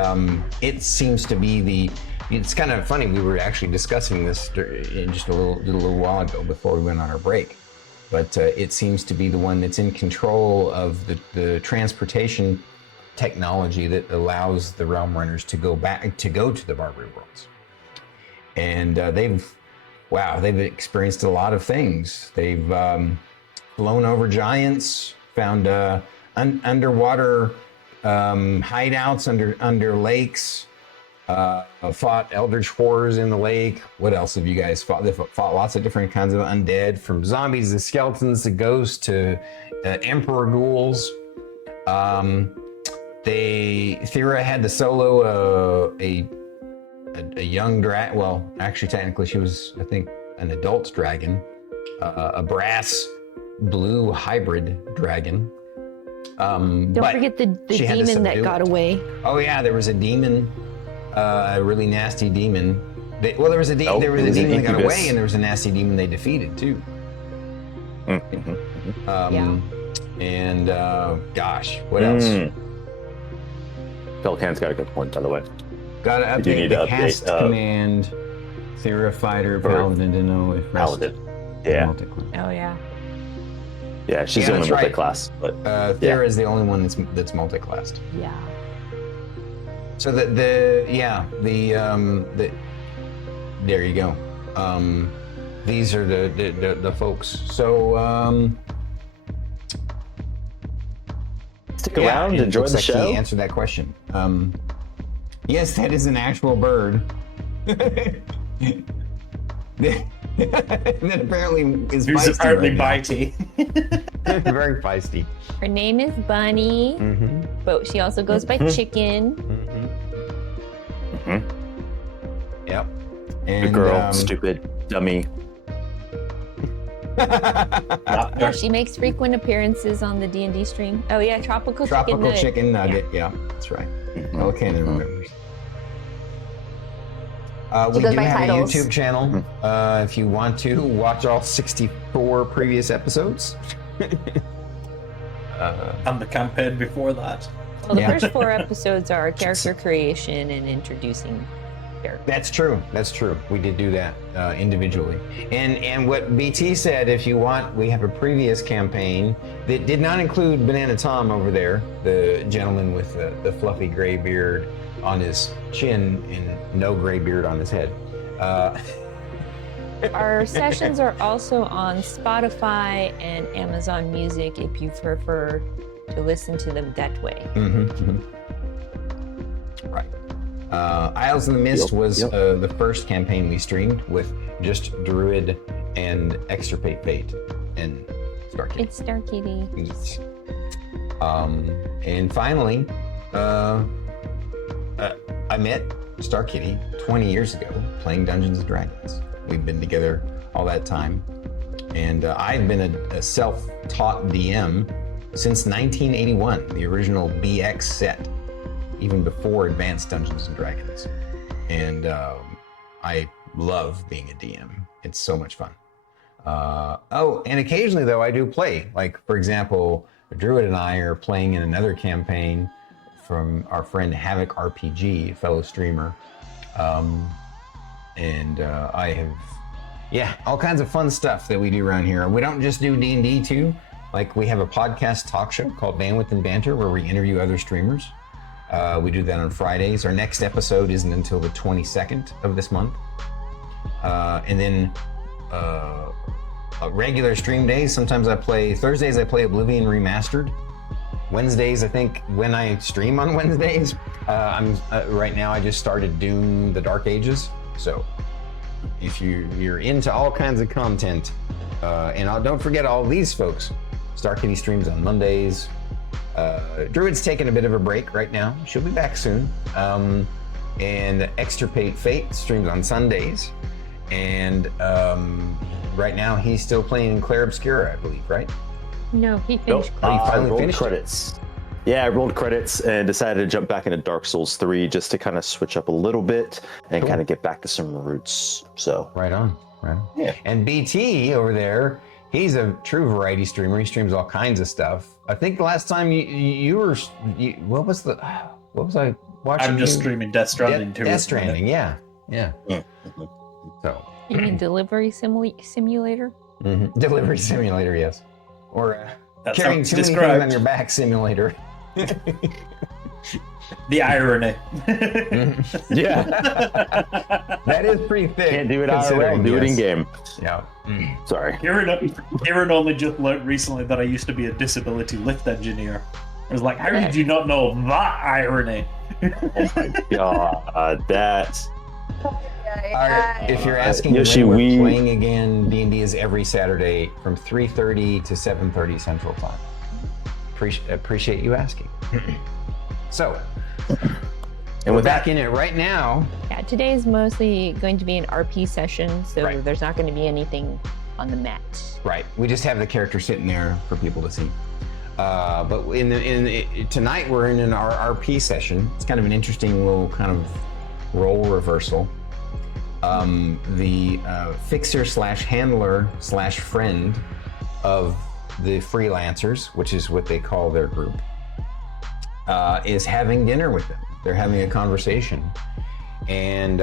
it seems to be it's kind of funny, we were actually discussing this just a little while ago before we went on our break. But it seems to be the one that's in control of the transportation technology that allows the Realm Runners to go to the Barbary Worlds. And they've experienced a lot of things. They've flown over giants, found underwater hideouts under lakes, fought eldritch horrors in the lake. What else have you guys fought? They fought lots of different kinds of undead, from zombies to skeletons to ghosts to emperor ghouls. Thyra had to solo a young dragon. Well, actually, technically, she was, I think, an adult dragon, a brass blue hybrid dragon. Don't forget the demon that got away. Oh yeah, there was a demon, a really nasty demon. There was a demon that got away, and there was a nasty demon they defeated too. And gosh, what else? Pelican's got a good point, by the way. Got to update the cast command. Thyra fighter, paladin to know if paladin. Yeah. Oh yeah. Yeah, she's the only multi-class. But Thyra is the only one that's multi-classed. Yeah. So there you go. These are the folks. So stick around, enjoy the show. He answered that question. Yes, that is an actual bird. That apparently is Who's feisty. apparently right bitey. Very feisty. Her name is Bunny, but she also goes by Chicken. Yep. And, girl, stupid, dummy. Yeah, she makes frequent appearances on the D&D stream. Oh yeah, Tropical Chicken Nugget. Yeah, that's right. Okay, remembers. We do have a YouTube channel if you want to watch all 64 previous episodes. And the campaign before that. Well, the first 4 episodes are character creation and introducing characters. That's true. We did do that individually. And what BT said, if you want, we have a previous campaign that did not include Banana Tom over there, the gentleman with the fluffy gray beard on his chin and no gray beard on his head. Our sessions are also on Spotify and Amazon Music if you prefer to listen to them that way. Right. Isles in the Mist was the first campaign we streamed with just Druid and extirpatefate and StarKitty. itsStarKitty. And finally, I met StarKitty 20 years ago playing Dungeons & Dragons. We've been together all that time. And I've been a self-taught DM since 1981, the original BX set, even before Advanced Dungeons & Dragons. And I love being a DM. It's so much fun. And occasionally, though, I do play. Like, for example, Druid and I are playing in another campaign from our friend Havoc RPG, fellow streamer. I have, all kinds of fun stuff that we do around here. We don't just do D&D too. Like, we have a podcast talk show called Bandwidth and Banter where we interview other streamers. We do that on Fridays. Our next episode isn't until the 22nd of this month. And then regular stream days, sometimes Thursdays I play Oblivion Remastered. Wednesdays, I think, when I stream on Wednesdays, right now I just started Doom: The Dark Ages. So if you're into all kinds of content, and don't forget all these folks, StarKitty streams on Mondays. Druid's taking a bit of a break right now. She'll be back soon. And extirpatefate streams on Sundays. And right now he's still playing Claire Obscura, I believe, right? No, he Nope. finished. Oh, you I finally rolled finished it? credits. Yeah, I rolled credits and decided to jump back into Dark Souls 3 just to kind of switch up a little bit and Cool. kind of get back to some roots. So Right on. Yeah. And BT over there, he's a true variety streamer. He streams all kinds of stuff. I think the last time you were, what was I watching? I'm just you? streaming Death Stranding too. Death Stranding, yeah. Mhm. So, You mean delivery simulator? delivery simulator, yes. Or That's carrying how it's too many things described. on your back simulator. The irony. yeah, That is pretty thick. can't do it considering, IRL, do it in yes. game. Yeah. Sorry. Kieran only just learned recently that I used to be a disability lift engineer. I was like, how did you not know that irony? Oh my god, that. If you're asking Yoshi, when we're we- playing again, D&D is every Saturday from 3:30 to 7:30 Central Time. Appreciate you asking. So, And with back that, in it right now. Yeah, today is mostly going to be an RP session, so Right. there's not going to be anything on the mat. Right. We just have the character sitting there for people to see. But tonight we're in our RP session. It's kind of an interesting little kind of role reversal. The fixer / handler / friend of the freelancers, which is what they call their group, is having dinner with them. They're having a conversation, and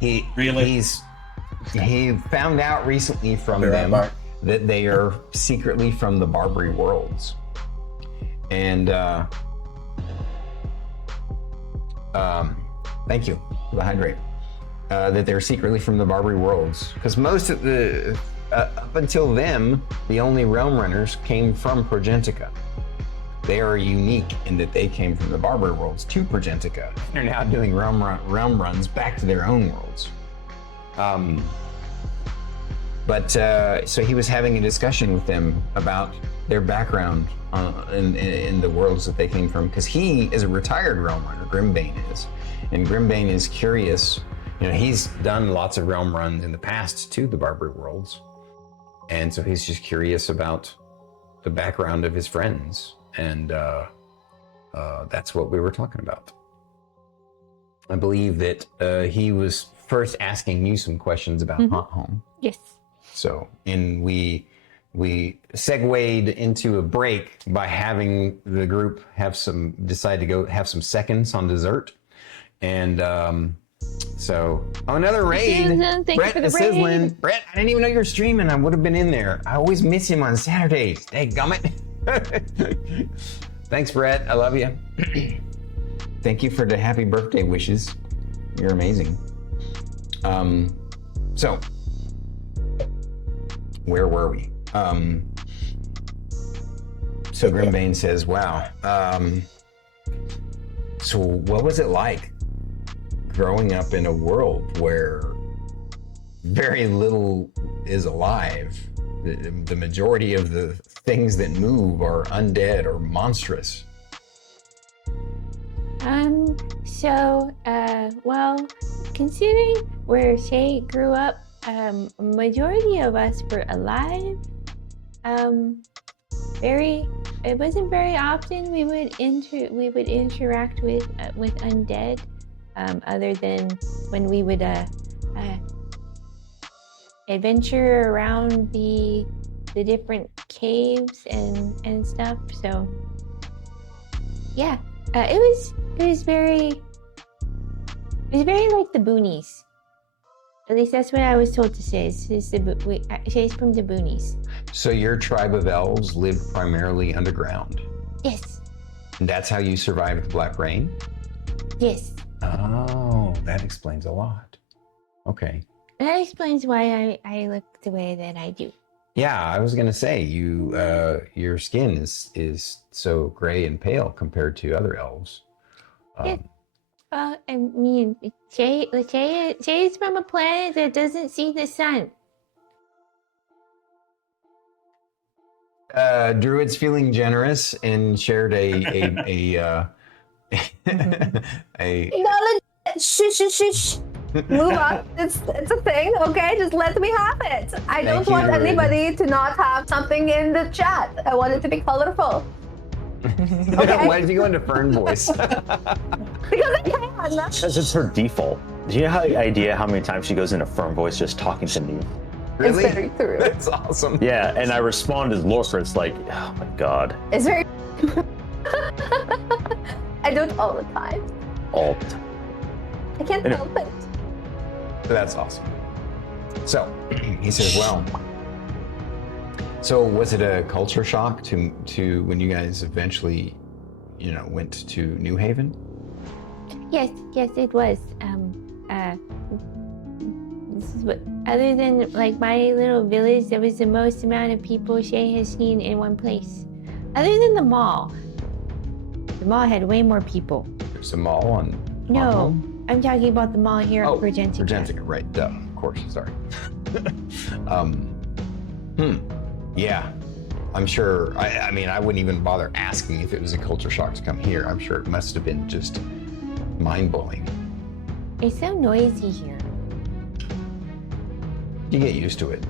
he found out recently from them that they are secretly from the Barbary worlds, and thank you for the hydrate. That they're secretly from the Barbary worlds, because most of the up until them, the only realm runners came from Progentica. They are unique in that they came from the Barbary worlds to Progentica. They're now doing realm runs back to their own worlds. So he was having a discussion with them about their background in the worlds that they came from, because he is a retired realm runner, Grimbane is, and Grimbane is curious. You know, he's done lots of realm runs in the past to the Barbary worlds, and so he's just curious about the background of his friends, and that's what we were talking about. I believe that he was first asking you some questions about Haunt Home. Yes. So, and we segued into a break by having the group decide to go have some seconds on dessert, and another raid. Susan, thank you Brett for the is sizzling. raid. Brett, I didn't even know you were streaming. I would have been in there. I always miss him on Saturdays. Hey, gummit. Thanks, Brett. I love you. Thank you for the happy birthday wishes. You're amazing. So, where were we? So Grimbane says, wow. So what was it like growing up in a world where very little is alive? The majority of the things that move are undead or monstrous. Well, considering where Shae grew up, majority of us were alive. It wasn't very often we would interact with undead, other than when we would adventure around the different caves and stuff. So yeah, it was very like the boonies. At least that's what I was told to say. Shae's from the boonies. So your tribe of elves lived primarily underground. Yes. And that's how you survived the Black Rain? Yes. Oh, that explains a lot. Okay. That explains why I look the way that I do. Yeah, I was gonna say your skin is so gray and pale compared to other elves. Yeah. I mean, Shae is from a planet that doesn't see the sun. Druid's feeling generous and shared a No, shh. Move on. It's a thing, okay? Just let me have it. I don't want anybody to not have something in the chat. I want it to be colorful. Okay. Why did you go into Fern voice? Because I can. Because it's her default. Do you have any idea how many times she goes into firm voice just talking to me? Really? It's very true. That's awesome. Yeah, and I respond as Lorfer. It's like, oh my god. It's very. I do it all the time. All the time. I can't help it. That's awesome. So he says, well, so was it a culture shock to when you guys eventually, went to New Haven? Yes, it was. This is what, other than like my little village, that was the most amount of people Shae has seen in one place. Other than the mall. The mall had way more people. There's a mall on. No, I'm talking about the mall here in Virgentica. Virgentica, right? Duh. Of course. Sorry. Yeah. I'm sure. I mean, I wouldn't even bother asking if it was a culture shock to come here. I'm sure it must have been just mind-blowing. It's so noisy here. You get used to it.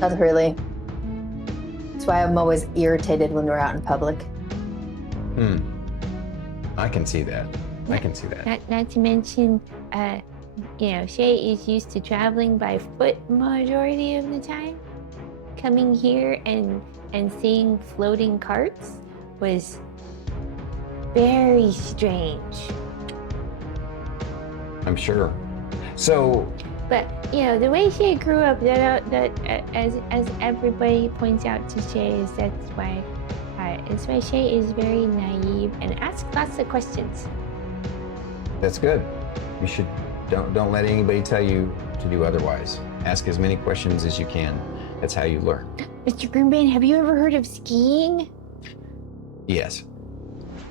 Not really. That's why I'm always irritated when we're out in public. I can see that. I can see that. Not to mention, Shae is used to traveling by foot majority of the time. Coming here and seeing floating carts was very strange. I'm sure. So. But the way Shae grew up, that as everybody points out to Shae, is that's why Shae is very naive and asks lots of questions. That's good. You should don't let anybody tell you to do otherwise. Ask as many questions as you can. That's how you learn. Mr. Grimbane, have you ever heard of skiing? Yes.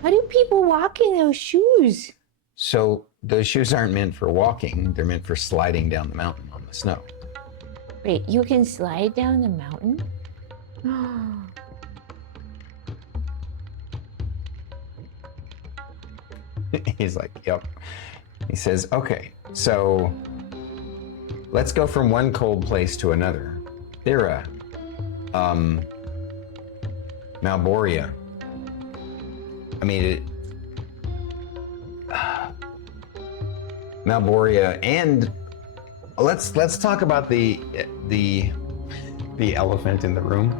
How do people walk in those shoes? So those shoes aren't meant for walking. They're meant for sliding down the mountain on the snow. Wait, you can slide down the mountain? He's like, yep. He says, okay, so let's go from one cold place to another. Thyra, Malboria. I mean, Malboria, and let's talk about the elephant in the room.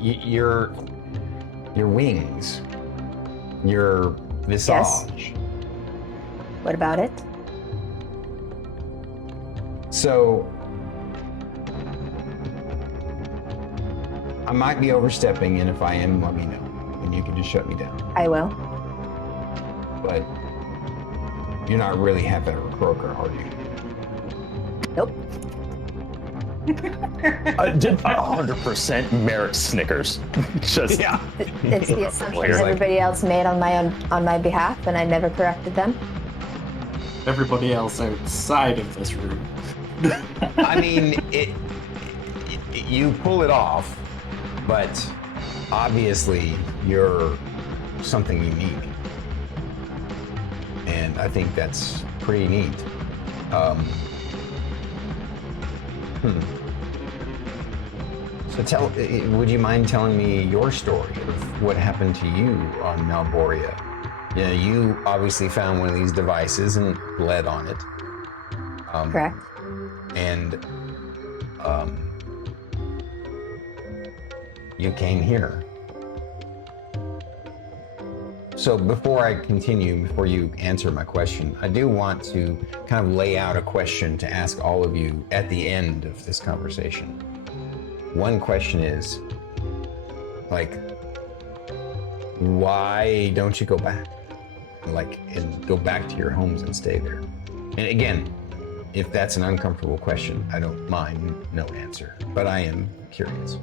Your wings. Your visage. Yes. What about it? So, I might be overstepping, and if I am, let me know. And you can just shut me down. I will. But you're not really having a croaker, are you? Nope. 100% Merrik Snickers. Just Yeah. It's the assumption Like- everybody else made on my behalf, and I never corrected them. Everybody else outside of this room. I mean, you pull it off, but obviously you're something unique. And I think that's pretty neat. So would you mind telling me your story of what happened to you on Malboria? You obviously found one of these devices and bled on it. Correct. And you came here. So before I continue, before you answer my question, I do want to kind of lay out a question to ask all of you at the end of this conversation. One question is, why don't you go back? And go back to your homes and stay there? And again, if that's an uncomfortable question, I don't mind no answer, but I am curious.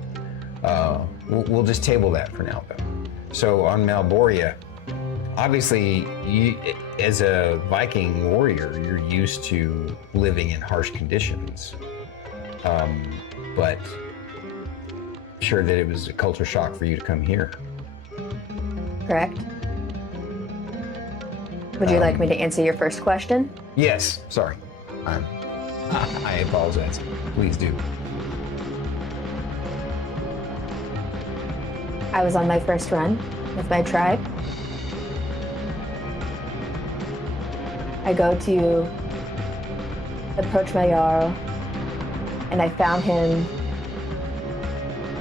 We'll just table that for now, though. So on Malboria, obviously, you, as a Viking warrior, you're used to living in harsh conditions. But sure that it was a culture shock for you to come here. Correct. Would you like me to answer your first question? Yes, sorry. I apologize. Please do. I was on my first run with my tribe. I go to approach my Jarl, and I found him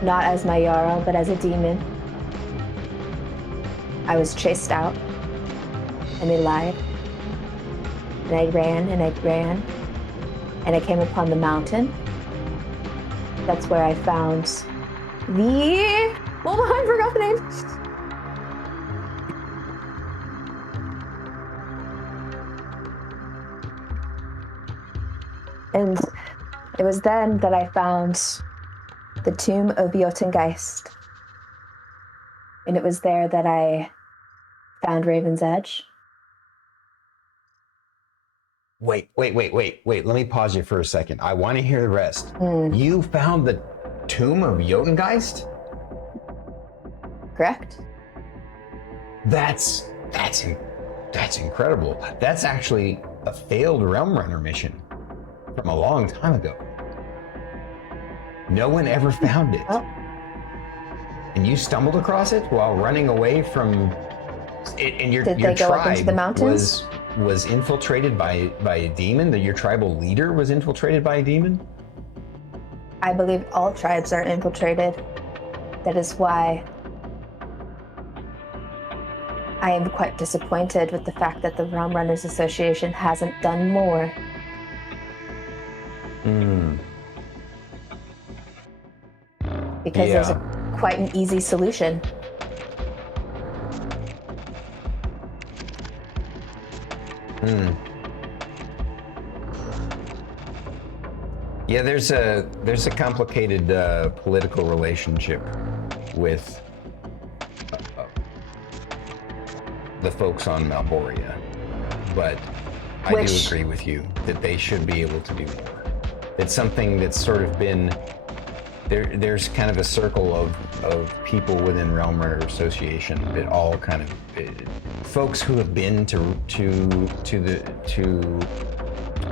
not as my Jarl, but as a demon. I was chased out, and they lied. And I ran, and I ran, and I came upon the mountain. That's where I found the... Hold on, I forgot the name. And it was then that I found the tomb of Jotungeist. And it was there that I found Raven's Edge. Wait. Let me pause you for a second. I want to hear the rest. You found the tomb of Jotungeist? Correct? That's incredible. That's actually a failed Realm Runner mission from a long time ago. No one ever found it. Oh. And you stumbled across it while running away from it, and your Did they go up into the mountains? was infiltrated by a demon? Your tribal leader was infiltrated by a demon? I believe all tribes are infiltrated. That is why I am quite disappointed with the fact that the Realm Runners Association hasn't done more. Because there's quite an easy solution. Yeah, there's a complicated political relationship with the folks on Malboria, but I do agree with you that they should be able to do more. It's something that's sort of been there's kind of a circle of people within Realm Runner Association that all kind of folks who have been to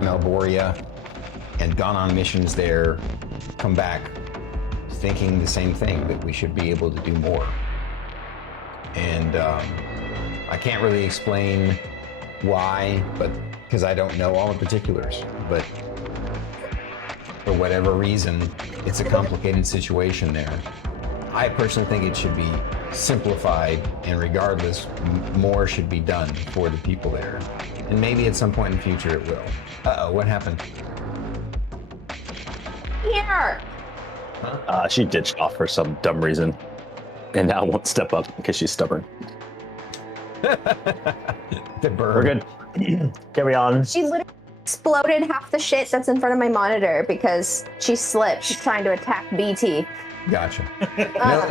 Malboria and gone on missions there come back thinking the same thing, that we should be able to do more. And I can't really explain why, but because I don't know all the particulars, but for whatever reason, it's a complicated situation there. I personally think it should be simplified, and regardless, more should be done for the people there. And maybe at some point in the future it will. Uh-oh, what happened? Here! She ditched off for some dumb reason, and now won't step up because she's stubborn. The bird. We're good. Carry on. She literally exploded half the shit that's in front of my monitor because she slipped. She's trying to attack BT. Gotcha.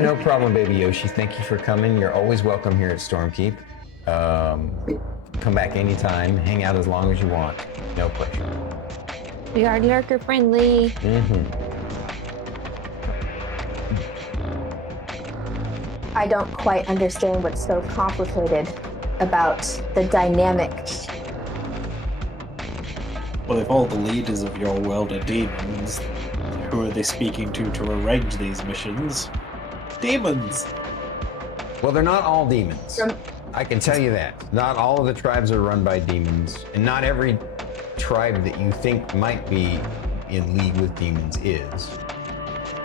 No problem, baby Yoshi. Thank you for coming. You're always welcome here at Stormkeep. Come back anytime. Hang out as long as you want. No pressure. We are lurker friendly. I don't quite understand what's so complicated about the dynamic. Well, if all the leaders of your world are demons, who are they speaking to arrange these missions? Demons! Well, they're not all demons. I can tell you that. Not all of the tribes are run by demons, and not every tribe that you think might be in league with demons is.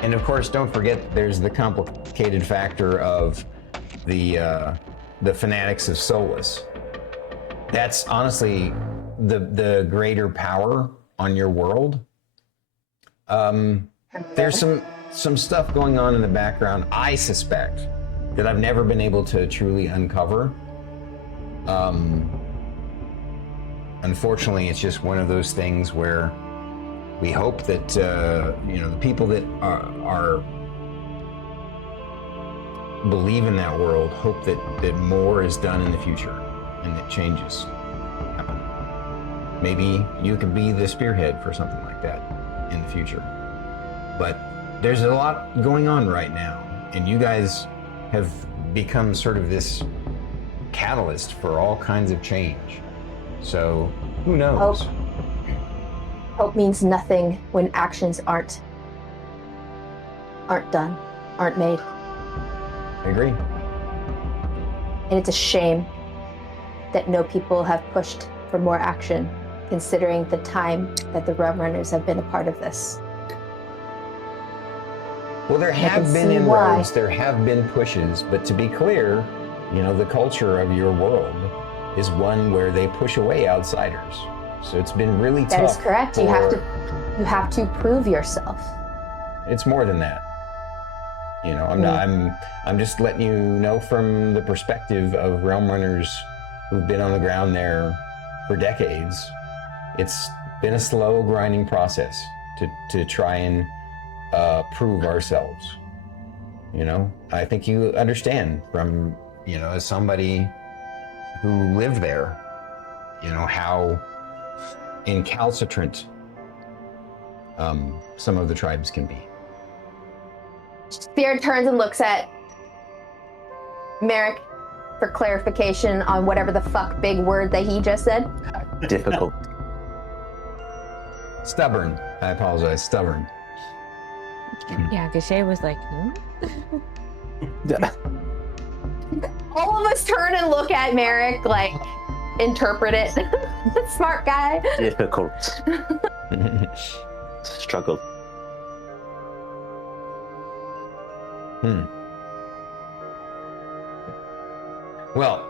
And of course, don't forget there's the complicated factor of the fanatics of Solus. That's honestly the greater power on your world. There's some stuff going on in the background, I suspect, that I've never been able to truly uncover. Unfortunately, it's just one of those things where we hope that the people that are believe in that world hope that more is done in the future and that changes happen. Maybe you could be the spearhead for something like that in the future. But there's a lot going on right now, and you guys have become sort of this catalyst for all kinds of change. So, who knows? Hope means nothing when actions aren't done, aren't made. I agree. And it's a shame that no people have pushed for more action, considering the time that the Realm Runners have been a part of this. Well, there have can been see inroads, there have been pushes, but to be clear, you know, the culture of your world is one where they push away outsiders. So it's been really tough. That is correct. You have to prove yourself. It's more than that. You know, I'm just letting you know from the perspective of Realm Runners who've been on the ground there for decades. It's been a slow, grinding process to try and prove ourselves. You know, I think you understand from, you know, as somebody who lived there, you know, how incalcitrant some of the tribes can be. Spear turns and looks at Merrik for clarification on whatever the fuck big word that he just said. Difficult. Stubborn. I apologize. Stubborn. Yeah, because Shae was like, All of us turn and look at Merrik, like, interpret it. Smart guy. Difficult. Struggle. Well,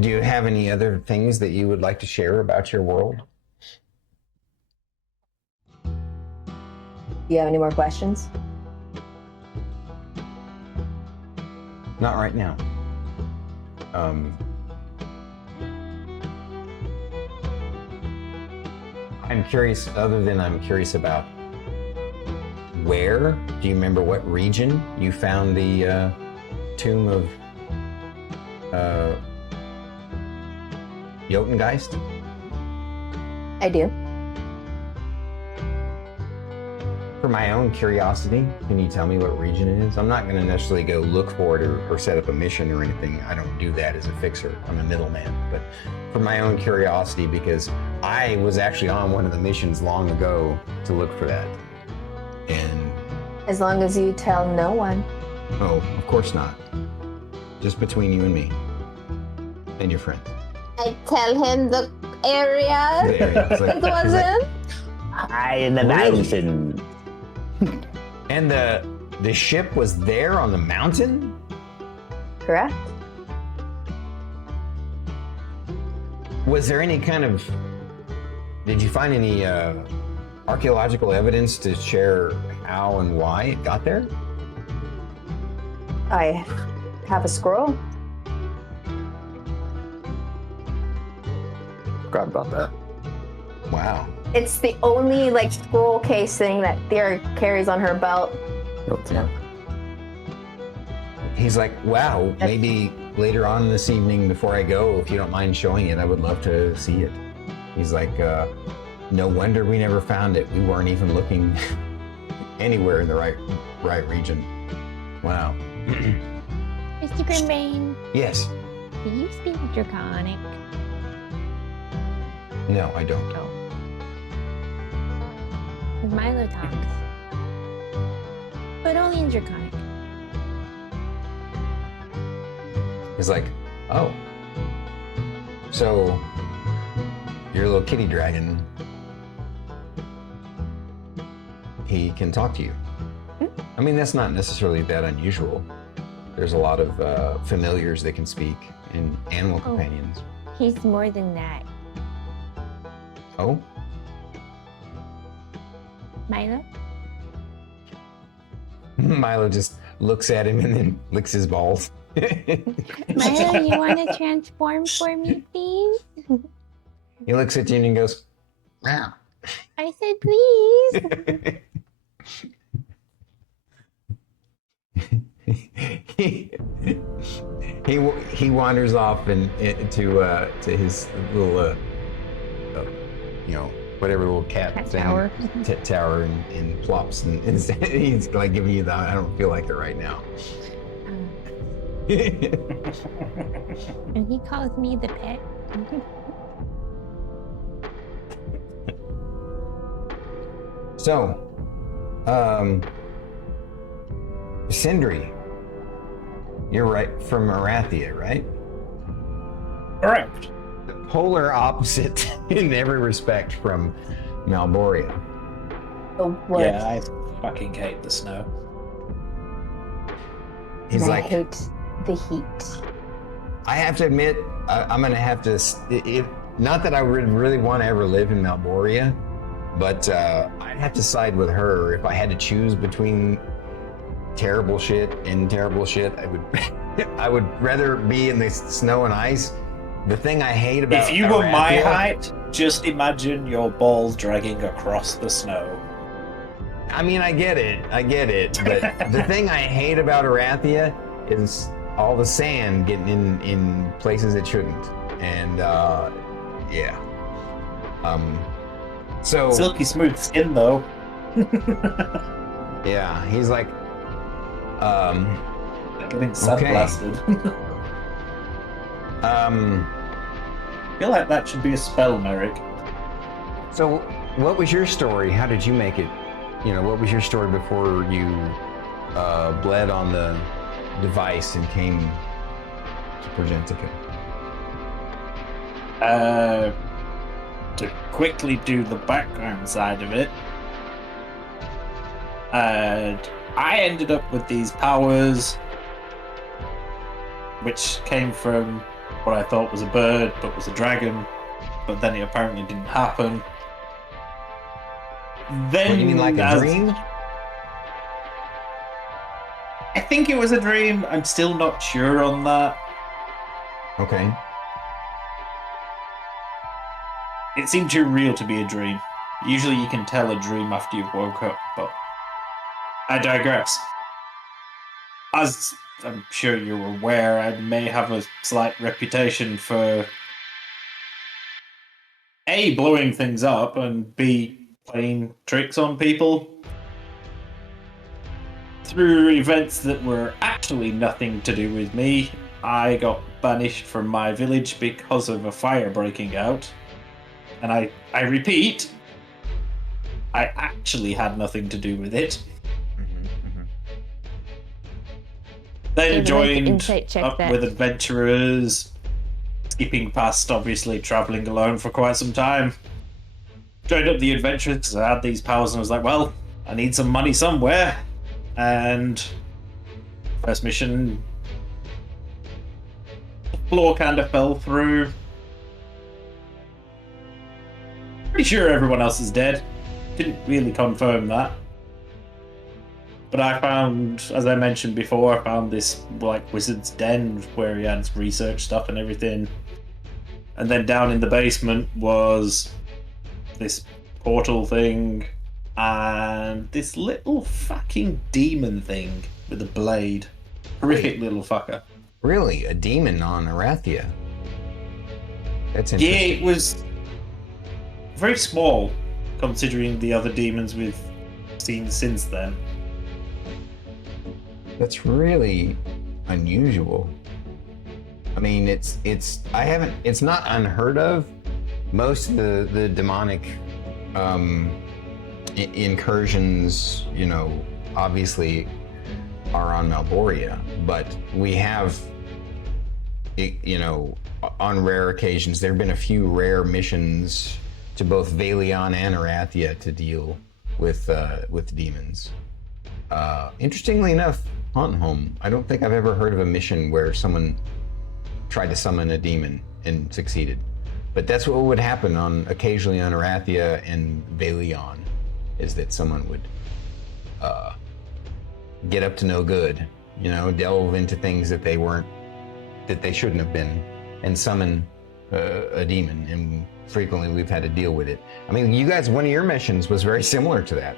do you have any other things that you would like to share about your world? Do you have any more questions? Not right now. I'm curious, other than I'm curious about where, do you remember what region you found the tomb of Jotungeist? I do. For my own curiosity, can you tell me what region it is? I'm not going to necessarily go look for it or set up a mission or anything. I don't do that as a fixer. I'm a middleman. But for my own curiosity, because I was actually on one of the missions long ago to look for that. And As long as you tell no one. oh, of course not. Just between you and me and your friend. I tell him the area The area. It's like- it wasn't. High in the Really? mountain. And the ship was there on the mountain? Correct. Was there any kind of, did you find any archaeological evidence to share how and why it got there? I have a scroll. Forgot about that. Wow. It's the only like scroll casing that Thyra carries on her belt. No. He's like, wow, maybe later on this evening before I go, if you don't mind showing it, I would love to see it. He's like, no wonder we never found it. We weren't even looking anywhere in the right region. Wow. Mr. Grimbane, Yes. do you speak Draconic? No, I don't. Oh. Milo talks. But only in Draconic. He's like, oh. So, your little kitty dragon, he can talk to you. I mean, that's not necessarily that unusual. There's a lot of familiars that can speak and animal companions. He's more than that. Oh? Milo? Milo just looks at him and then licks his balls. Milo, you want to transform for me, please? He looks at you and goes, wow. I said please. he he wanders off and to his little whatever little cat thing, tower. Tower and plops and he's like giving you the I don't feel like it right now. And he calls me the pet. So, Sindri, you're right from Arathia, right? Correct. The polar opposite in every respect from Malboria. The worst. Yeah, I fucking hate the snow. He's And I like, hate the heat. I have to admit, I'm gonna have to. Not that I would really want to ever live in Malboria, but I'd have to side with her if I had to choose between terrible shit and terrible shit. I would rather be in the snow and ice. The thing I hate about If you were my Arathia- height, just imagine your balls dragging across the snow. I mean, I get it, but the thing I hate about Arathia is all the sand getting in places it shouldn't, and yeah. So Silky smooth skin, though. yeah, he's like, Getting sandblasted. I feel like that should be a spell, Merrik. So what was your story? How did you make it? What was your story before you bled on the device and came to Progentica? To quickly do the background side of it, I ended up with these powers, which came from what I thought was a bird, but was a dragon, but then it apparently didn't happen. Then, What do you mean, like a dream? I think it was a dream. I'm still not sure on that. Okay. It seemed too real to be a dream. Usually you can tell a dream after you've woke up, but I digress. As I'm sure you're aware, I may have a slight reputation for A, blowing things up, and B, playing tricks on people through events that were actually nothing to do with me. I got banished from my village because of a fire breaking out. And I repeat, I actually had nothing to do with it. Then David, joined insight check up that. with adventurers, skipping past, obviously, traveling alone for quite some time. Joined up the adventurers because I had these powers and I was like, well, I need some money somewhere. And first mission, the floor kind of fell through. Pretty sure everyone else is dead. Didn't really confirm that. But I found, as I mentioned before, I found this like wizard's den where he had research stuff and everything. And then down in the basement was this portal thing and this little fucking demon thing with a blade. Horrific little fucker. Really, a demon on Arathia? That's Yeah, interesting. it was very small considering the other demons we've seen since then. That's really unusual. I mean, it's not unheard of. Most of the demonic incursions, obviously are on Malboria, but we have, on rare occasions, there have been a few rare missions to both Valion and Arathia to deal with demons. Interestingly enough, Hauntholm, I don't think I've ever heard of a mission where someone tried to summon a demon and succeeded. But that's what would happen occasionally on Arathia and Valion, is that someone would get up to no good, delve into things that they shouldn't have been, and summon a demon. And frequently we've had to deal with it. I mean, you guys, one of your missions was very similar to that.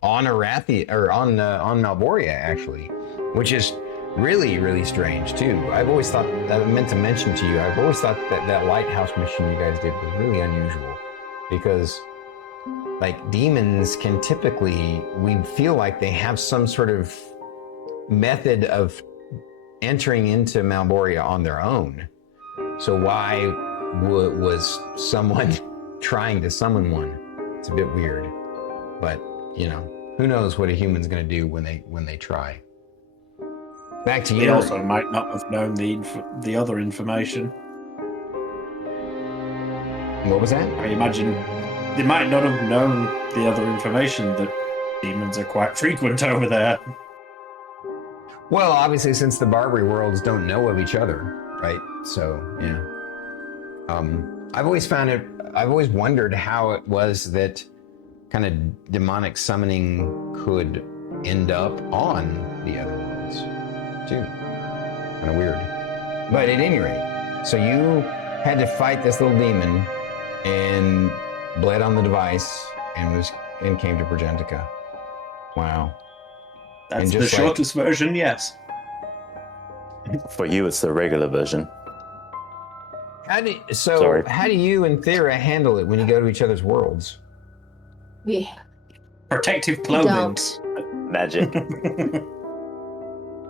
On Arathia, or on Malboria, actually, which is really, really strange too. I've always thought, I meant to mention to you, I've always thought that lighthouse mission you guys did was really unusual, because like demons can typically, we feel like they have some sort of method of entering into Malboria on their own. So why was someone trying to summon one? It's a bit weird, but you know, who knows what a human's going to do when they try. Back to you. They also might not have known the other information. What was that? I imagine they might not have known the other information, that demons are quite frequent over there. Well, obviously, since the Barbary worlds don't know of each other, right? So, yeah. I've always wondered how it was that kind of demonic summoning could end up on the other worlds, too. Kind of weird. But at any rate, so you had to fight this little demon and bled on the device and came to Progentica. Wow. That's the shortest version, yes. For you, it's the regular version. How do Sorry. you and Thyra handle it when you go to each other's worlds? Yeah. Protective clothing. Magic.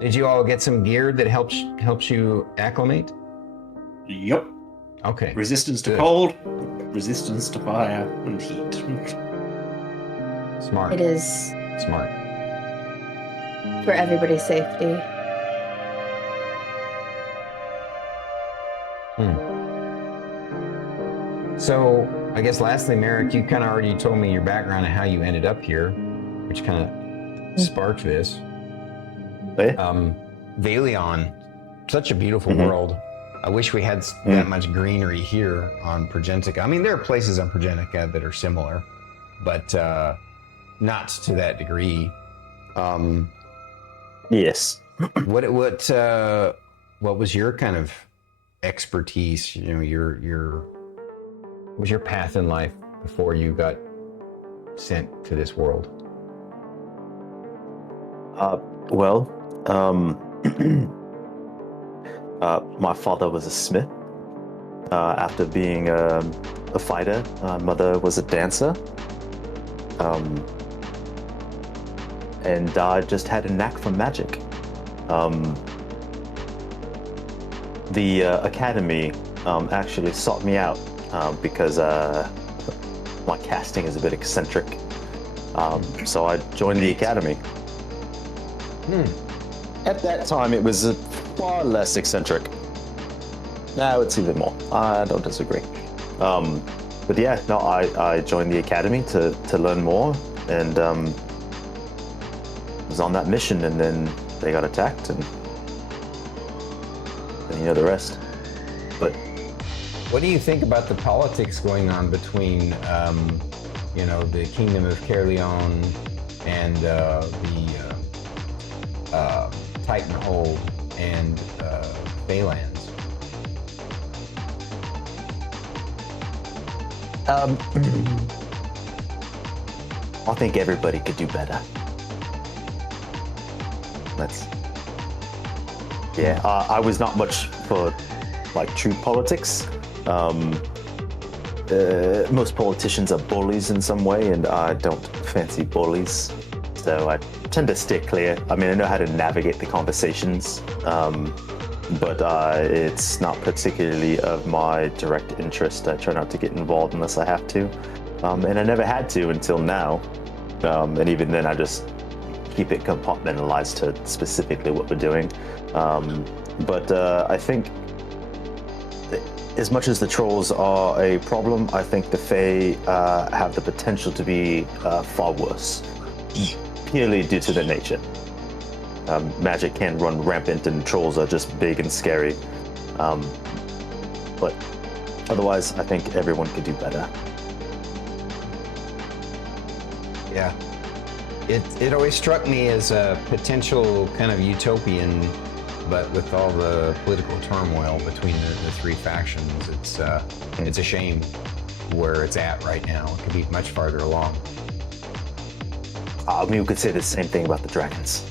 Did you all get some gear that helps you acclimate? Yep. Okay. Resistance to Good. cold, resistance to fire and heat. Smart. It is Smart. for everybody's safety. So, I guess lastly, Merrik, you kind of already told me your background and how you ended up here, which kind of sparked this. Valion, such a beautiful world. I wish we had that much greenery here on Progentica. I mean, there are places on Progentica that are similar, but not to that degree. Yes. What was your kind of expertise? You know, what was your path in life before you got sent to this world? My father was a smith. After being a fighter, my mother was a dancer. And I just had a knack for magic. The academy actually sought me out because my casting is a bit eccentric. So I joined the academy. At that time, it was far less eccentric. Now it's even more. I don't disagree. But yeah, no, I joined the academy to learn more, and was on that mission, and then they got attacked, and you know the rest. But what do you think about the politics going on between, the Kingdom of Caerleon and the Titanhold and Baylands? I think everybody could do better. I was not much for true politics. Most politicians are bullies in some way, and I don't fancy bullies, so I tend to stay clear. I mean, I know how to navigate the conversations, but it's not particularly of my direct interest. I try not to get involved unless I have to, and I never had to until now, and even then I just keep it compartmentalized to specifically what we're doing. But I think as much as the trolls are a problem, I think the Fae have the potential to be far worse, purely due to their nature. Magic can run rampant and trolls are just big and scary. But otherwise, I think everyone could do better. Yeah. It always struck me as a potential kind of utopian, but with all the political turmoil between the three factions, it's a shame where it's at right now. It could be much farther along. I mean, we could say the same thing about the dragons.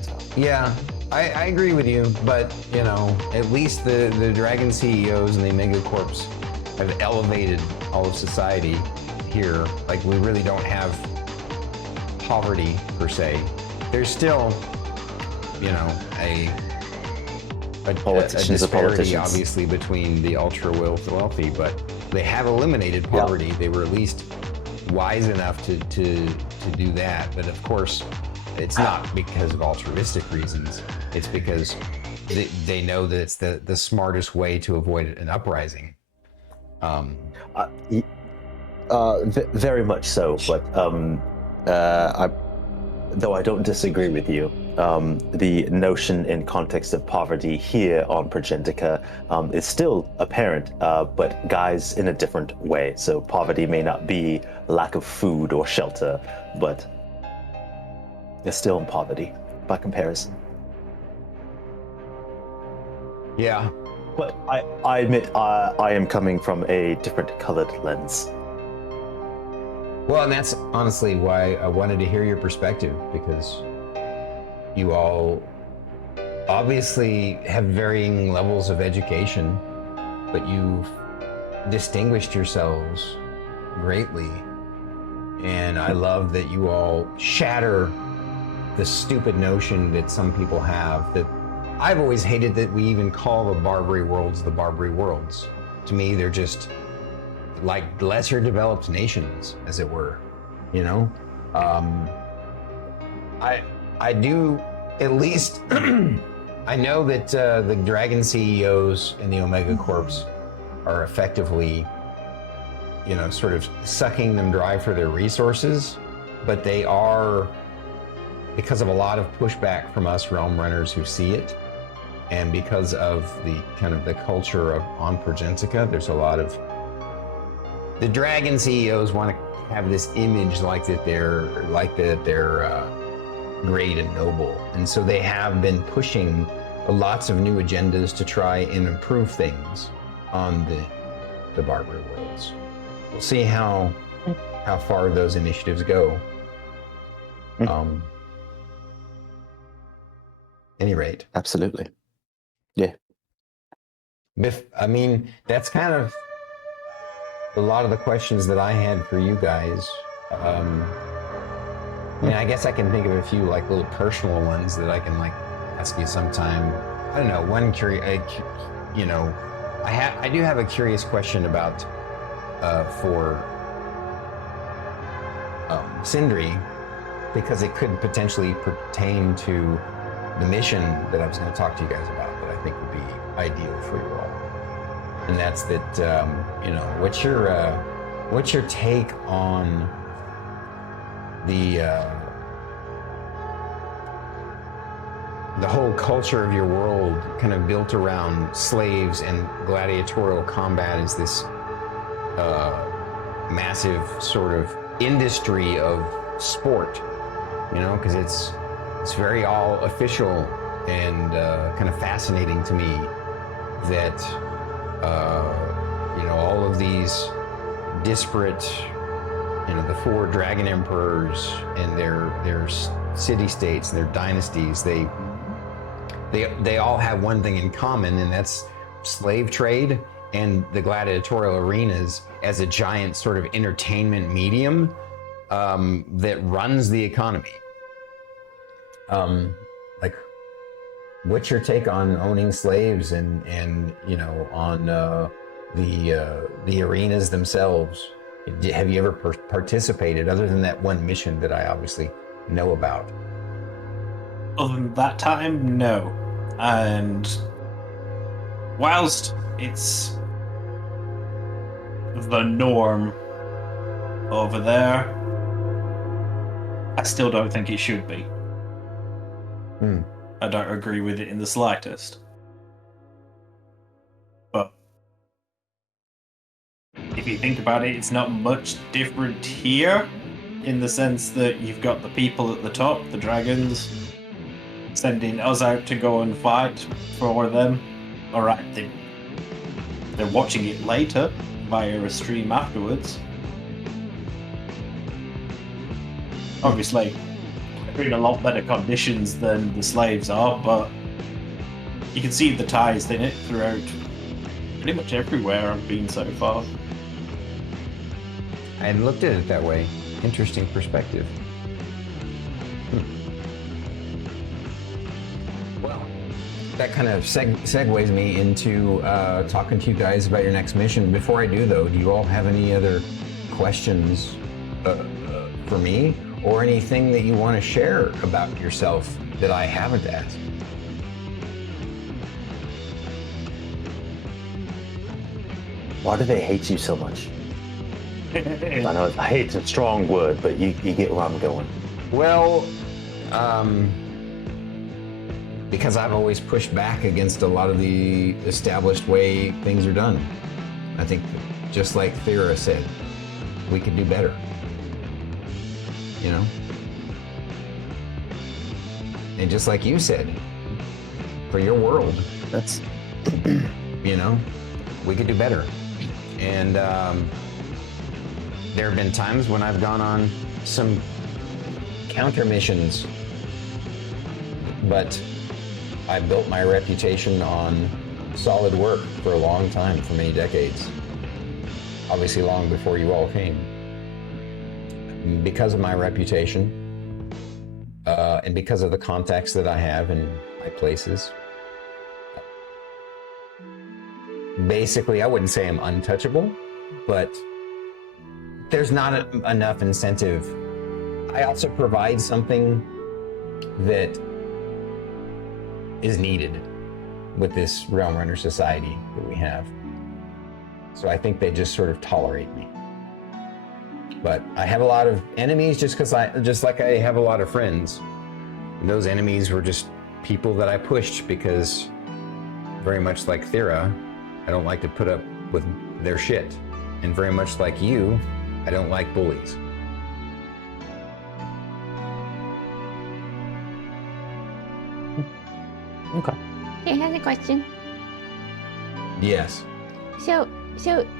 So. Yeah, I agree with you, but you know, at least the Dragon CEOs and the Omega Corps have elevated all of society here. Like, we really don't have poverty per se. There's still, you know, a Politicians are disparity politicians. obviously between the ultra wealthy, but they have eliminated poverty. They were at least wise enough to do that. But of course, it's not because of altruistic reasons. It's because they know that it's the smartest way to avoid an uprising. Very much so, but though I don't disagree with you, the notion in context of poverty here on Progentica is still apparent, but guys, in a different way. So poverty may not be lack of food or shelter, but it's still in poverty by comparison. Yeah. But I admit I am coming from a different colored lens. Well, and that's honestly why I wanted to hear your perspective, because you all obviously have varying levels of education, but you've distinguished yourselves greatly. And I love that you all shatter the stupid notion that some people have, that I've always hated that we even call the Barbary worlds the Barbary worlds. To me, they're just like lesser developed nations, as it were, you know? I do, at least, I know that the Dragon CEOs and the Omega Corps are effectively, you know, sort of sucking them dry for their resources, but they are, because of a lot of pushback from us realm runners who see it, and because of the kind of the culture of on Progentica, there's a lot of the Dragon CEOs want to have this image like that they're great and noble, and so they have been pushing lots of new agendas to try and improve things on the Barbary worlds. We'll see how far those initiatives go. Any rate, Absolutely. Yeah. I mean, that's kind of a lot of the questions that I had for you guys. I mean, I guess I can think of a few like little personal ones that I can like ask you sometime. I don't know. One you know, I do have a curious question about for Sindri, because it could potentially pertain to the mission that I was going to talk to you guys about, that I think would be ideal for you all. And that's that, you know, what's your take on the whole culture of your world, kind of built around slaves and gladiatorial combat, is this massive sort of industry of sport, you know, because it's very all official and kind of fascinating to me that you know, all of these disparate, you know, the 4 dragon emperors and their city-states and their dynasties, they all have one thing in common, and that's slave trade and the gladiatorial arenas as a giant sort of entertainment medium that runs the economy. Like, what's your take on owning slaves and you know, on the arenas themselves? Have you ever participated, other than that one mission that I obviously know about? Other than that time, no. And whilst it's the norm over there, I still don't think it should be. I don't agree with it in the slightest. But if you think about it, it's not much different here, in the sense that you've got the people at the top, the dragons, sending us out to go and fight for them. Alright, they're watching it later via a stream afterwards. Obviously, they're in a lot better conditions than the slaves are, but you can see the ties in it throughout pretty much everywhere I've been so far. I hadn't looked at it that way. Interesting perspective. Well, that kind of segues me into talking to you guys about your next mission. Before I do, though, do you all have any other questions for me, or anything that you want to share about yourself that I haven't asked? Why do they hate you so much? I know hate's a strong word, but you get where I'm going. Well, because I've always pushed back against a lot of the established way things are done. I think, just like Thyra said, we could do better. You know? And just like you said, for your world, That's you know, we could do better. And there have been times when I've gone on some counter missions, but I built my reputation on solid work for a long time, for many decades. Obviously long before you all came. Because of my reputation, and because of the contacts that I have in high places, basically, I wouldn't say I'm untouchable, but there's not enough incentive. I also provide something that is needed with this Realm Runner society that we have. So I think they just sort of tolerate me. But I have a lot of enemies just like I have a lot of friends. And those enemies were just people that I pushed because, very much like Thyra, I don't like to put up with their shit. And very much like you, I don't like bullies. okay. I have a question. Yes. So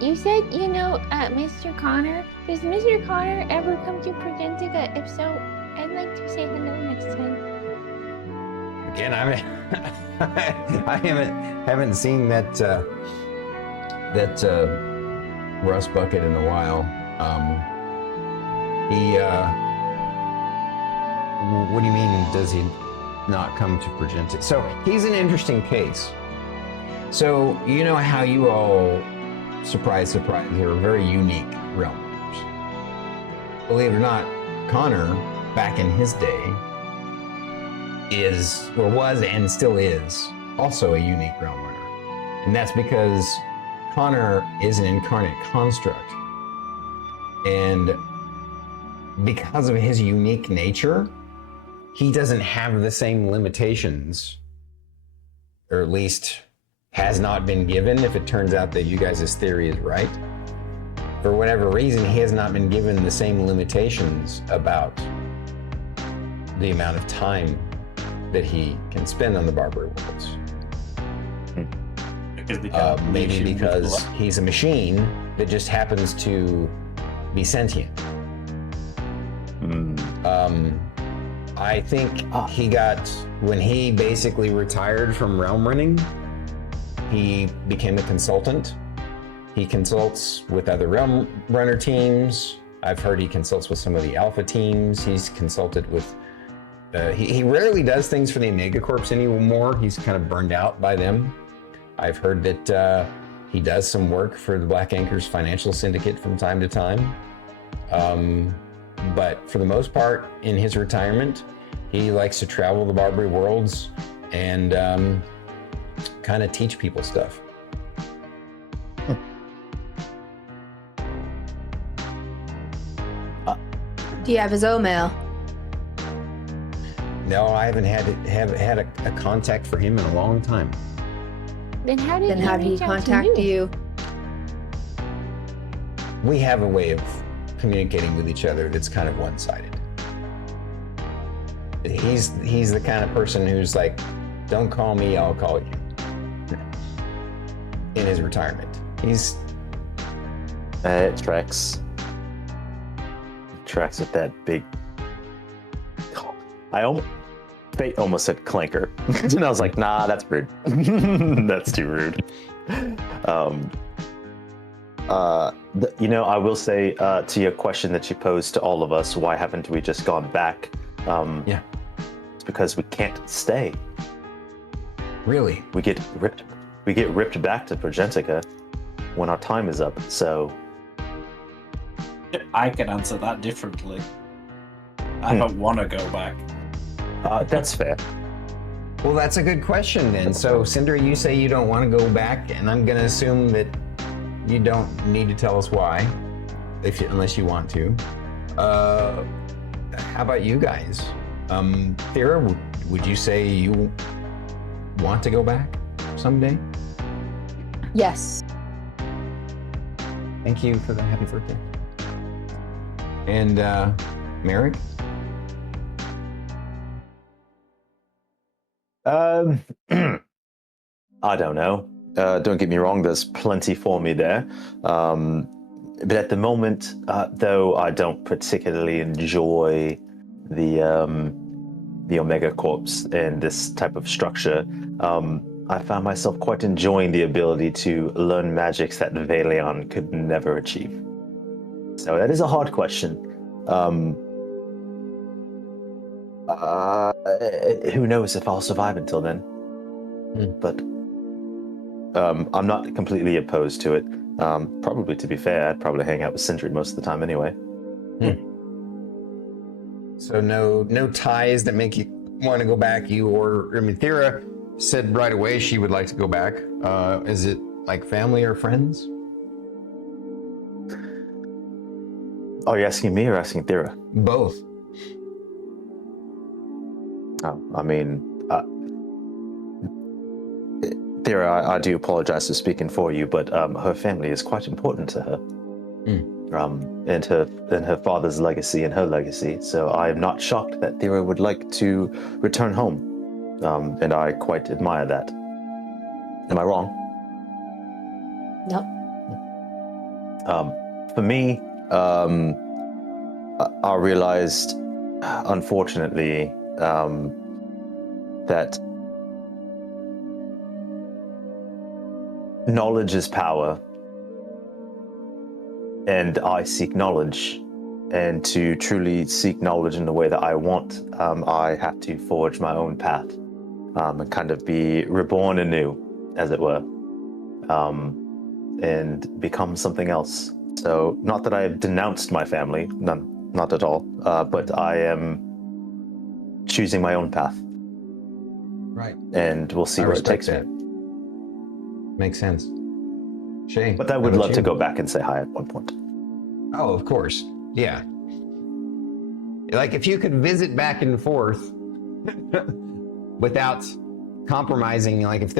you said, Mr. Connor. Does Mr. Connor ever come to Progentica? If so, I'd like to say hello next time. Again, I haven't seen that rust bucket in a while. What do you mean? Does he not come to Progentica? So he's an interesting case. So you know how you all, surprise, are very unique realm runners. Believe it or not, Connor, back in his day, was and still is also a unique realm runner. And that's because Connor is an incarnate construct. And because of his unique nature, he doesn't have the same limitations, or at least has not been given, if it turns out that you guys' theory is right. For whatever reason, he has not been given the same limitations about the amount of time that he can spend on the Barbary Worlds. Maybe because he's a machine that just happens to be sentient. I think he got, when he basically retired from realm running, he became a consultant. He consults with other realm runner teams. I've heard he consults with some of the alpha teams. He's consulted with, he rarely does things for the Omega Corps anymore. He's kind of burned out by them. I've heard that he does some work for the Black Anchor's financial syndicate from time to time. But for the most part, in his retirement, he likes to travel the Barbary Worlds and kind of teach people stuff. Do you have his mail? No, I haven't had a contact for him in a long time. Then how did he reach out contact to you? We have a way of communicating with each other that's kind of one-sided. He's the kind of person who's like, don't call me, I'll call you. In his retirement. It tracks with that big Fate almost said clanker, and I was like, nah, that's rude. That's too rude. I will say to your question that you posed to all of us, why haven't we just gone back? Yeah. It's because we can't stay. Really? We get ripped back to Progentica when our time is up. So I can answer that differently. I don't want to go back. that's fair. Well, that's a good question then. So, Sindri, you say you don't want to go back, and I'm going to assume that you don't need to tell us why, unless you want to. How about you guys? Thyra, would you say you want to go back someday? Yes. Thank you for the happy birthday. And Merrik? I don't know. Don't get me wrong, there's plenty for me there. But at the moment, though, I don't particularly enjoy the Omega Corps and this type of structure. I found myself quite enjoying the ability to learn magics that Valion could never achieve. So that is a hard question. Who knows if I'll survive until then? But I'm not completely opposed to it. Probably, to be fair, I'd probably hang out with Sindri most of the time anyway. So no ties that make you want to go back. Thyra said right away she would like to go back. Is it like family or friends? Are you asking me or asking Thyra? Both. Oh, I mean, Thyra, I do apologize for speaking for you, but her family is quite important to her. And her father's legacy and her legacy. So I am not shocked that Thyra would like to return home. And I quite admire that. Am I wrong? Nope. For me, I realized, unfortunately, that knowledge is power, and I seek knowledge. And to truly seek knowledge in the way that I want, I have to forge my own path and kind of be reborn anew, as it were, and become something else. So, not that I have denounced my family, not at all, but I am choosing my own path. Right. And we'll see I where it takes respect me. Makes sense. Shae? But I would love to go back and say hi at one point. Oh, of course. Yeah. Like if you could visit back and forth without compromising, like if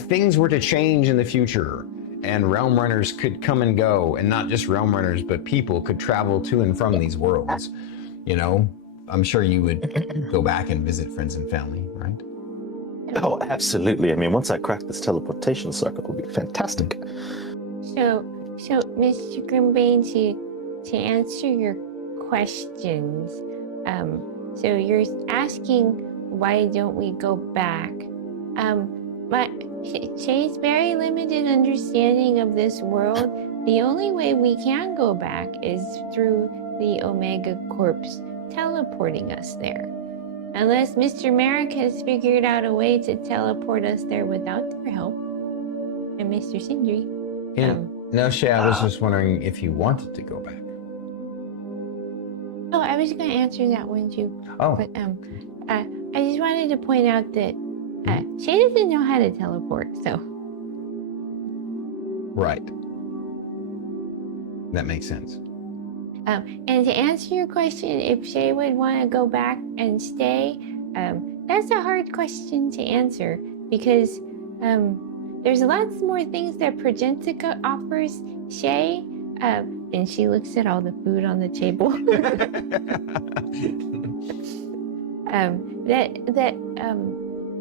things were to change in the future and realm runners could come and go, and not just realm runners, but people could travel to and from these worlds, I'm sure you would go back and visit friends and family, right? Oh, absolutely. I mean, once I crack this teleportation circle, it will be fantastic. So Mr. Grimbane, to answer your questions, so you're asking why don't we go back? Shae's very limited understanding of this world. The only way we can go back is through the Omega Corps teleporting us there. Unless Mr. Merrik has figured out a way to teleport us there without their help. And Mr. Sindri. No, Shae, I was just wondering if you wanted to go back. Oh, I was going to answer that one too. Oh. But I just wanted to point out that Shae doesn't know how to teleport, so. Right. That makes sense. And to answer your question, if Shae would want to go back and stay, that's a hard question to answer because there's lots more things that Progentica offers Shae, and she looks at all the food on the table. that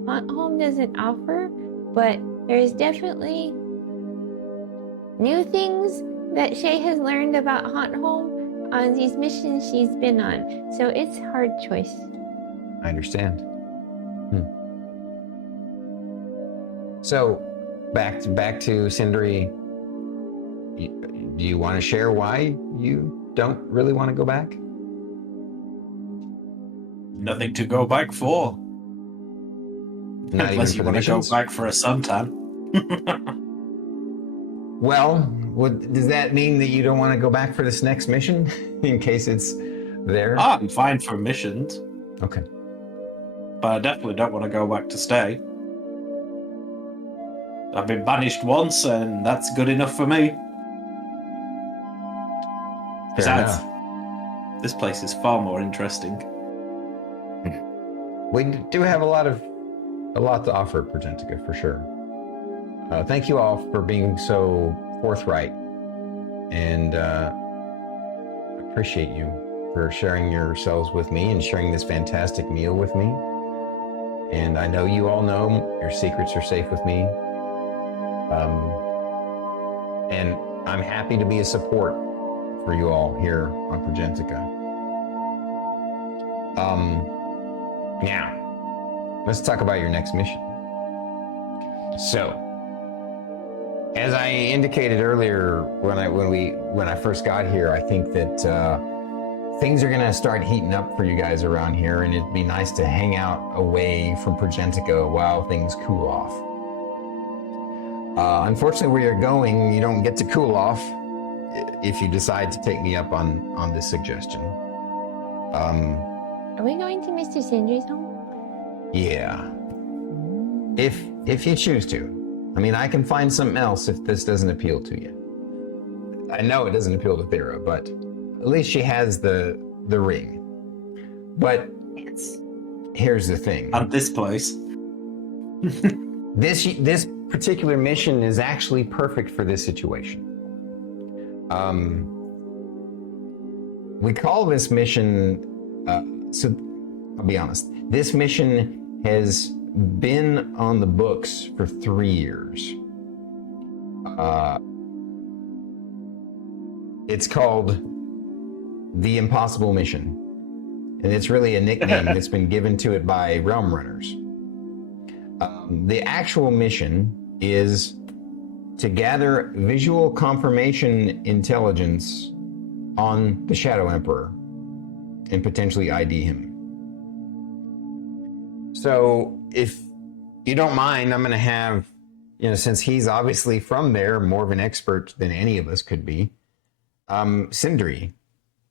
Home doesn't offer, but there's definitely new things that Shae has learned about Haunt Home on these missions she's been on. So it's a hard choice. I understand. So, back to Sindri. Do you want to share why you don't really want to go back? Nothing to go back for. Not Unless even you for the want to go missions? back for a suntan. Well, does that mean that you don't want to go back for this next mission in case it's there? I'm fine for missions, Okay. but I definitely don't want to go back to stay. I've been banished once, and that's good enough for me. Fair Besides, enough. this place is far more interesting. We do have a lot to offer at Progentica, for sure. Thank you all for being so forthright, and appreciate you for sharing yourselves with me and sharing this fantastic meal with me. And I know you all know your secrets are safe with me. And I'm happy to be a support for you all here on Progentica. Now, let's talk about your next mission. So, as I indicated earlier when I first got here, I think that things are gonna start heating up for you guys around here, and it'd be nice to hang out away from Progentica while things cool off. Unfortunately, where you're going, you don't get to cool off if you decide to take me up on this suggestion. Are we going to Mr. Sindri's home? Yeah. If you choose to. I mean, I can find something else if this doesn't appeal to you. I know it doesn't appeal to Thyra, but at least she has the ring. But here's the thing. And this place. This particular mission is actually perfect for this situation. We call this mission, so I'll be honest, this mission has been on the books for 3 years. It's called The Impossible Mission, and it's really a nickname that's been given to it by Realm Runners. The actual mission is to gather visual confirmation intelligence on the Shadow Emperor and potentially ID him. So if you don't mind, I'm going to have, since he's obviously from there, more of an expert than any of us could be, Sindri,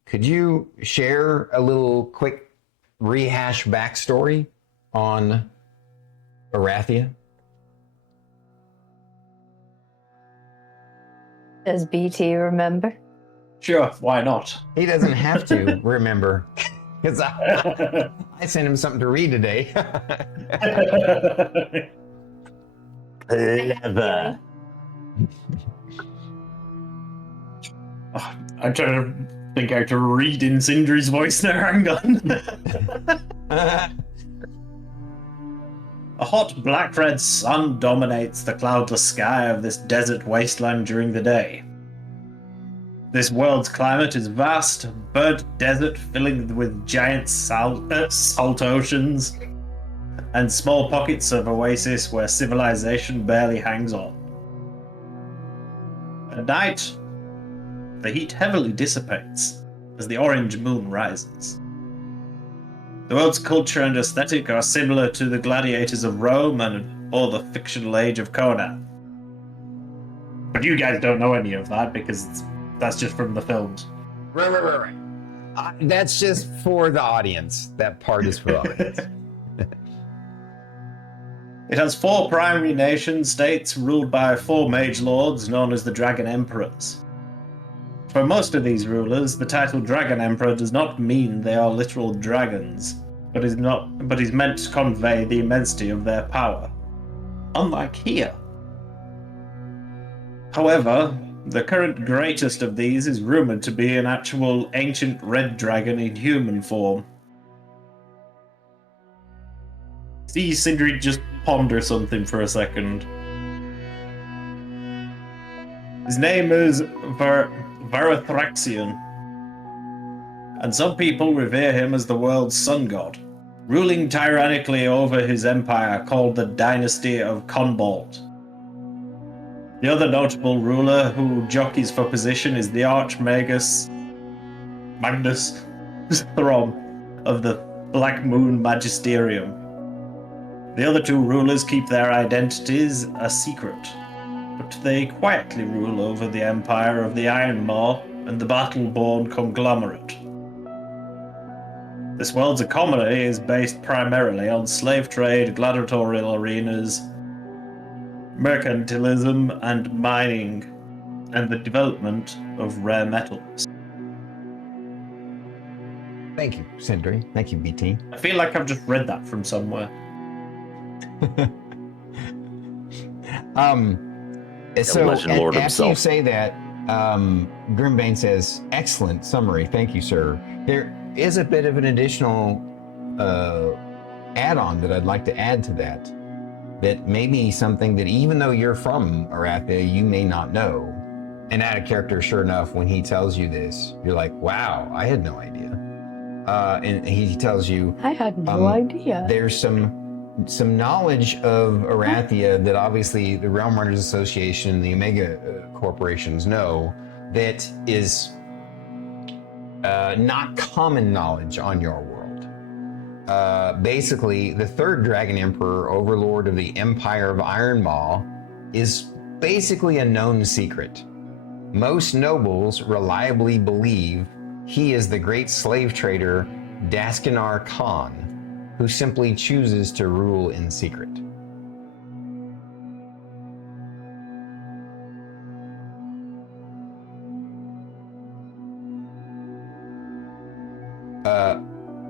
could you share a little quick rehash backstory on Arathia? Does BT remember? Sure, why not? He doesn't have to remember, because I sent him something to read today. Clever. I'm trying to think how to read in Sindri's voice now. Hang on. A hot black-red sun dominates the cloudless sky of this desert wasteland during the day. This world's climate is vast, burnt desert filling with giant salt oceans and small pockets of oasis where civilization barely hangs on. At night, the heat heavily dissipates as the orange moon rises. The world's culture and aesthetic are similar to the gladiators of Rome or the fictional age of Conan. But you guys don't know any of that because that's just from the films. Right. That's just for the audience. That part is for the audience. It has 4 primary nation states ruled by 4 mage lords known as the Dragon Emperors. For most of these rulers, the title Dragon Emperor does not mean they are literal dragons, but is meant to convey the immensity of their power. Unlike here. However, the current greatest of these is rumored to be an actual ancient red dragon in human form. See Sindri just ponder something for a second. His name is Varathraxion, and some people revere him as the world's sun god, ruling tyrannically over his empire called the Dynasty of Conbalt. The other notable ruler who jockeys for position is the Archmagus Magnus Throm of the Black Moon Magisterium. The other two rulers keep their identities a secret, but they quietly rule over the empire of the Iron Maw and the Battleborn Conglomerate. This world's economy is based primarily on slave trade, gladiatorial arenas, mercantilism, and mining, and the development of rare metals. Thank you, Sindri. Thank you, BT. I feel like I've just read that from somewhere. So Legend Lord after himself. you say that, Grimbane says, "Excellent summary, thank you, sir." There is a bit of an additional add-on that I'd like to add to that. That may be something that even though you're from Arathia, you may not know. And out of character, sure enough, when he tells you this, you're like, "Wow, I had no idea." And he tells you, I had no idea. there's some knowledge of Arathia that obviously the Realm Runners Association and the Omega corporations know that is not common knowledge on your world. Basically, the third Dragon Emperor, overlord of the Empire of Iron Maw, is basically a known secret. Most nobles reliably believe he is the great slave trader Daskinar Khan, who simply chooses to rule in secret.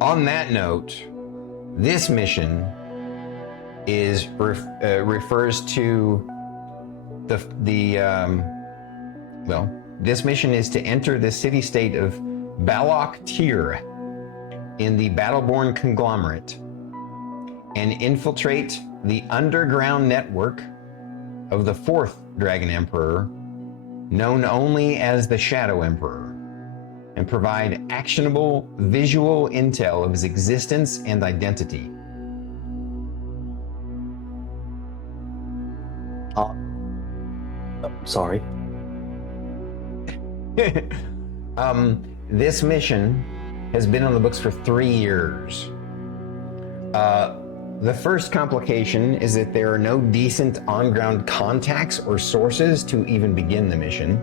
On that note, this mission is refers to this mission is to enter the city-state of Balok Tir in the Battleborn Conglomerate and infiltrate the underground network of the fourth Dragon Emperor, known only as the Shadow Emperor, and provide actionable visual intel of his existence and identity. Sorry. This mission has been on the books for 3 years. The first complication is that there are no decent on-ground contacts or sources to even begin the mission.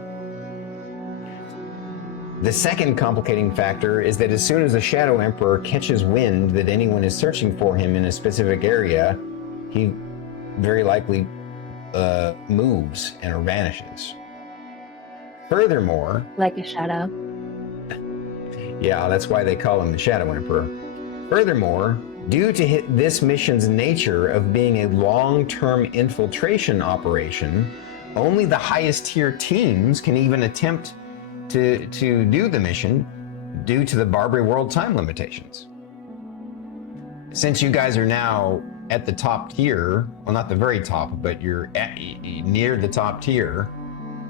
The second complicating factor is that as soon as the Shadow Emperor catches wind that anyone is searching for him in a specific area, he very likely moves and or vanishes. Furthermore, Like a shadow. yeah, that's why they call him the Shadow Emperor. Furthermore, due to this mission's nature of being a long-term infiltration operation, only the highest tier teams can even attempt to do the mission due to the Barbary World time limitations. Since you guys are now at the top tier, well, not the very top, but you're near the top tier,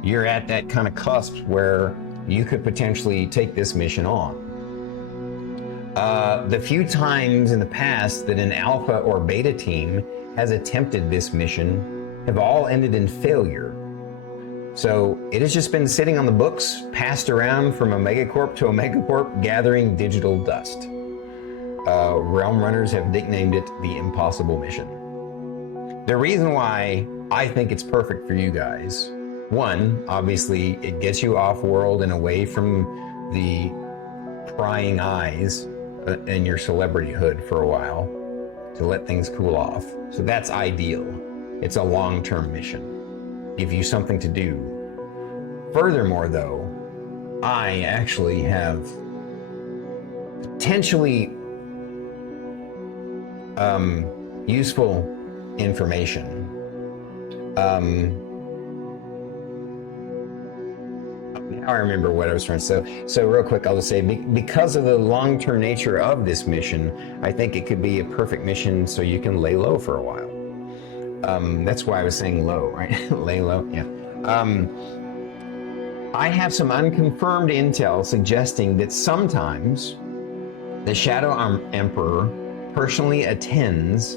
you're at that kind of cusp where you could potentially take this mission on. The few times in the past that an alpha or beta team has attempted this mission have all ended in failure. So it has just been sitting on the books, passed around from Omega Corp to Omega Corp, gathering digital dust. Realm Runners have nicknamed it the Impossible Mission. The reason why I think it's perfect for you guys, one, obviously it gets you off-world and away from the prying eyes and your celebrityhood for a while to let things cool off. So that's ideal. It's a long-term mission. Give you something to do. Furthermore, though, I actually have potentially useful information. Now I remember what I was trying to say. So real quick, I'll just say, because of the long-term nature of this mission, I think it could be a perfect mission so you can lay low for a while. That's why I was saying low, right? Lay low, yeah. I have some unconfirmed intel suggesting that sometimes the Shadow Emperor personally attends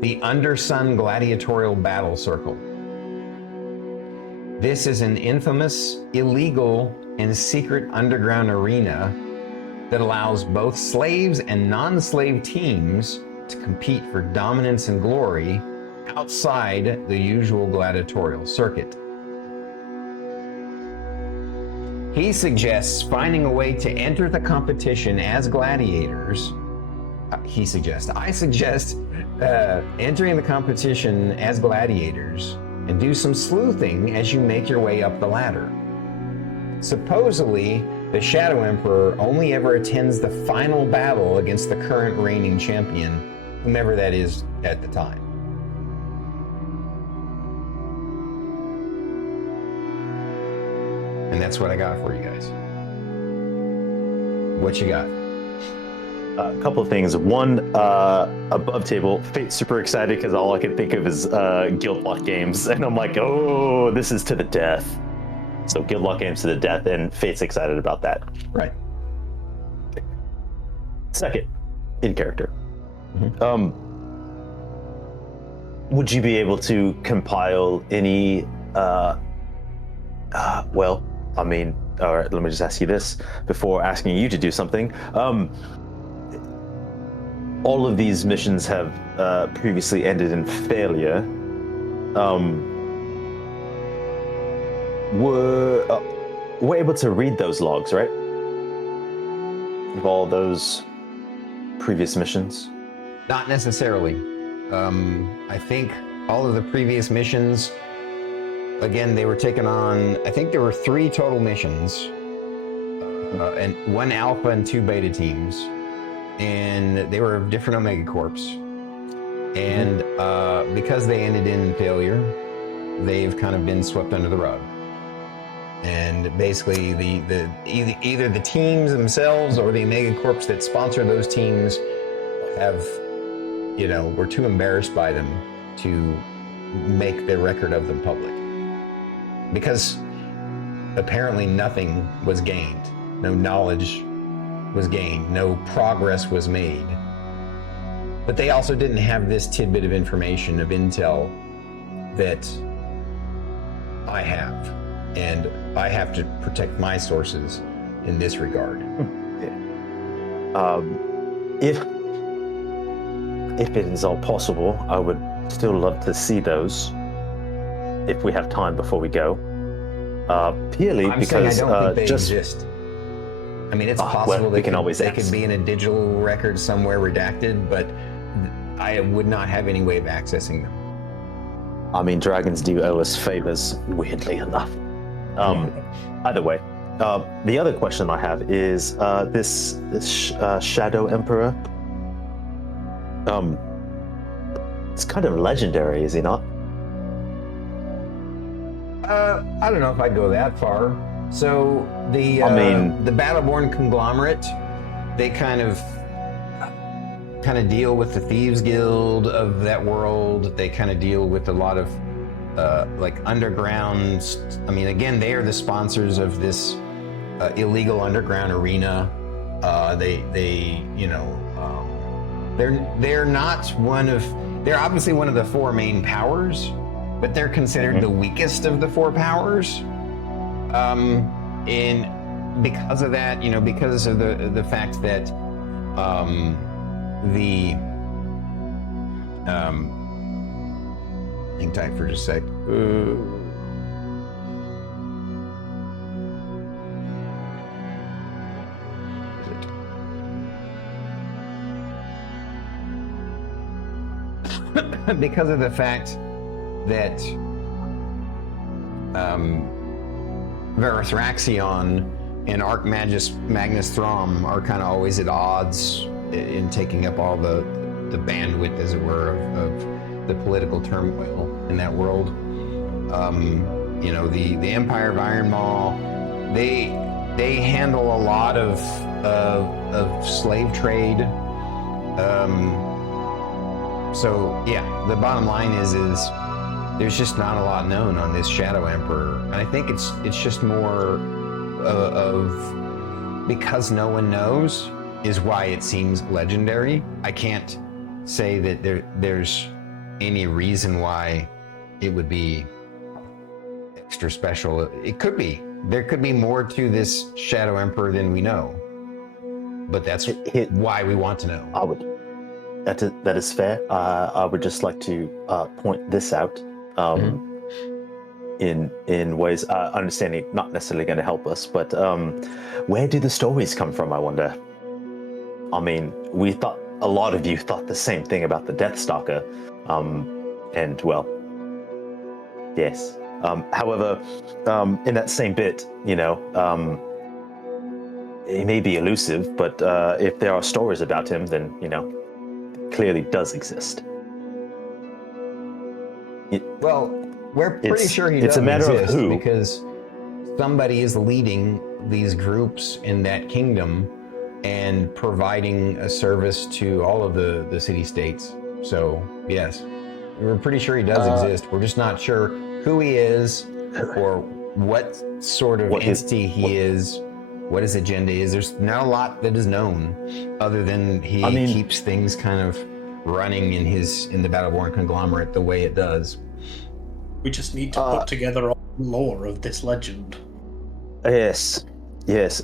the Undersun Gladiatorial Battle Circle. This is an infamous, illegal, and secret underground arena that allows both slaves and non-slave teams to compete for dominance and glory outside the usual gladiatorial circuit. He suggests finding a way to enter the competition as gladiators. I suggest entering the competition as gladiators and do some sleuthing as you make your way up the ladder. Supposedly, the Shadow Emperor only ever attends the final battle against the current reigning champion, whomever that is at the time. And that's what I got for you guys. What you got? A couple of things. One, above table, Fate's super excited because all I can think of is Guild Lock games. And I'm like, oh, this is to the death. So Guild Lock games to the death, and Fate's excited about that. Right. Okay. Second, in character. Would you be able to compile any, well, I mean, all right, let me just ask you this before asking you to do something. All of these missions have previously ended in failure. We're able to read those logs, right? Of all those previous missions? Not necessarily. I think all of the previous missions, again, they were taken on, I think there were 3 total missions, and 1 alpha and 2 beta teams, and they were of different Omega Corps. And because they ended in failure, they've kind of been swept under the rug. And basically, either the teams themselves or the Omega Corps that sponsor those teams have, were too embarrassed by them to make their record of them public. Because apparently nothing was gained, no knowledge was gained, no progress was made. But they also didn't have this tidbit of information, of intel, that I have. And I have to protect my sources in this regard. If it is all possible, I would still love to see those if we have time before we go. Purely I'm because saying I don't think they exist. I mean, it's possible they could be in a digital record somewhere redacted, but I would not have any way of accessing them. I mean, dragons do owe us favors, weirdly enough. Either way, the other question I have is this Shadow Emperor. It's kind of legendary, is he not? I don't know if I'd go that far. So the Battleborn conglomerate, they kind of deal with the Thieves Guild of that world. They kind of deal with a lot of underground. I mean, again, they are the sponsors of this illegal underground arena. They're obviously one of the 4 main powers, but they're considered the weakest of the 4 powers. And because of that, because of the fact that hang tight for just a sec. Because of the fact that Verathraxion and Archmagus Magnus Throm are kind of always at odds in taking up all the bandwidth, as it were, of the political turmoil in that world. The Empire of Iron Maw, they handle a lot of slave trade. So yeah, the bottom line is there's just not a lot known on this Shadow Emperor, and I think it's just more of because no one knows is why it seems legendary. I can't say that there's any reason why it would be extra special. It could be. There could be more to this Shadow Emperor than we know. But that's why we want to know. That is fair. I would just like to point this out in ways understanding not necessarily going to help us, but where do the stories come from, I wonder? I mean, we thought, a lot of you thought the same thing about the Deathstalker, and well, yes. However, in that same bit, you know, he may be elusive, but if there are stories about him, then, you know, it clearly does exist. Well, we're pretty sure he it's doesn't a matter exist of who. because somebody is leading these groups in that kingdom and providing a service to all of the city-states. So, yes, we're pretty sure he does exist. We're just not sure who he is or what sort of entity he is, what his agenda is. There's not a lot that is known other than he keeps things kind of running in the Battleborn conglomerate the way it does. We just need to put together all the lore of this legend. Yes.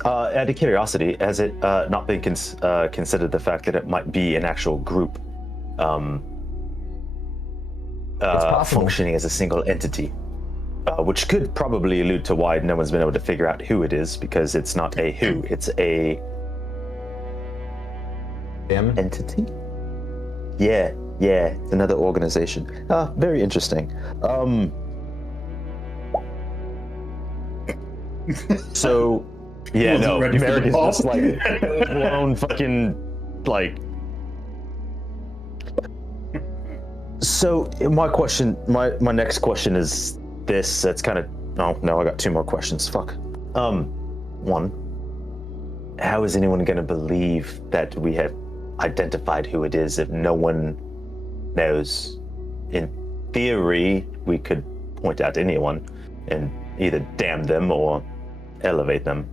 Out of curiosity, has it not been considered the fact that it might be an actual group functioning as a single entity? Which could probably allude to why no one's been able to figure out who it is, because it's not a who, it's a entity? Yeah, it's another organization. Very interesting. So, yeah, no, Merrik is just like blown fucking, like... So, my next question is this. That's kind of... Oh, no, I got two more questions. Fuck. One, how is anyone going to believe that we have identified who it is if no one knows? In theory, we could point out anyone and either damn them or elevate them.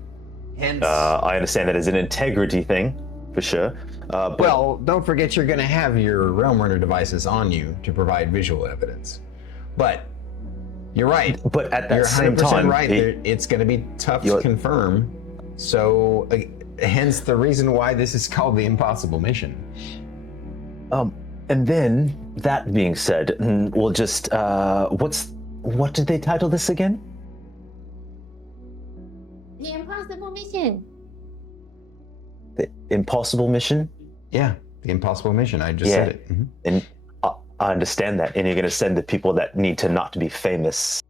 Hence, I understand that is an integrity thing, for sure. But well, don't forget you're going to have your Realm Runner devices on you to provide visual evidence. But you're right. But at that you're same 100% time, right. It's going to be tough to confirm. So, hence the reason why this is called the Impossible Mission. And then, that being said, we'll just, what did they title this again? The Impossible Mission. The Impossible Mission? Yeah, the Impossible Mission. I just said it. Mm-hmm. And I understand that. And you're going to send the people that need to not be famous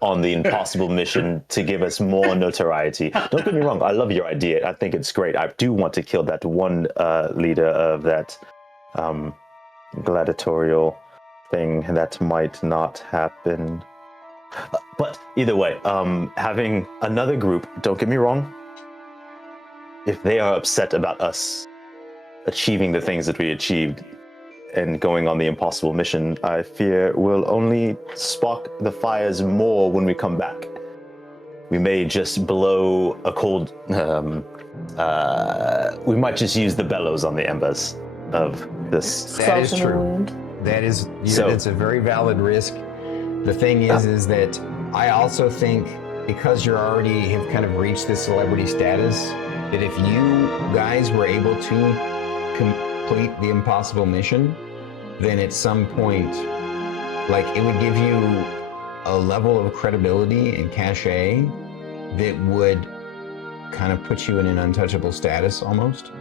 on the Impossible Mission to give us more notoriety. Don't get me wrong. I love your idea. I think it's great. I do want to kill that one leader of that gladiatorial thing. That might not happen. But either way, having another group, don't get me wrong, if they are upset about us achieving the things that we achieved and going on the Impossible Mission, I fear will only spark the fires more when we come back. We may just blow a cold... we might just use the bellows on the embers of this. That is true. That is... it's a very valid risk. The thing is that I also think because you already have kind of reached this celebrity status, that if you guys were able to complete the Impossible Mission, then at some point, like, it would give you a level of credibility and cachet that would kind of put you in an untouchable status almost.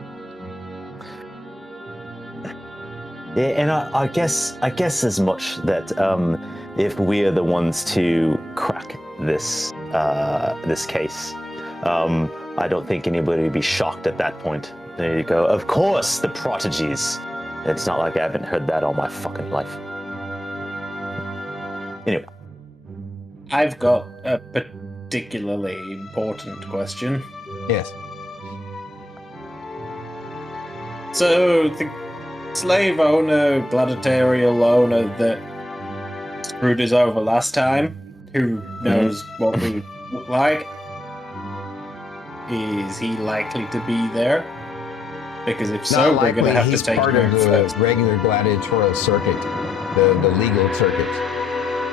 Yeah, and I guess as much that if we are the ones to crack this this case, I don't think anybody would be shocked at that point. There you go. Of course, the prodigies. It's not like I haven't heard that all my fucking life. Anyway. I've got a particularly important question. Yes. So, the slave owner, gladiatorial owner that screwed us over last time, who knows what we look like, is he likely to be there? Because if Not so, we're likely. going to have to He's take part him of out the first. regular gladiatorial circuit, the legal circuit.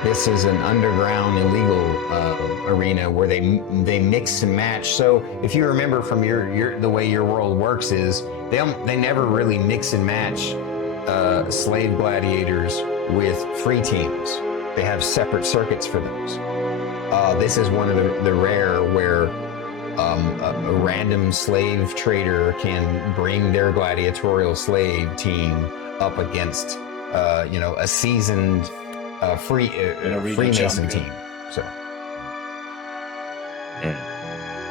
This is an underground illegal arena where they mix and match. So if you remember from the way your world works is they never really mix and match slave gladiators with free teams. They have separate circuits for those. This is one of the rare where a random slave trader can bring their gladiatorial slave team up against a seasoned Freemason team. So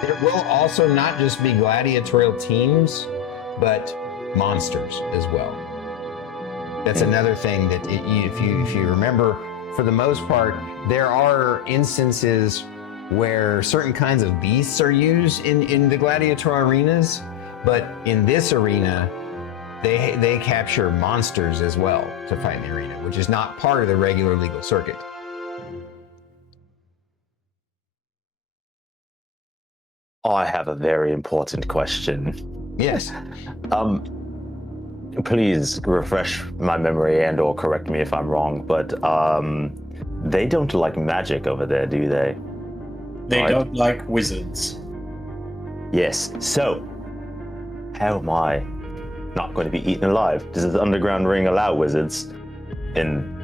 there will also not just be gladiatorial teams, but monsters as well. That's another thing that if you remember, for the most part, there are instances where certain kinds of beasts are used in the gladiatorial arenas, but in this arena, they capture monsters as well to fight in the arena, which is not part of the regular legal circuit. I have a very important question. Yes. Please refresh my memory and/or correct me if I'm wrong, but they don't like magic over there, do they? They Right. don't like wizards. Yes. So, how am I not going to be eaten alive? Does the underground ring allow wizards in?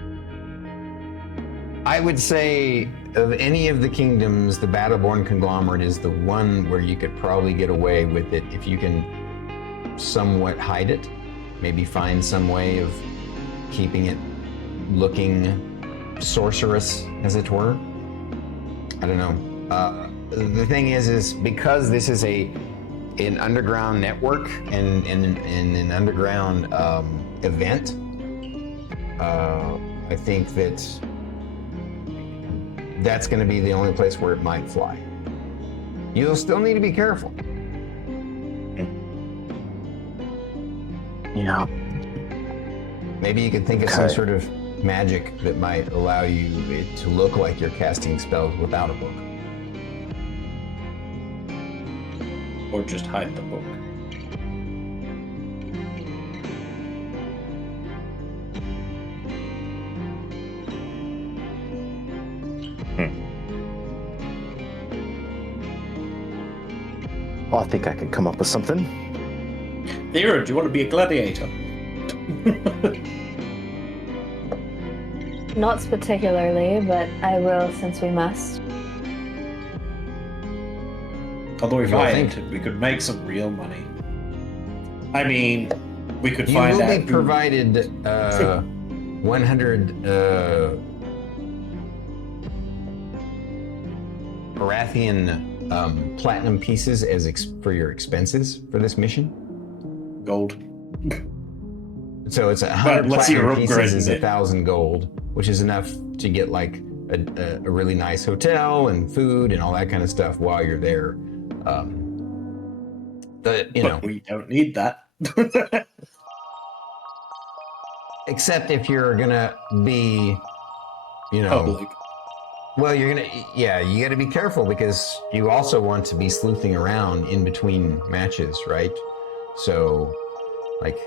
I would say of any of the kingdoms, the Battleborn Conglomerate is the one where you could probably get away with it if you can somewhat hide it. Maybe find some way of keeping it looking sorcerous, as it were. I don't know. The thing is because this is an underground network and an underground event, I think that's going to be the only place where it might fly. You'll still need to be careful. Yeah. Maybe you could think of some sort of magic that might allow you to look like you're casting spells without a book. Or just hide the book. I think I can come up with something. Thyra, do you want to be a gladiator? Not particularly, but I will since we must. Although if Well, I I think- entered, we could make some real money. I mean, we could You find will out be who- provided 100 Baratheon platinum pieces for your expenses for this mission. gold. So it's 100 let's see your platinum pieces upgrading is it. 1,000 gold, which is enough to get like a really nice hotel and food and all that kind of stuff while you're there. But we don't need that. Except if you're gonna be, Public. well, you got to be careful because you also want to be sleuthing around in between matches, right? So, like,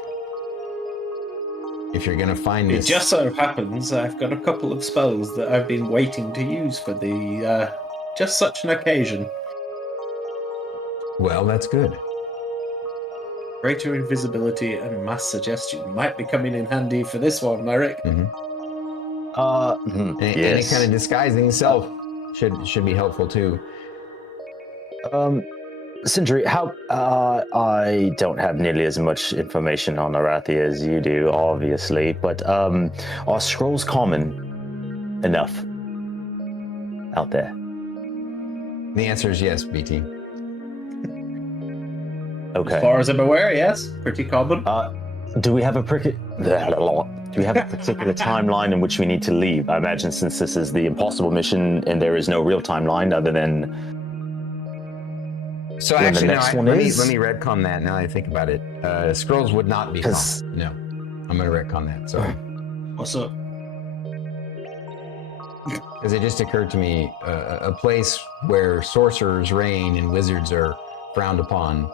if you're gonna find It this, just so happens I've got a couple of spells that I've been waiting to use for the just such an occasion. well, that's good. Greater invisibility and mass suggestion might be coming in handy for this one, Merrik. Any Yes. kind of disguising self should be helpful too. Sindri, how I don't have nearly as much information on Arathi as you do, obviously, but are scrolls common enough out there? The answer is yes, BT. Okay. As far as I'm aware, yes. Pretty common. Do we have a particular timeline in which we need to leave? I imagine since this is the impossible mission and there is no real timeline other than So Then the actually, next one let is- me retcon that. Now that I think about it, scrolls would not be 'Cause- common. No, I'm gonna retcon that. Sorry, What's up? because it just occurred to me a place where sorcerers reign and wizards are frowned upon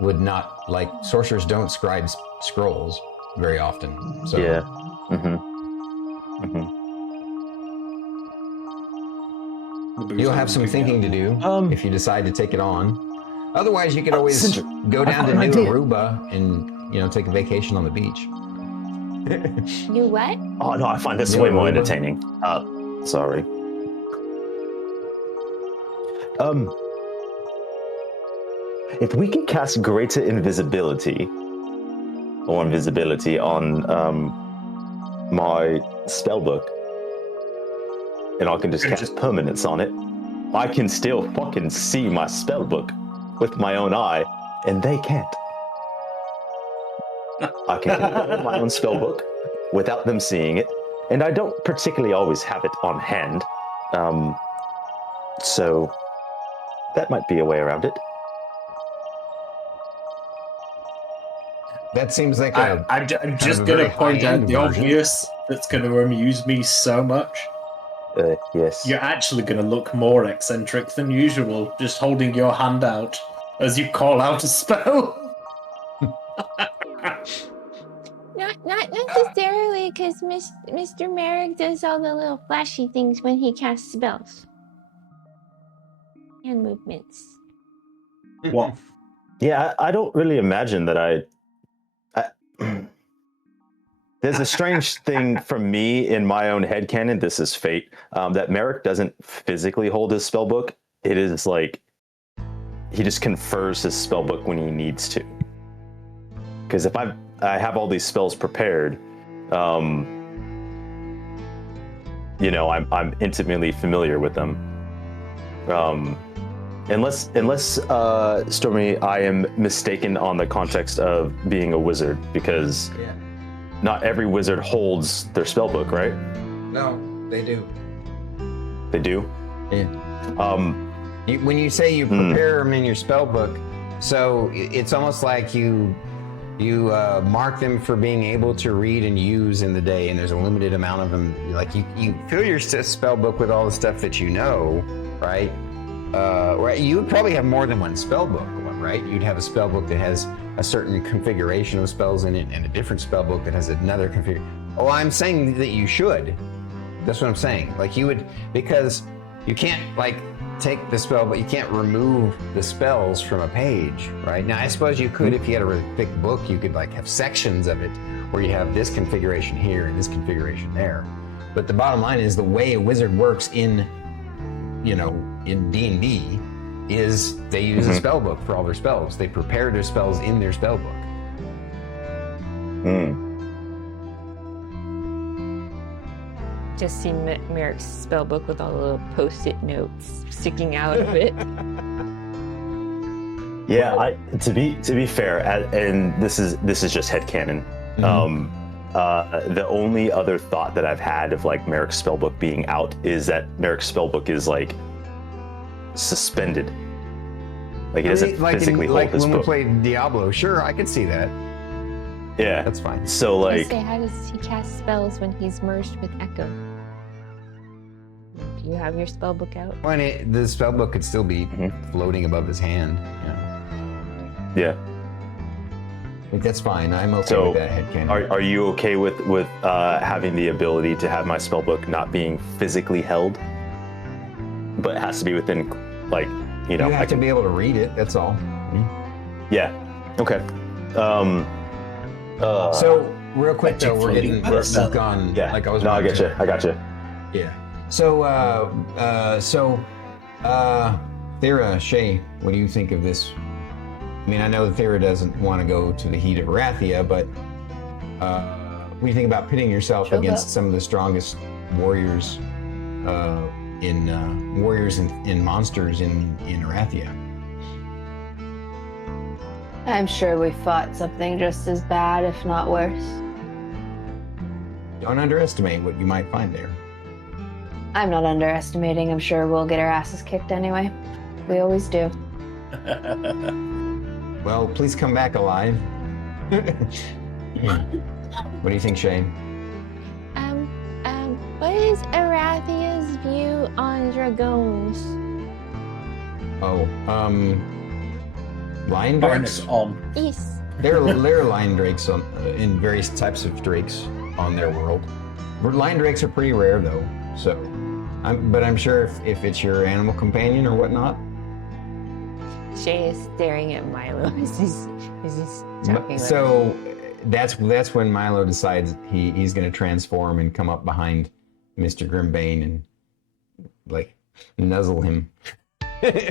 would not, like, sorcerers don't scribe scrolls very often. So Yeah. you'll have some thinking to do if you decide to take it on. Otherwise, you could always Sindri, go down to I've got New an idea. Aruba and, take a vacation on the beach. You what? Oh no, I find this Yeah, way more Aruba. entertaining. Sorry. If we can cast greater invisibility on my spellbook, and I can just cast permanence on it, I can still fucking see my spellbook with my own eye, and they can't. I can control my own spellbook without them seeing it, and I don't particularly always have it on hand. So that might be a way around it. That seems like I'm just a going very to point out high-end the version. obvious that's going to amuse me so much. Yes. You're actually going to look more eccentric than usual, just holding your hand out as you call out a spell. Not necessarily, because Mr. Merrik does all the little flashy things when he casts spells. Hand movements. What? Yeah, I don't really imagine that I there's a strange thing from me in my own headcanon, this is fate, that Merrik doesn't physically hold his spellbook. It is like he just confers his spellbook when he needs to. Because if I have all these spells prepared, I'm intimately familiar with them. Unless Stormy, I am mistaken on the context of being a wizard, because not every wizard holds their spellbook, right? No, they do. They do? Yeah. When you say you prepare them in your spellbook, so it's almost like you mark them for being able to read and use in the day, and there's a limited amount of them. Like you fill your spellbook with all the stuff that you know, right? Right. You would probably have more than one spellbook, right? You'd have a spellbook that has a certain configuration of spells in it, and a different spellbook that has another configuration. Oh, I'm saying that you should. That's what I'm saying. Like you would, because you can't take the spell, but you can't remove the spells from a page, right? Now, I suppose you could, if you had a really thick book, you could have sections of it where you have this configuration here and this configuration there. But the bottom line is the way a wizard works in D&D is they use a spellbook for all their spells. They prepare their spells in their spellbook. Just see Merrick's spellbook with all the little post-it notes sticking out of it. Yeah, to be fair, and this is just headcanon. The only other thought that I've had of Merrick's spellbook being out is that Merrick's spellbook is suspended. He doesn't physically hold his when book. we played Diablo, sure, I could see that. Yeah, That's fine. So I say, how does he cast spells when he's merged with Echo? Do you have your spellbook out? Well, and the spellbook could still be floating above his hand. yeah. I think that's fine. I'm okay So, with that headcanon. Are you okay with having the ability to have my spellbook not being physically held, but it has to be within You have to be able to read it. That's all. Yeah. Okay. So real quick though, we've gone. Yeah. Like I was. No, I wanting got you. Yeah. So Thyra, Shae, what do you think of this? I mean, I know that Thyra doesn't want to go to the heat of Arathia, but what do you think about pitting yourself against some of the strongest warriors in monsters in Arathia? I'm sure we fought something just as bad, if not worse. Don't underestimate what you might find there. I'm not underestimating. I'm sure we'll get our asses kicked anyway. We always do. Well, please come back alive. What do you think, Shae? What is Arathia's view on dragons? Lion Harness drakes? on. Yes. There are lion drakes in various types of drakes on their world. Lion drakes are pretty rare though, so. But I'm sure if it's your animal companion or whatnot. Shae is staring at Milo as he's talking. So that's when Milo decides he's going to transform and come up behind Mr. Grimbane and like nuzzle him,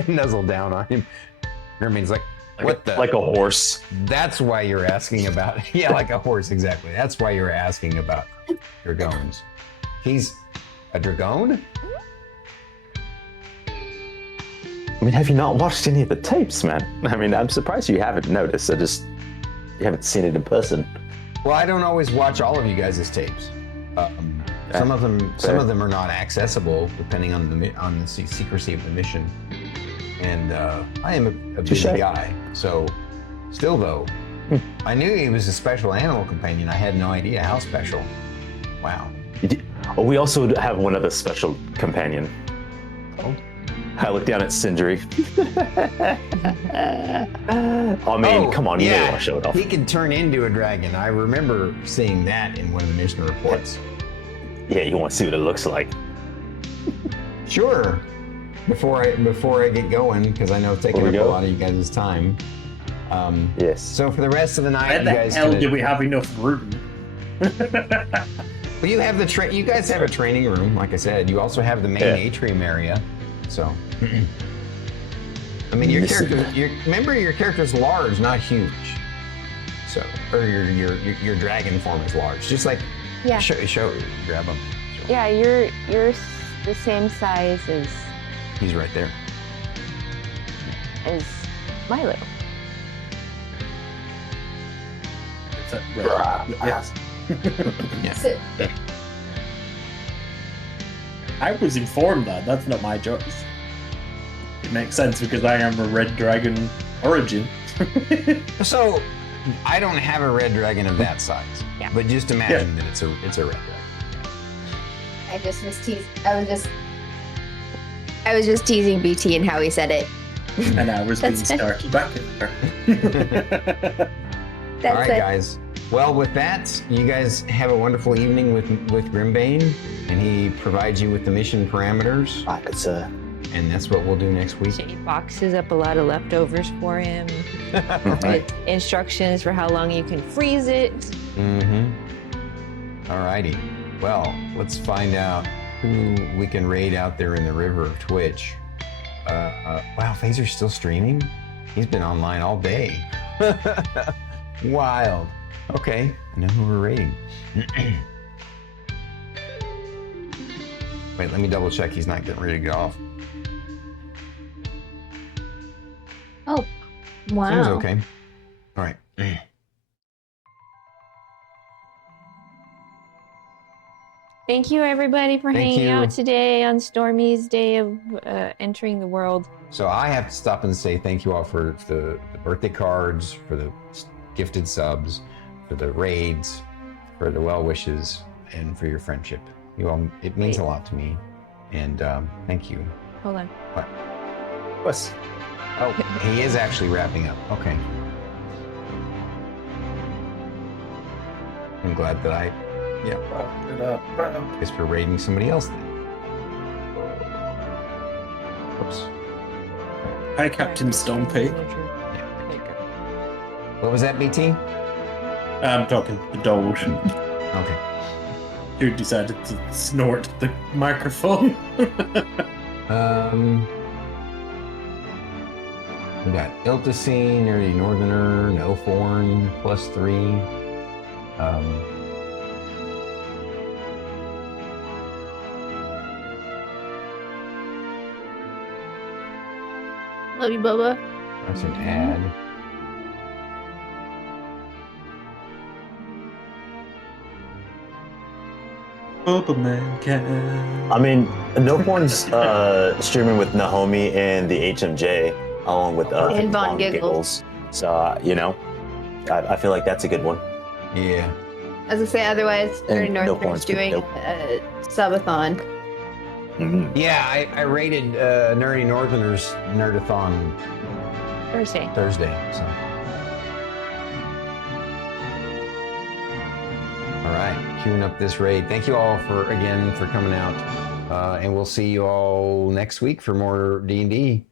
nuzzle down on him. Grimbane's like, what the? Like a horse. That's why you're asking about. Yeah, like a horse, exactly. That's why you're asking about dragons. He's a dragon? I mean, have you not watched any of the tapes, man? I mean, I'm surprised you haven't noticed. You haven't seen it in person. Well, I don't always watch all of you guys' tapes. Some of them are not accessible depending on the secrecy of the mission. And I am a busy guy, so still though, I knew he was a special animal companion. I had no idea how special. Wow. Oh, we also have one other special companion. Oh. I look down at Sindri. I mean, come on, you may want to show it off. He can turn into a dragon. I remember seeing that in one of the mission reports. Yeah, you want to see what it looks like. Sure. Before I get going, because I know it's taking up a lot of you guys' time. Yes. So for the rest of the night, Where you the guys hell do we have enough room? Well, you have you guys have a training room, like I said. You also have the main atrium area. So, I mean, your character's large, not huge. So, or your dragon form is large, just like show grab him. Yeah, you're the same size as He's right there. Milo. Yes. Yeah. I was informed that. That's not my choice. It makes sense because I am a red dragon origin. So, I don't have a red dragon of that size. Yeah. But just imagine that it's a red dragon. I just was I was just teasing BT and how he said it. And I was being That's it. started back in there. All right, guys. Well, with that, you guys have a wonderful evening with Grimbane, and he provides you with the mission parameters. And that's what we'll do next week. Shae boxes up a lot of leftovers for him. With instructions for how long you can freeze it. Mm-hmm. All righty. Well, let's find out who we can raid out there in the river of Twitch. Wow, Phaser's still streaming? He's been online all day. Wild. Okay, I know who we're raiding. Wait, let me double check he's not getting ready to get off. Oh, wow. Seems okay. All right. Thank you, everybody, for hanging out today on Stormy's day of entering the world. So I have to stop and say thank you all for the birthday cards, for the gifted subs, for the raids, for the well wishes, and for your friendship. You all, it means a lot to me. And thank you. Hold on. What? What's? Oh, he is actually wrapping up. Okay. I'm glad that I, guess we're raiding somebody else then. Oops. Hi, Captain Stompy. What was that, BT? I'm talking to Doge, Okay. who decided to snort the microphone. We got Iltacine, Nerdy Northerner, Noforn, +3. Love you, Bubba. That's an ad. Bubba Man can. I mean, Noporn's streaming with Nahomi and the HMJ, along with And Von Giggles. So, you know, I feel like that's a good one. Yeah. As I say, otherwise, And Nerdy no Northern's points, but doing nope. a subathon. Mhm. Yeah, I rated Nerdy Northerner's Nerdathon Thursday. So. All right, queuing up this raid. Thank you all for coming out, and we'll see you all next week for more D&D.